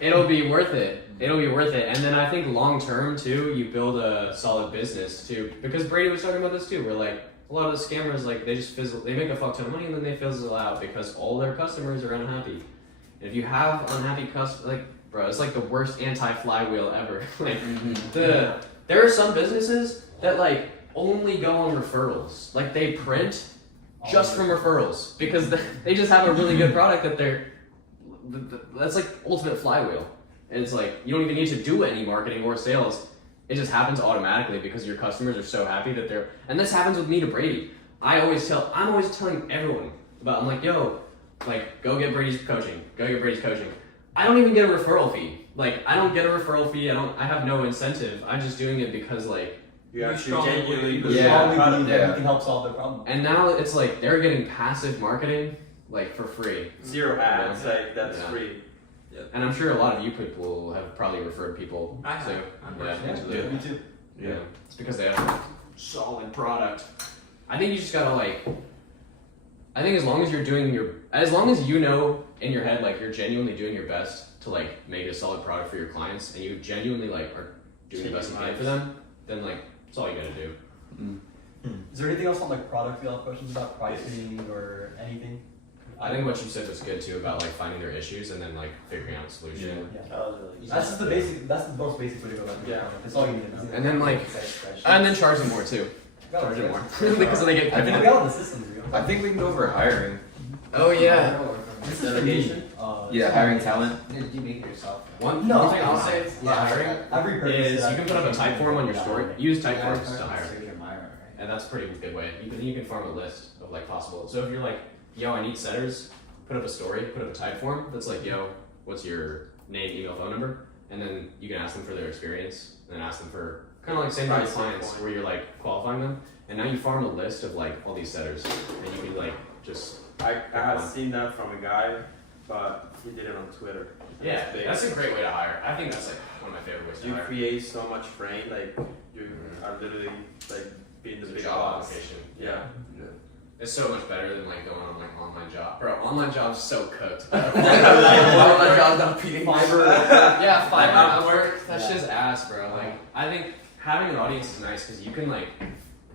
it'll be worth it. It'll be worth it. And then I think long term too, you build a solid business too. Because Brady was talking about this too, where like a lot of the scammers they just they make a fuck ton of money and then they fizzle out because all their customers are unhappy. And if you have unhappy customers, bro, it's like the worst anti-flywheel ever. There are some businesses that only go on referrals. Like they print just from referrals because they just have a really good product that that's like ultimate flywheel. And it's like you don't even need to do any marketing or sales. It just happens automatically because your customers are so happy that they're. And this happens with me to Brady. I'm always telling everyone about. I'm like, yo, like go get Brady's coaching. Go get Brady's coaching. I don't even get a referral fee. Like I don't get a referral fee. I have no incentive. I'm just doing it because like. You actually genuinely You strongly believe that you can help solve their problem. And now it's like they're getting passive marketing like for free. Zero ads, like that's Yeah. free. And I'm sure a lot of you people have probably referred people I have. too. Yeah, me too. Yeah. It's because they have a solid product. I think you just gotta like. I think as long as you know in your head like you're genuinely doing your best to like make a solid product for your clients, and you genuinely like are doing the best you can for them, then like that's all you gotta do. Is there anything else on like product you have questions about pricing or anything? I think what you said was good too about like finding their issues and then like figuring out a solution. Yeah. That was really That's just the basic. That's the most basic way to go about it. Yeah. That's all you need. And then like, and then charge them more too. Charge them more because they get. I think we got all the systems. I think we can go over hiring. Oh yeah. This is Delegation? Yeah, hiring talent. Did you make it yourself? One No, thing I'll say about hiring I've repurposed is it. you can put up a type form on your story. Use type forms to hire, Right? and that's a pretty good way. You can farm a list of like possible. So if you're like, yo, I need setters, put up a story, put up a type form that's like, yo, what's your name, email, phone number, and then you can ask them for their experience, and then ask them for kind of like same with your clients where you're like qualifying them, and now you farm a list of like all these setters, and you can like just. I have seen that from a guy, but he did it on Twitter. Yeah, that's a great way to hire. I think that's like one of my favorite ways to You hire. create so much frame, like you are literally like being the It's a big job boss. application. Yeah. It's so much better than like going on like online job. Bro, online job's so cooked. Online job's not beating Yeah, Fiverr, Fiverr, Upwork, that shit's ass, bro. Like, I think having an audience is nice because you can like,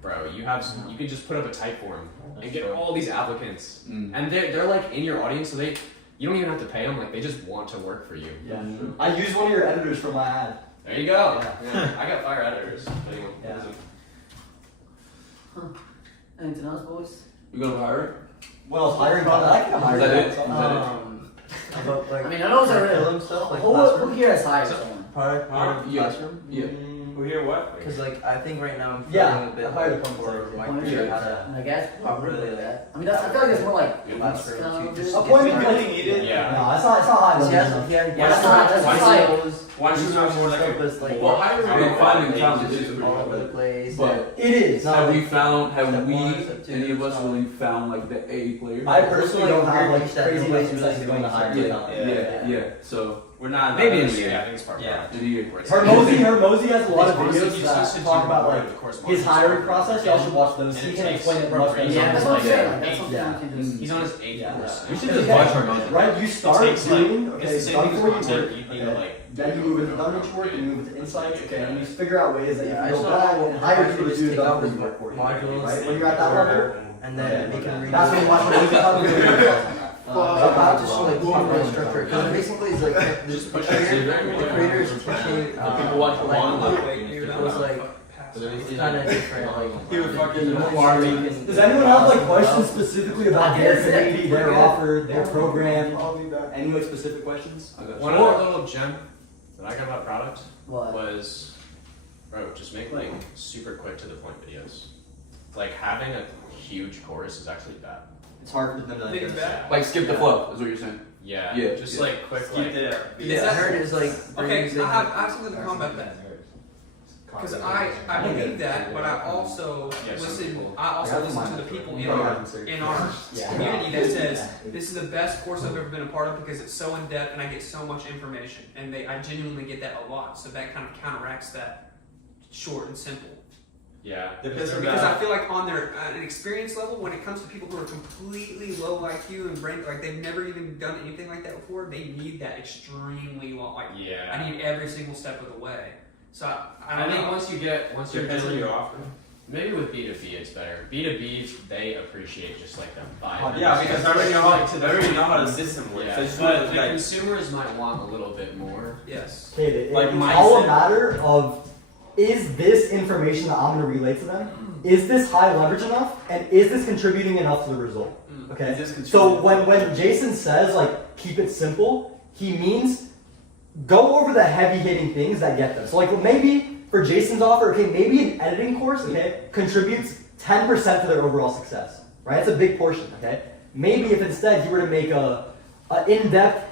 bro, you can just put up a type form and get all these applicants, and they're like in your audience, so you don't even have to pay them. Like, they just want to work for you. Yeah. I used one of your editors for my ad. There you go. Yeah. I got fire editors. If anyone Yeah. doesn't- Anything else, boys? You gonna hire? What else? Hiring product? I can hire. Is that it? But like, I mean, I know it's like already. film stuff, like Who classroom. here has hired someone? Product Yeah. classroom. Yeah. Who here what? Because like I think right now I'm Yeah, feeling a bit I hired a like point for taker. my Point career taker. how to And I guess really like. I mean, that's, I feel like it's more like Classroom kind to of just a Appointment get really started. needed. Yeah. No, it's not high level. He has, enough. he has, Why that's not- that's skills. Why don't you have more like a like Well, hiring and finding talent is just pretty all over hard. the place. But It is. Not have like we found? Have step we? one, step two, Any of us step really found like the A player? I personally don't have weird like that crazy nobody's enough insights to go into hiring yeah, talent. yeah. So we're not Maybe in a that- year. Yeah, I think it's part of Yeah. product. in a year. Where it's- Hermosi has a lot of Honestly, videos he's supposed to that do talk about more like of the course his marketing hiring stuff. process. Y'all should watch those. And He it can takes explain it much better. he's Yeah, on that's his, what I'm like, saying. Like, that's something Yeah. you can just. He's on his 8th Yeah. course. We should Because, just yeah, watch our Right, you start It takes, like, doing it's okay, the same done thing for with you content. work. You need to Okay. like. Then you move into done rich work, you move into insights, okay, and you figure out ways that you Yeah, can I go just back know and hire people to just do take done out for those you work for you. modules, Right? When you're at that level, and then we can read. that's when you watch what he's done really About just like properly structure because basically it's like the creator is teaching People watch like one, it was like it's kind of different like He would fucking farming. Does anyone have like questions specifically about their community, their offer, their program? Any like specific questions? One other little gem that I got about product What? was, bro, just make like super quick to the point videos. Like having a huge chorus is actually bad. It's hard for them to Think it's bad. Like skip the flow is what you're saying. Yeah. Yeah, Just yeah. like quick, skip like. it. Yeah, I heard it's like Okay, using- I have something to combat that. Because I believe that, but I also Yeah, some listen. people- I also listen to the people in our community that says this is the best course I've ever been a part of because it's so in depth and I get so much information, and I genuinely get that a lot. So that kind of counteracts that short and simple. Yeah. Depends on Because I that. feel like on their an experience level, when it comes to people who are completely low IQ and brain, like they've never even done anything like that before, they need that extremely low. Like Yeah. I need every single step of the way. So I I don't think know. once you're Depends on doing your offer. maybe with B2B it's better. B2B they appreciate just like the vibe. Yeah, because I already know how the system works. Yeah. So it's But not the like consumers might want a little bit more. Yes. Okay, Like it's mindset. all a matter of is this information that I'm going to relay to them is this high leverage enough, and is this contributing enough to the result? Okay. Is this So contributing? when Jason says like keep it simple, he means go over the heavy hitting things that get them. So like maybe for Jason's offer, okay, maybe an editing course, okay, contributes 10% to their overall success, right? It's a big portion, okay. Maybe if instead you were to make a in-depth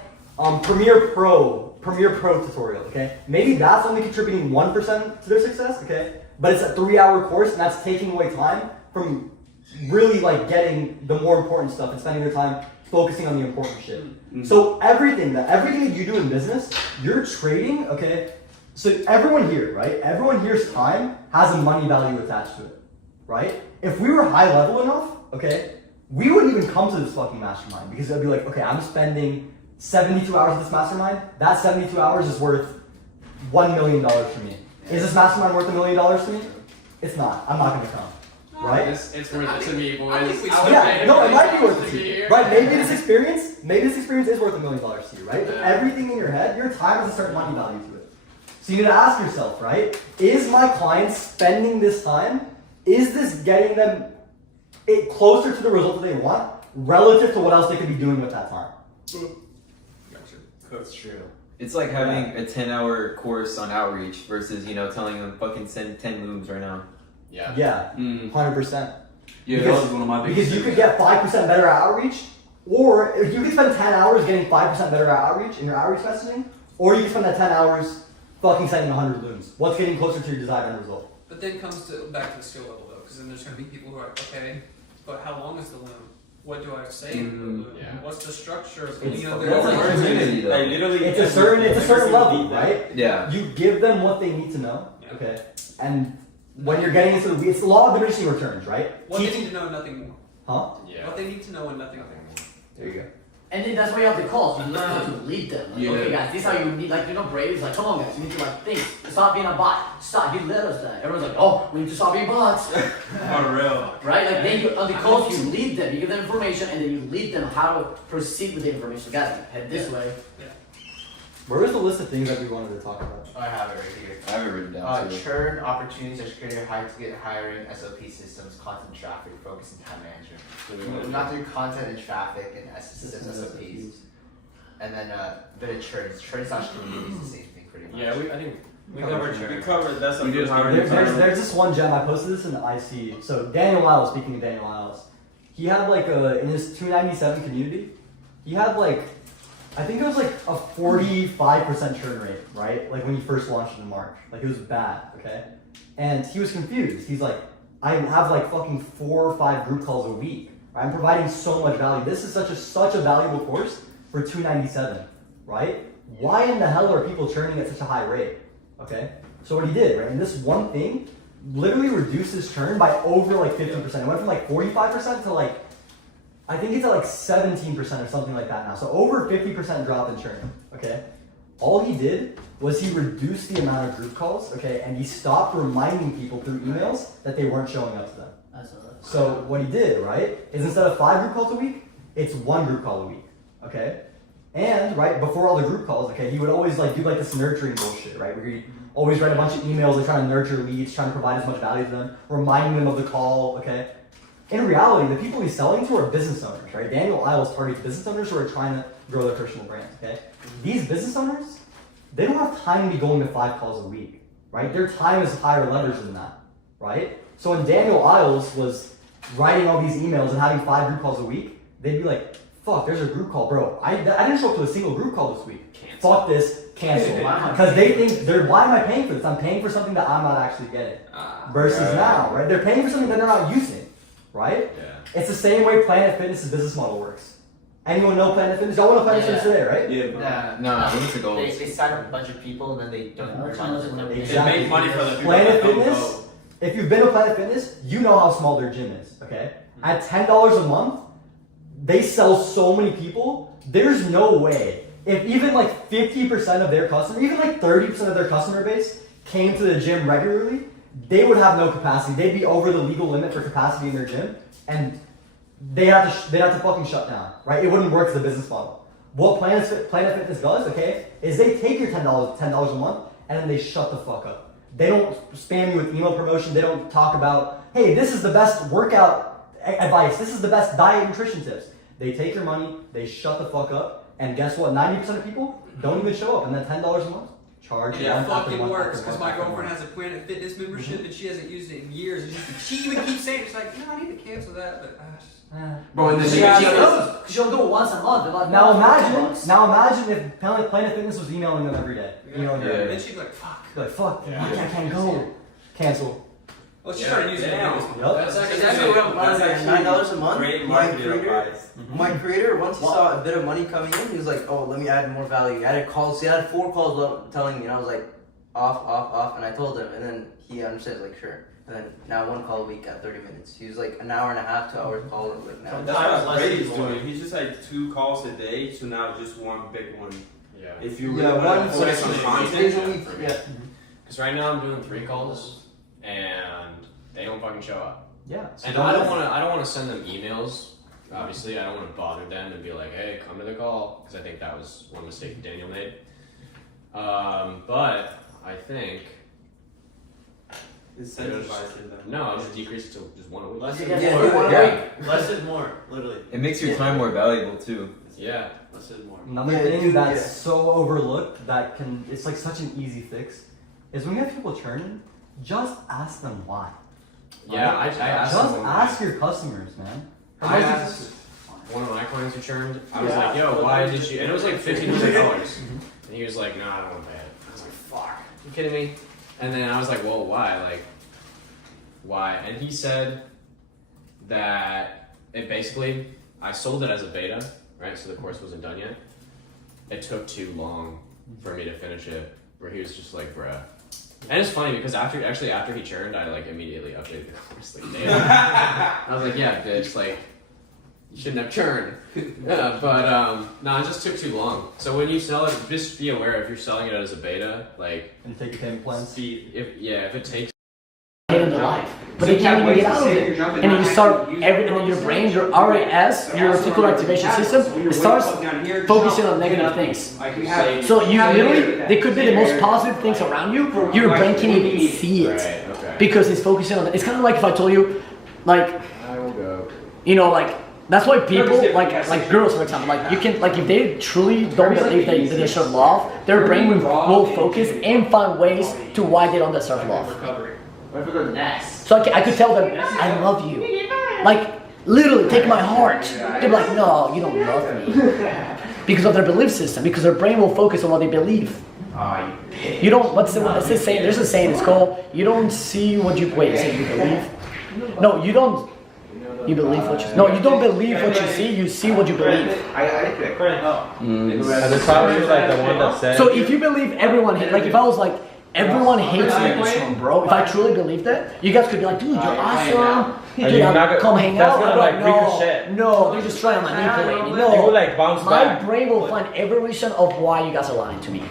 Premiere Pro tutorial, okay, maybe that's only contributing 1% to their success, okay, but it's a 3-hour course and that's taking away time from really like getting the more important stuff and spending their time focusing on the important shit. So everything that you do in business, you're trading, okay? So everyone here, right? Everyone here's time has a money value attached to it, right? If we were high level enough, okay, we wouldn't even come to this fucking mastermind because it'd be like, okay, I'm spending 72 hours of this mastermind. That 72 hours is worth $1 million for me. Is this mastermind worth $1 million to me? It's not. I'm not gonna come. Right? It's worth it to me, boys. Yeah, no, it might be worth it to you. Right? Maybe this experience is worth $1 million to you, right? But everything in your head, your time has a certain money value to it. So you need to ask yourself, right? Is my client spending this time? Is this getting them closer to the result that they want relative to what else they could be doing with that time? That's true. It's like having a 10-hour course on outreach versus, telling them fucking send 10 looms right now. Yeah. Yeah, 100%. Yeah, that was one of my biggest Because you could get 5% better at outreach, or if you could spend 10 hours getting 5% better at outreach in your outreach messaging, or you could spend that 10 hours fucking sending 100 looms. What's getting closer to your desired end result? But then comes back to the skill level though, because then there's going to be people who are like, okay, but how long is the loom? What do I say in the loom? Yeah. What's the structure of It's opportunity, though. I literally It's a certain level, right? Yeah. You give them what they need to know, okay? And when you're getting into it's the law of diminishing returns, right? What they need to know and nothing more. Huh? Yeah. What they need to know and nothing more. There you go. And then that's why you have the calls. You learn how to lead them. Like, Yeah. okay, guys, this is how you need. Like, Brady's like, come on, guys, you need to like think. Stop being a bot. Stop. He led us that. Everyone's like, oh, we need to stop being bots. For real. Right? Like, then you, on the calls, you lead them. You give them information, and then you lead them how to proceed with the information. Guys, head this way. Where was the list of things that we wanted to talk about? I have it right here. I have it written down too. Churn, opportunities, educator, high to get hiring, SOP systems, content traffic, focus, and time management. We're not through content and traffic and systems, SOPs. And then bit of churn. Churn slash community is the same thing pretty much. Yeah, I think We covered that's We did hire There's this one gem, I posted this in the IC. So Daniel Lyles, speaking of Daniel Lyles, he had like in his 297 community, he had like, I think it was like a 45% churn rate, right? Like when he first launched it in March. Like it was bad, okay? And he was confused. He's like, I have like fucking 4 or 5 group calls a week. Right? I'm providing so much value. This is such a valuable course for 297, right? Why in the hell are people churning at such a high rate? Okay? So what he did, right? And this one thing literally reduced his churn by over like 50%. It went from like 45% to like, I think it's at like 17% or something like that now. So over 50% drop in churn, okay? All he did was he reduced the amount of group calls, okay? And he stopped reminding people through emails that they weren't showing up to them. So what he did, right, is instead of 5 group calls a week, it's 1 group call a week, okay? And, right, before all the group calls, okay, he would always like do like this nurturing bullshit, right? Where he'd always write a bunch of emails like trying to nurture leads, trying to provide as much value to them, reminding them of the call, okay? In reality, the people he's selling to are business owners, right? Daniel Lyles targets business owners who are trying to grow their personal brands, okay? These business owners, they don't have time to be going to 5 calls a week, right? Their time is higher leverage than that, right? So when Daniel Lyles was writing all these emails and having 5 group calls a week, they'd be like, fuck, there's a group call, bro. I didn't show up to a single group call this week. Cancel. Fuck this, cancel. Because they think, why am I paying for this? I'm paying for something that I'm not actually getting. Versus now, right? They're paying for something that they're not using, right? Yeah. It's the same way Planet Fitness' business model works. Anyone know Planet Fitness? Y'all know Planet Fitness today, right? Yeah. No, what's the goal? They sign up a bunch of people and then they don't remind them. Exactly. They make money for the people Planet that don't Fitness, go. if you've been to Planet Fitness, you know how small their gym is, okay? At $10 a month, they sell so many people, there's no way. If even like 50% of their customer, even like 30% of their customer base came to the gym regularly, they would have no capacity. They'd be over the legal limit for capacity in their gym, and they'd have to fucking shut down, right? It wouldn't work as a business model. What Planet Fitness does, okay, is they take your $10 a month, and then they shut the fuck up. They don't spam you with email promotion. They don't talk about hey, this is the best workout advice. This is the best diet nutrition tips. They take your money, they shut the fuck up, and guess what? 90% of people don't even show up, and then $10 a month. Charge And it month after fucking month works after because month my after girlfriend month. has a Planet Fitness membership and she hasn't used it in years. And she even keeps saying, she's like, I need to cancel that, but Bro, and then She she she'll do it once a month. They're like, Now "No, imagine, $2." now imagine if Planet Fitness was emailing them every day. Emailing them every then day. she'd be like, fuck. Like, fuck, Yeah. I can't go. Cancel. Well, she started using it now. Yup. That's actually That's $9 a month. great My marketing creator, advice. my creator, once he saw a bit of money coming in, he was like, "Oh, let me add more value." He added calls. He had 4 calls telling me, and I was like, "Off," and I told him, and then he understands, like, sure. And then now 1 call a week at 30 minutes. He was like an hour and a half, 2 hours call. And like now. That's what Brady's doing. He's just like 2 calls a day to now just 1 big one. Yeah. If you Yeah, really want one to focus on days content, a week. Yeah. Because right now I'm doing 3 calls, and they don't fucking show up. Yeah. So And I don't want to send them emails. Obviously, I don't want to bother them and be like, "Hey, come to the call," because I think that was one mistake Daniel made. But I think incentivize them. no, I'll just decrease it to just 1 a week. Less is Yeah, more. one a Yeah. Less is more, literally. It makes your time more valuable too. Yeah. Less is more. Another Yeah, thing dude, that's yeah. so overlooked that can, it's like such an easy fix, is when you have people churning, just ask them why. Yeah, I asked Just someone ask your customers, man. I asked one of my clients who churned. I was like, "Yo, why did you?" And it was like $1,500, and he was like, "No, I don't want to pay it." I was like, "Fuck, you kidding me?" And then I was like, "Well, why? Like, why?" And he said that it basically, I sold it as a beta, right? So the course wasn't done yet. It took too long for me to finish it. Where he was just like, "Bruh." And it's funny because after he churned, I like immediately updated the course like daily. I was like, "Yeah, bitch, like you shouldn't have churned." But no, it just took too long. So when you sell it, just be aware if you're selling it as a beta, like And take your payment plans. if it takes. Get into life, but they can't even get out of it. And then you start and then your brain, your RAS, your reticular activation system, it starts focusing on negative things. So you literally, they could be the most positive things around you. Your brain can't even see it Right, okay. because it's focusing on. It's kind of like if I told you, like, I will go. you know, like. That's why people, like girls for example, like you can, like if they truly don't believe that they deserve love, their brain will focus and find ways to why they don't deserve love. What if we go to next? So I could tell them, I love you. Like, literally, take my heart. They're like, no, you don't love me. Because of their belief system, because their brain will focus on what they believe. You don't, what's the saying? There's a saying, it's called, you don't see what you, wait, is it you believe? No, you don't, you believe what you, no, you don't believe what you see what you believe. I think And the top is like the one that said. So if you believe everyone, like if I was like, everyone hates me in this room, bro. If I truly believe that, you guys could be like, dude, you're awesome. Dude, you're not gonna- come hang that's out. gonna, I'm like, like, ricochet. no, they're just trying to manipulate me. No, You will like bounce my back. brain will find every reason of why you guys are lying to me.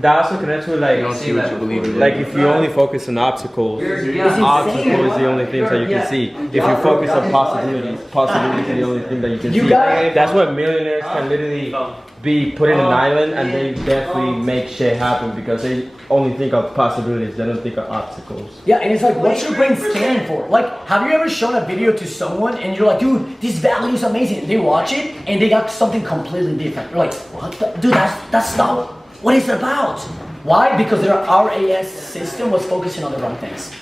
That also connects with like, You don't see what you believe in. like if you only focus on obstacles, obstacles is the only things that you can see. If you focus on possibilities, possibilities is the only thing that you can You see. guys- That's what millionaires can literally be put in an island and they definitely make shit happen because they only think of possibilities, they don't think of obstacles. Yeah, and it's like, what's your brain scanning for? Like, have you ever shown a video to someone and you're like, dude, this value is amazing. And they watch it and they got something completely different. You're like, what the? Dude, that's not what it's about. Why? Because their RAS system was focusing on the wrong things.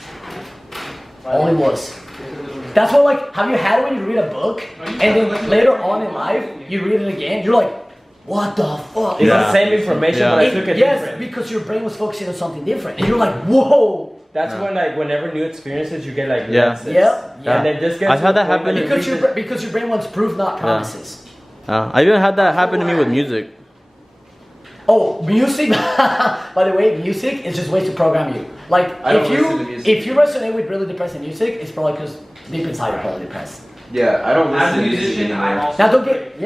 All it was. That's why, like, have you had it when you read a book and then later on in life you read it again? You're like, what the fuck? It's the same information, but I took it Yes, different. because your brain was focusing on something different, and you're like, whoa. That's when like whenever new experiences you get like Yeah. lenses. Yeah. And then just get I've to had the that point happen that in- Because your brain wants proof, not promises. I even had that happen to me with music. Oh, music. By the way, music is just ways to program you. Like I don't listen to music. if you resonate with really depressing music, it's probably because deep inside you're probably depressed. Yeah, I don't As a listen to music musician, I anymore. also. Now don't get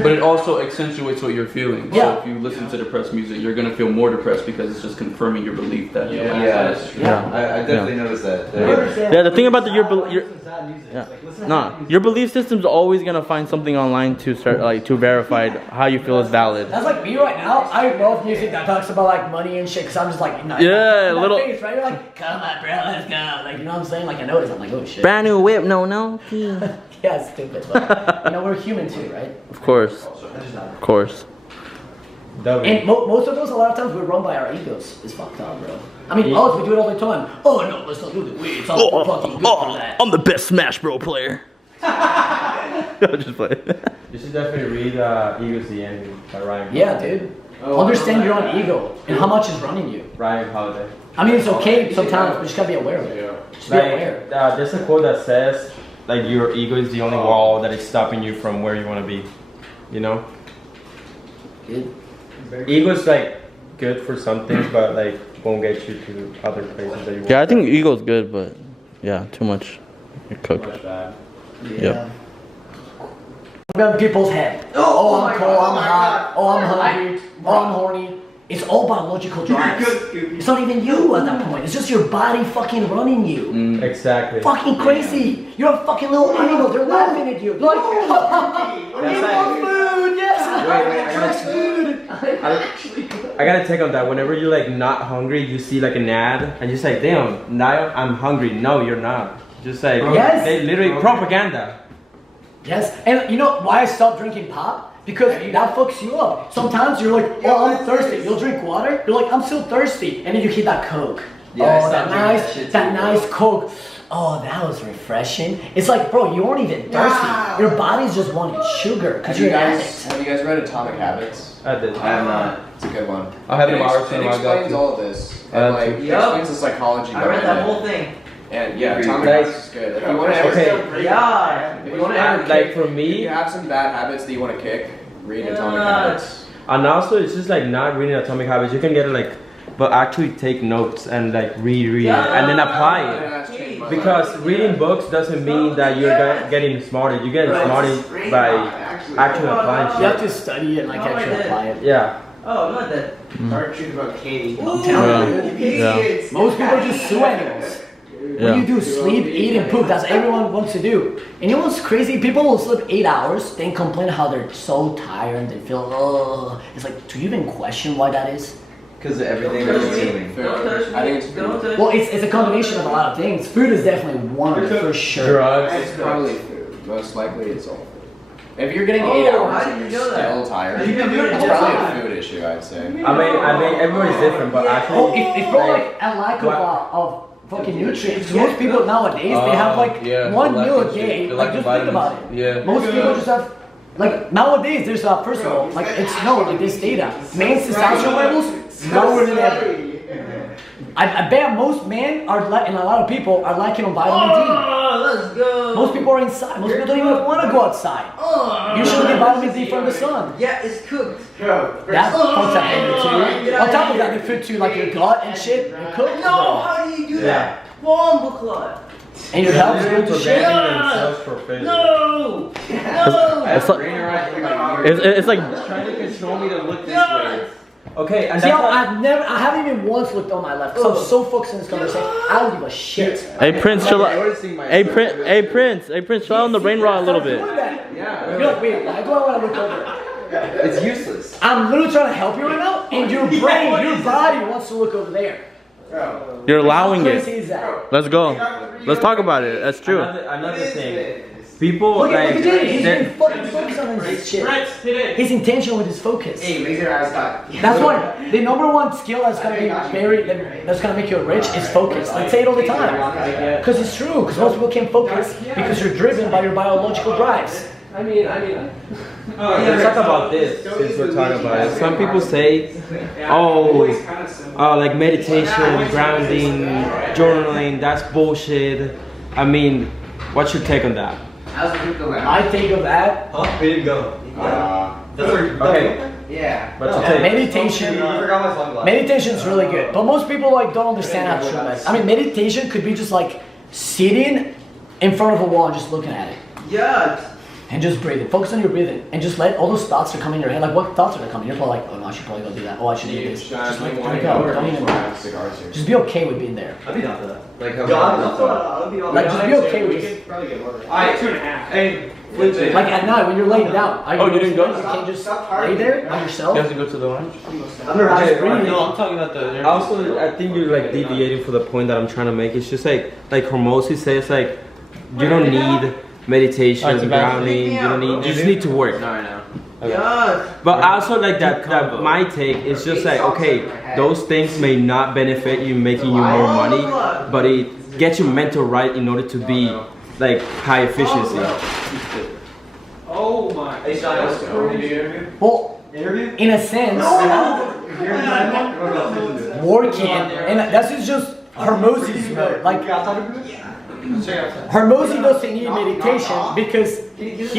But it also accentuates what you're feeling. Yeah. So if you listen to depressed music, you're gonna feel more depressed because it's just confirming your belief that you're I definitely noticed that. Yeah, the thing about your belief system's always gonna find something online to start to verify how you feel is valid. That's like me right now. I love music that talks about like money and shit because I'm just like, Yeah, in that little- face, right? You're like, come on, bro, let's go. Like, you know what I'm saying? Like, I notice. I'm like, oh shit. Brand new whip, no. Yeah, it's stupid. But, you know, we're human too, right? Of course. And most of those, a lot of times, we're run by our egos. It's fucked up, bro. I mean, us, we do it all the time. Oh no, let's not do the weed. It's all fucking good for that. I'm the best Smash Bro player. Just play. You should definitely read Ego's the Enemy by Ryan. Yeah, dude. Understand your own ego and how much is running you. Ryan Holiday. I mean, it's okay sometimes, but you just gotta be aware of it. Just be aware. There's a quote that says, like, your ego is the only wall that is stopping you from where you want to be. You know? Good. Ego is like good for some things, but like won't get you to other places that you want. Yeah, I think ego's good, but yeah, too much. You're cooked. Too much bad. Yep. About people's head. Oh, I'm cold, I'm hot. Oh, I'm hungry. Oh, I'm horny. It's all biological drives. It's not even you at that point. It's just your body fucking running you. Exactly. Fucking crazy. You're a fucking little animal. They're laughing at you. They're like, you want food? Yes. Food. I gotta take on that. Whenever you're like not hungry, you see like an ad, and you're like, damn, now I'm hungry. No, you're not. Just like, Yes. they literally propaganda. Yes. And you know why I stopped drinking pop? Because that fucks you up. Sometimes you're like, oh, I'm thirsty. You'll drink water. You're like, I'm still thirsty. And then you hit that Coke. Yeah, Oh, that nice Coke. Oh, that was refreshing. It's like, bro, you weren't even thirsty. Your body's just wanting sugar because you're an addict. Have you guys read Atomic Habits? I did. I have not. It's a good one. I have It it explains all of this. And like, it explains the psychology I read behind that it. whole thing. And yeah, Atomic Like- Habits is good. If you want to ever, Yeah. if you want to ever Like kick, for if me, you have some bad habits that you want to kick, read Atomic Habits. and also it's just like not reading Atomic Habits. You can get it like, but actually take notes and like read it and then apply it. That's changed my life. Because reading books doesn't mean that you're getting smarter. You get smarter by actually applying You have shit. to study it and like actually apply it. Yeah. Oh, not that hard truth about Katie. I'm telling you. Yeah. Most people just sue animals. What do you do? Sleep, eat, and poop. That's what everyone wants to do. And you know what's crazy? People will sleep 8 hours, then complain how they're so tired and they feel, oh. It's like, do you even question why that is? Because of everything they're consuming. I think it's food. Well, it's a combination of a lot of things. Food is definitely one of it for sure. Drugs. It's probably food. Most likely it's all food. If you're getting 8 hours how and did you're you know that? still tired, You can do it it's all probably time. a food issue, I'd say. I mean, everybody's different, but Oh, actually, it's probably like a lack of fucking nutrients. 'Cause most people nowadays, they have like one meal a day. Like, just think about it. Yeah. Most people just have, like, nowadays, there's first of all, like, it's like this data. Man's testosterone levels, lower than ever. I bet most men are, and a lot of people are lacking on vitamin Oh, let's go. D. Most people are inside. Most people don't even want to go outside. You should get vitamin D from the sun. Yeah, it's cooked. That fucks up energy too. On top of that, the food to like your gut and shit. You're cooked, No, bro. how do you do Yeah. that? Bomb clot. And your health is going to shit. preventing themselves from failure. No. No. It's like Trying to control me to look this way. Okay, and See, that's I haven't even once looked on my left because I'm so focused on this conversation. I don't give a shit. Hey Prince, chill out. Noticing my Hey Prince, chill out on the brain rot a little bit. You're like, wait, why do I want to look over? It's useless. I'm literally trying to help you right now, and your brain, your body wants to look over there. You're allowing How it. crazy is that? Let's go. Let's talk about it. That's true. another thing. People Look like at Jay, he's they're- been fucking focused on this shit. His intention with his focus. Hey, raise your eyes high. That's why the number one skill that's gonna be that's gonna make you rich is focus. I say it all the time. Because it's true, because most people can't focus because you're driven by your biological drives. Let's talk about this since we're talking about it. Some people say, like meditation, grounding, journaling, that's bullshit. I mean, what's your take on that? I think of that. Way to go. Okay, Yeah. what's your take? Meditation. Meditation is really good, but most people like don't understand how true that is. I mean, meditation could be just like sitting in front of a wall and just looking at it. Yeah. and just breathe it. Focus on your breathing and just let all those thoughts that come in your head. Like what thoughts are coming? You're probably like, oh no, I should probably go do that. Oh, I should do this. Just like let it go. Don't even. Just be okay with being there. I'd be down for that. Like how? Like just be okay with just. Probably get more. Alright, 2.5. Hey. Like at night when you're laying down. Oh, you didn't go? You can't just lay there by yourself. You have to go to the lounge. No, I'm talking about the. Also, I think you're like deviating for the point that I'm trying to make. It's just like Hormozy says, like you don't need meditation, grounding. You don't need. You just need to work. No, I know. Okay. But also like that my take is just like, okay, those things may not benefit you making you more money, but it gets your mental right in order to be like high efficiency. Oh my. Well, in a sense, working, and that's just Hormozy's mode. Like Hormozy doesn't need meditation because he is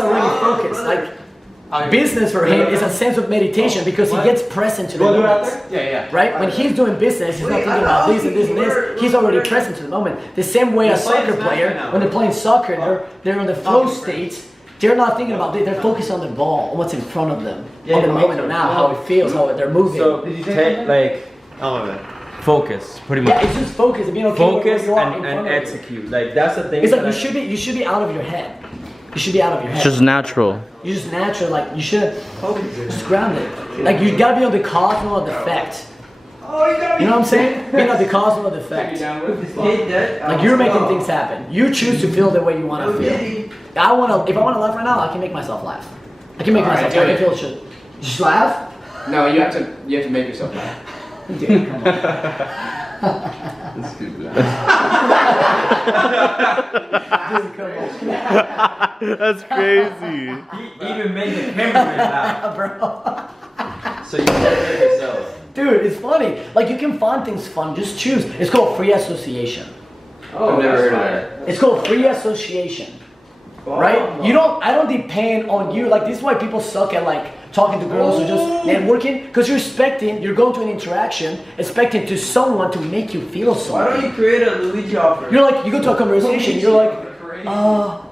already focused. Like business for him is a sense of meditation because he gets present to the moment. Right? When he's doing business, he's not thinking about this and this and this. He's already present to the moment. The same way a soccer player, when they're playing soccer, they're in the flow state. They're not thinking about it. They're focused on the ball, on what's in front of them, on the moment of now, how it feels, how they're moving. So focus, pretty much. Yeah, it's just focus. Being okay focus with where you are and execute. Like that's the thing. It's like you should be out of your head. You should be out of your head. It's just natural. You're just natural. Like you should just ground it. Like you gotta be on the cause, not the effect. You know what I'm saying? Be on the cause, not the effect. Like you're making things happen. You choose to feel the way you want to feel. If I want to laugh right now, I can make myself laugh. I can make myself laugh. I can feel shit. Just laugh? No, you have to make yourself laugh. Dude, come on. That's stupid. That's crazy. He even made the cameraman laugh. Bro. So you motivate yourself. Dude, it's funny. Like you can find things fun. Just choose. It's called free association. Oh, I've never heard of that. It's called free association. Right? I don't depend on you. Like this is why people suck at like talking to girls or just networking. Because you're going to an interaction, expecting to someone to make you feel something. Why don't you create a Luigi offer? You're like, you go to a conversation, you're like,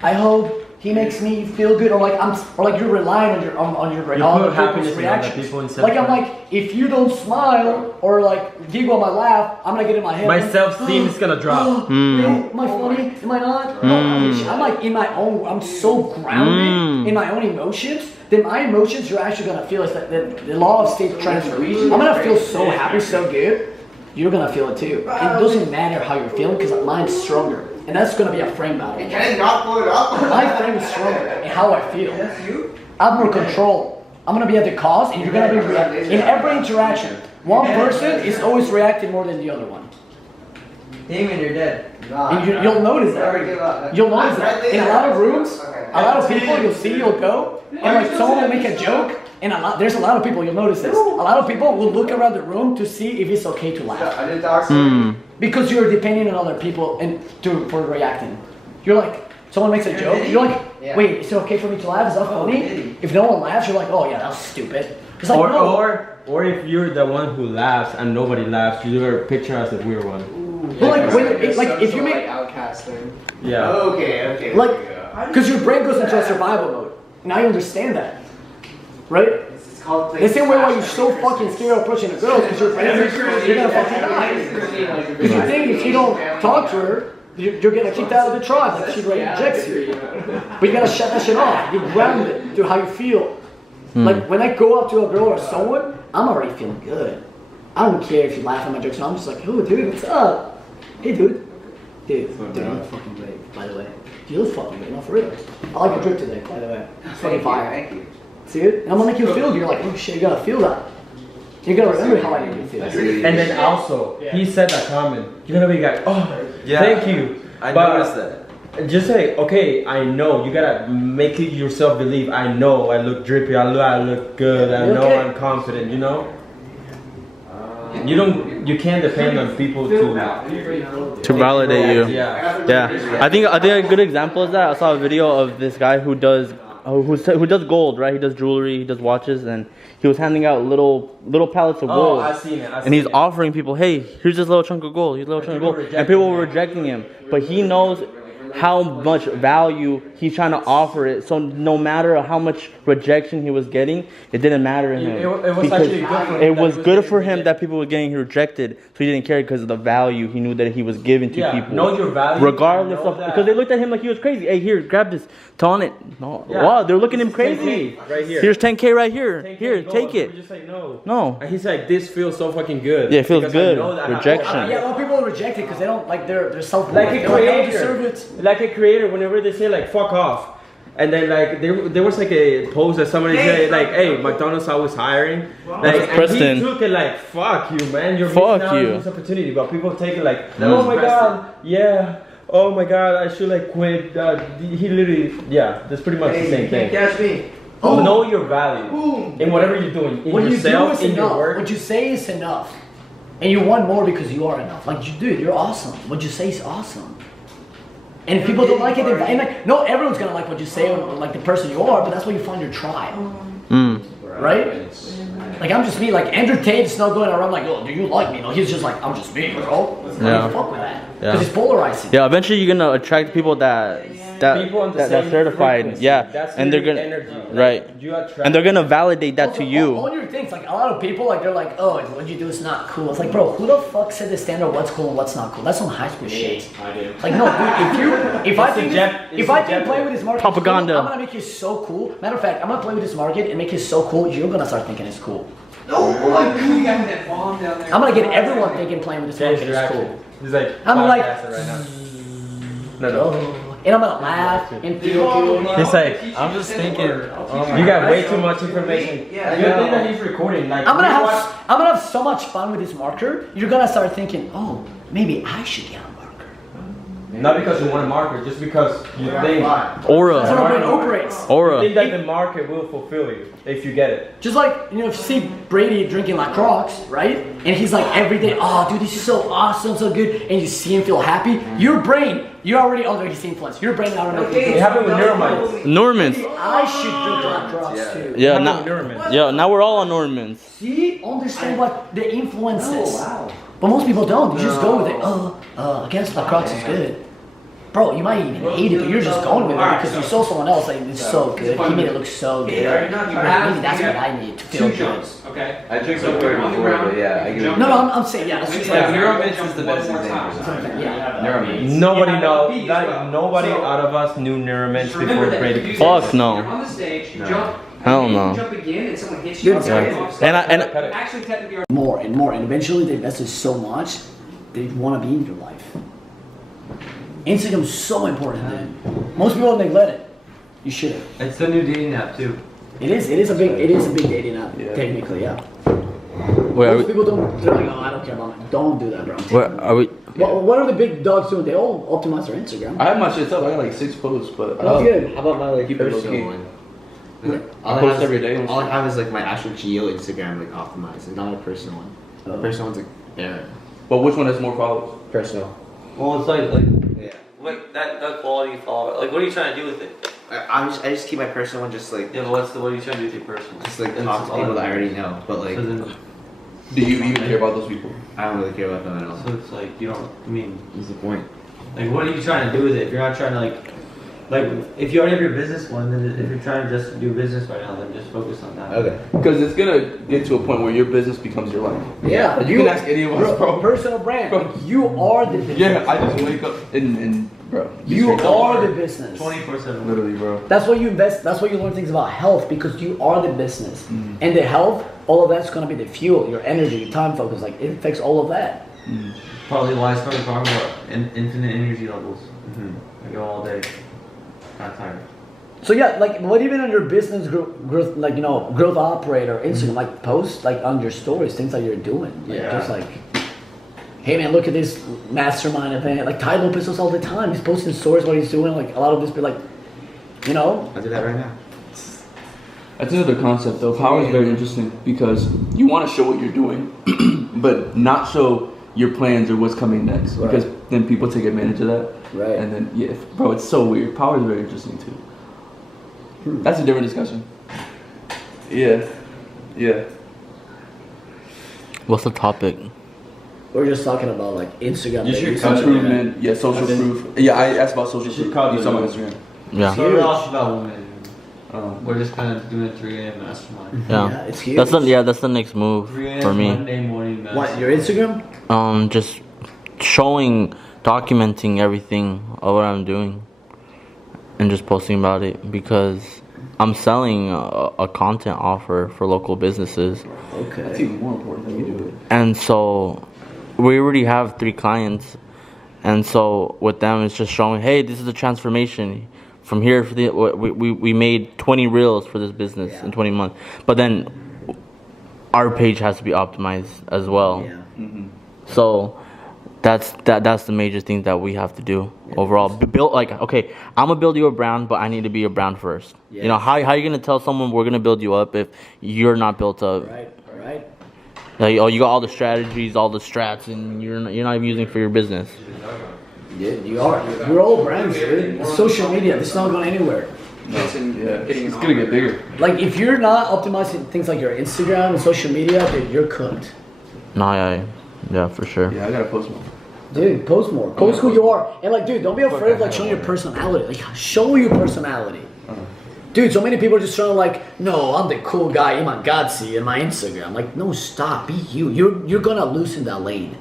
I hope he makes me feel good, or you're relying on your people's reactions. Like I'm like, if you don't smile or like giggle my laugh, I'm gonna get in my head. My self-esteem is gonna drop. Am I funny? Am I not? I'm like in my own. I'm so grounded in my own emotions. Then my emotions, you're actually gonna feel. It's like the law of state transfer. I'm gonna feel so happy, so good. You're gonna feel it too. It doesn't matter how you're feeling because mine's stronger. And that's gonna be a frame battle. Can I not pull it up? My frame is stronger in how I feel. That's you? I have more control. I'm gonna be at the cause and you're gonna be reacting. In every interaction, one person is always reacting more than the other one. Damien, you're dead. And you'll notice that. You'll notice that. In a lot of rooms, a lot of people you'll go, and like someone will make a joke, and there's a lot of people, you'll notice this. A lot of people will look around the room to see if it's okay to laugh. Because you're depending on other people for reacting. You're like, someone makes a joke, you're like, wait, is it okay for me to laugh? Is that funny? If no one laughs, you're like, oh yeah, that was stupid. It's like, or if you're the one who laughs and nobody laughs, you're pictured as the weird one. But if you make outcast thing. Yeah. Okay. Like, because your brain goes into a survival mode. Now you understand that, right? The same way why you're so fucking scared of approaching a girl because your brain thinks you're gonna fucking die. Because you think if you don't talk to her, you're gonna kicked out of the tribe, like she rejects you. But you gotta shut that shit off. You ground it to how you feel. Like when I go up to a girl or someone, I'm already feeling good. I don't care if you laugh at my jokes. I'm just like, oh dude, what's up? Hey dude. Dude, you look fucking great, by the way. You look fucking great, no for real. I like your drip today, by the way. It's fucking fire. Thank you. See it? And I'm gonna make you feel good. You're like, oh shit, you gotta feel that. You gotta remember how I made you feel. And then also, he said that comment. You're gonna be like, oh, thank you. I noticed that. Just say, okay, I know. You gotta make it yourself believe. I know I look drippy. I look good. I know I'm confident. You know. You can't depend on people to validate you. Yeah. I think a good example is that I saw a video of this guy who does gold, right? He does jewelry, he does watches, and he was handing out little pallets of gold. I've seen it. And he's offering people, hey, here's this little chunk of gold, and people were rejecting him. But he knows how much value he's trying to offer it. So no matter how much rejection he was getting, it didn't matter to him. It was because actually good for him it that was he was good getting for him rejected. that people were getting rejected, so he didn't care because of the value he knew that he was giving to people. Know your value. Regardless know of, that. because they looked at him like he was crazy. Hey, here, grab this. Tell it. No. Yeah. Wow, they're looking at him This is crazy. 10K right here. Here's 10K right here. 10K, Here, go. take it. People just like, no. No. And he's like, this feels so fucking good. Yeah, it feels Because I good. know that I- Rejection. Yeah, a lot of people reject it because they don't like they're self Like a I don't deserve creator, it. like a creator, whenever they say like "fuck off," and then like there was like a post that somebody said like, "Hey, McDonald's always hiring." Like and Preston. he took it like, "Fuck you, man! You're Fuck missing out you. on this opportunity." But people take it like, That "Oh was my Preston. god, yeah." Oh my god, I should like quit. He literally, yeah, that's pretty much the same thing. Catch me. Oh, know your value in whatever you're doing, in What you do yourself, is in your enough. work. What you say is enough. And you want more because you are enough. Like, dude, you're awesome. What you say is awesome. And if people don't like it, and like, no, everyone's gonna like what you say or like the person you are, but that's where you find your tribe. Right? Like, I'm just me. Like, Andrew Tate's not going around like, oh, do you like me? No, he's just like, I'm just me, bro. Yeah. Fuck with that. Yeah. Because it's polarizing. Yeah, eventually you're gonna attract people that People on the that same certified. frequency. Yeah, That's and they're gonna literally energy. right, You attract- and they're gonna validate that to you. On your things, like a lot of people, like they're like, oh, what you do is not cool. It's like, bro, who the fuck said the standard of what's cool and what's not cool? That's some high school shit. I do. Like, no, dude, if I think play with this market, Propaganda. I'm gonna make it so cool. Matter of fact, I'm gonna play with this market and make it so cool. You're gonna start thinking it's cool. I'm gonna get everyone thinking playing with this market is cool. He's like, I'm like, podcasting right now. and I'm gonna laugh and feel good. He's like, I'm just thinking, you got way too much information. Yeah, Good thing that he's recording. Like, I'm gonna have so much fun with this marker. You're gonna start thinking, oh, maybe I should get a marker. Not because you want a marker, just because you think Aura. That's how my brain operates. Aura. You think that the market will fulfill you if you get it. Just like, you know, if you see Brady drinking like Crocs, right? And he's like every day, oh, dude, this is so awesome, so good. And you see him feel happy. Your brain, you're already under his influence. Your brain automatically. It happened with Normans. Normans. I should drink like Crocs too. Yeah, now we're all on Normans. See, understand what the influence is. But most people don't. You just go with it. I guess the Crocs is good. Bro, you might even hate it, but you're just going with it because you saw someone else like it's so good. He made it look so good. Maybe that's what I need to feel good. Okay. I drink some beer before, but yeah, I give it. No, I'm saying yeah. It's just Like like Neuromints is the best example. Neuromints. Nobody knows. Like, nobody out of us knew Neuromints before Brady. Fuck no. You're on the stage, you jump. Hell You no. jump again, and someone hits you. Yeah. And Actually, technically, more and more, and eventually they invested so much they want to be in your life. Instagram is so important to them. Most people neglect it. You shouldn't. It's the new dating app too. It is a big dating app. Technically, yeah. Wait, are Most we, people don't. They're like, oh, I don't care about it. Don't do that, bro. where are we? What are the big dogs doing? They all optimize their Instagram. I have my shit up. I got like 6 posts, but That's good. How about my like Keep it personal low-key. one? I post every day. All I have is like my actual geo Instagram like optimized, and not a personal one. The personal one's like there. But which one has more followers? Personal. Well, it's like Yeah. what that quality follow. Like, what are you trying to do with it? I just keep my personal one just like Yeah, but what are you trying to do with your personal? just like talk to people that I already know, but like Do you even care about those people? I don't really care about them at all. So it's like you don't. I mean, What's the point? like, what are you trying to do with it? If you're not trying to like, if you already have your business one, then if you're trying to just do business right now, then just focus on that. Okay. Because it's gonna get to a point where your business becomes your life. Yeah, You can ask any of us, bro. Personal brand. Bro. Like, you are the business. Yeah, I just wake up and bro. You are the business. 24/7. Literally, bro. That's why you invest. That's why you learn things about health because you are the business, and the health. All of that's gonna be the fuel, your energy, your time focus. Like it affects all of that. Probably why I started talking about infinite energy levels. I go all day. Not tired. So yeah, like what even on your business growth, like growth operator, Instagram, like post like on your stories, things that you're doing. Like, just like, hey man, look at this mastermind event. Like Ty Lopez does all the time. He's posting stories what he's doing. Like a lot of this, be like, I do that right now. That's another concept though. Power is very interesting because you want to show what you're doing, but not show your plans or what's coming next. Right. Because then people take advantage of that. Right. And then bro, it's so weird. Power is very interesting too. That's a different discussion. Yeah. What's the topic? We're just talking about like Instagram. Just your babies. improvement, yeah, social proof. Yeah, I asked about social proof. You saw my Instagram. Yeah. So we're all about women. We're just kind of doing a 3 a.m. mastermind. Yeah. It's huge. That's the next move 3 a.m. for me. Monday morning mastermind. What, your Instagram? Just showing, documenting everything of what I'm doing, and just posting about it because I'm selling a content offer for local businesses. Okay. That's even more important than you do it. And so we already have 3 clients, and so with them it's just showing, hey, this is the transformation from here. For we made 20 reels for this business in 20 months, but then our page has to be optimized as well. Yeah. Mm-hmm. So that's the major thing that we have to do overall. Build okay, I'm gonna build you a brand, but I need to be a brand first. Yes. You know, how are you gonna tell someone we're gonna build you up if you're not built up? Right. Like, you got all the strategies, all the strats, and you're not even using for your business. Yeah, you are. We're all brands, dude. It's social media. This is not going anywhere. It's gonna get bigger. Like if you're not optimizing things like your Instagram and social media, dude, you're cooked. No, yeah, for sure. Yeah, I gotta post more. Dude, post more. Post who you are. And like, dude, don't be afraid of like showing your personality. Like, show your personality. Dude, so many people are just trying to like, no, I'm the cool guy, Iman Gadzi, in my Instagram. Like, no, stop, be you. You're gonna lose in that lane.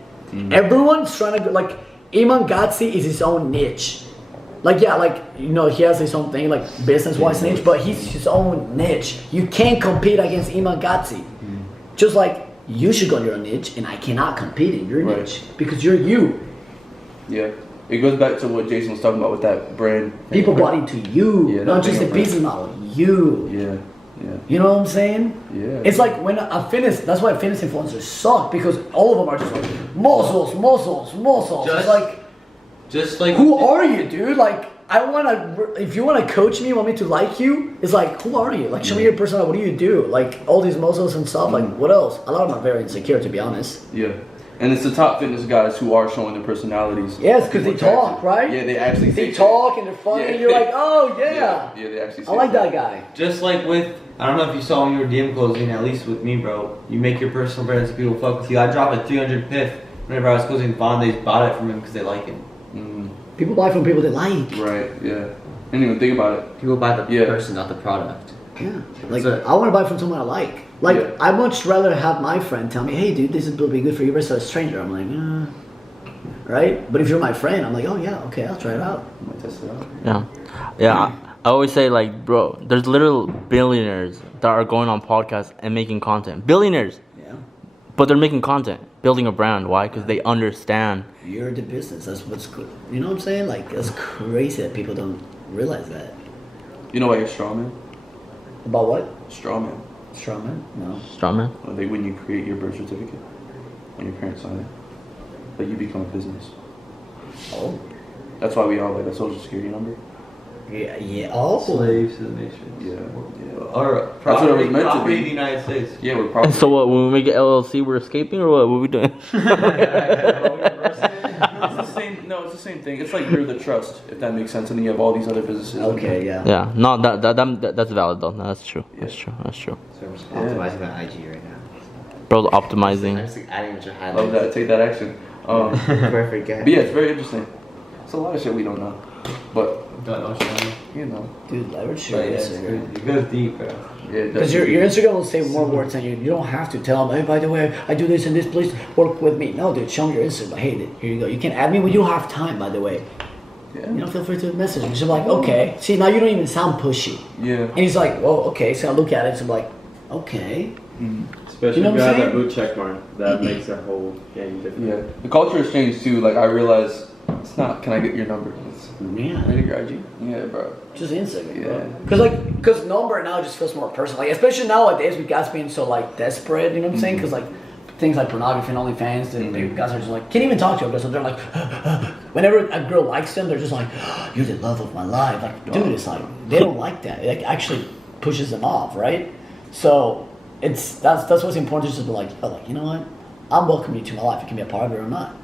Everyone's trying to go, like, Iman Gadzi is his own niche. Like, yeah, like, you know, he has his own thing, like business-wise niche, but he's his own niche. You can't compete against Iman Gadzi. Just like you should go in your niche, and I cannot compete in your niche because you're you. Yeah. It goes back to what Jason was talking about with that brand. People bought into you, not just the business model. You. Yeah. You know what I'm saying? Yeah. It's like when a fitness, that's why fitness influencers suck because all of them are just like muscles. It's like, who are you, dude? Like, if you wanna coach me, want me to like you, it's like, who are you? Like, show me your personality. What do you do? Like, all these muscles and stuff. Like, what else? A lot of them are very insecure, to be honest. Yeah. And it's the top fitness guys who are showing their personalities. Yes, because they talk, right? Yeah, they actually they talk and they're funny, and you're like, oh yeah. Yeah, they actually. I like that guy. Just like with, I don't know if you saw when you were DM closing, at least with me, bro. You make your personal brand so people fuck with you. I dropped a 300 piff whenever I was closing Vaughn. They bought it from him because they like it. People buy from people they like. Right. Yeah. Didn't even think about it. People buy the person, not the product. Yeah. Like, I want to buy from someone I like. Like, I'd much rather have my friend tell me, hey, dude, this will be good for you versus a stranger. I'm like, right? But if you're my friend, I'm like, oh, yeah, okay, I'll try it out. I might test it out. Yeah. I always say, like, bro, there's literal billionaires that are going on podcasts and making content. Billionaires. Yeah. But they're making content, building a brand. Why? Because they understand. You're the business. That's what's good. You know what I'm saying? Like, it's crazy that people don't realize that. You know why you're strawman? About what? Strawman. Strawman? No. Strawman? Well, when you create your birth certificate, when your parents sign it, but you become a business. Oh. That's why we all like a social security number. Yeah. Oh. Slaves to the nation. Yeah. Or that's what it was meant to property be. of the United States. Yeah, we're probably. And so what? When we make an LLC, we're escaping, or what? What are we doing? It's the same thing. It's like you're the trust, if that makes sense, and then you have all these other businesses. Okay, yeah. Yeah, no, that's valid though. No, that's true. That's true. That's true. So I'm just optimizing my IG right now. Bro, optimizing. I'm just like adding your highlights. Love that. Take that action. Perfect. But yeah, it's very interesting. It's a lot of shit we don't know, but you know, dude, leverage your Instagram. It goes deep, bro. Yeah, because your Instagram will say more words than you. You don't have to tell them, hey, by the way, I do this and this. Please work with me. No, dude, show them your Instagram. Hey, dude, here you go. You can add me when you don't have time. By the way, yeah. You know, feel free to message me. So I'm like, okay. See, now you don't even sound pushy. Yeah. And he's like, well, okay. So I look at it. So I'm like, okay. Especially you know if you what I'm have that saying? blue check mark, that makes that whole game different. Yeah, the culture has changed too. Like I realize it's not. Can I get your number? It's, yeah. Can I get your IG? Yeah, bro. Just Instagram. Yeah. Bro. Because number now just feels more personal. Like especially nowadays with guys being so like desperate. You know what I'm saying? Because like things like pornography and OnlyFans, the guys are just like can't even talk to them because they're like, whenever a girl likes them, they're just like, you're the love of my life. Like, dude, it's like they don't like that. It like, actually pushes them off, right? So. That's what's important, just to be like, oh, like, you know what? I'm welcoming you to my life. You can be a part of it or not.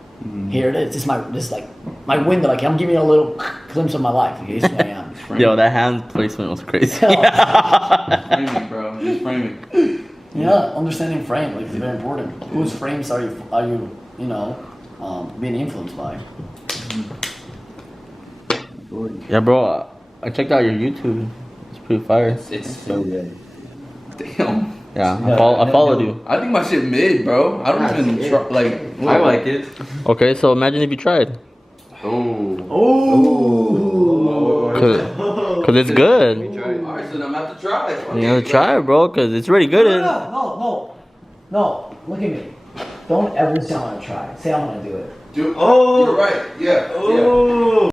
Here it is. This is like my window. Like I'm giving you a little glimpse of my life. Okay, this is who I am. Yo, that hand placement was crazy. Framing, bro. Just framing. Yeah, understanding frame like is very important. Whose frames are you you know, being influenced by. Yeah, bro. I checked out your YouTube. It's pretty fire. It's so good. Damn. Yeah, I followed you. I think my shit mid, bro. I don't even try, like. I like it. Okay, so imagine if you tried. Oh. Cause it's good. Alright, so I'm gonna have to try. You have to try it, bro. Cause it's really good. No. Look at me. Don't ever say I want to try. Say I want to do it. Dude, oh, you're right. Yeah. Oh.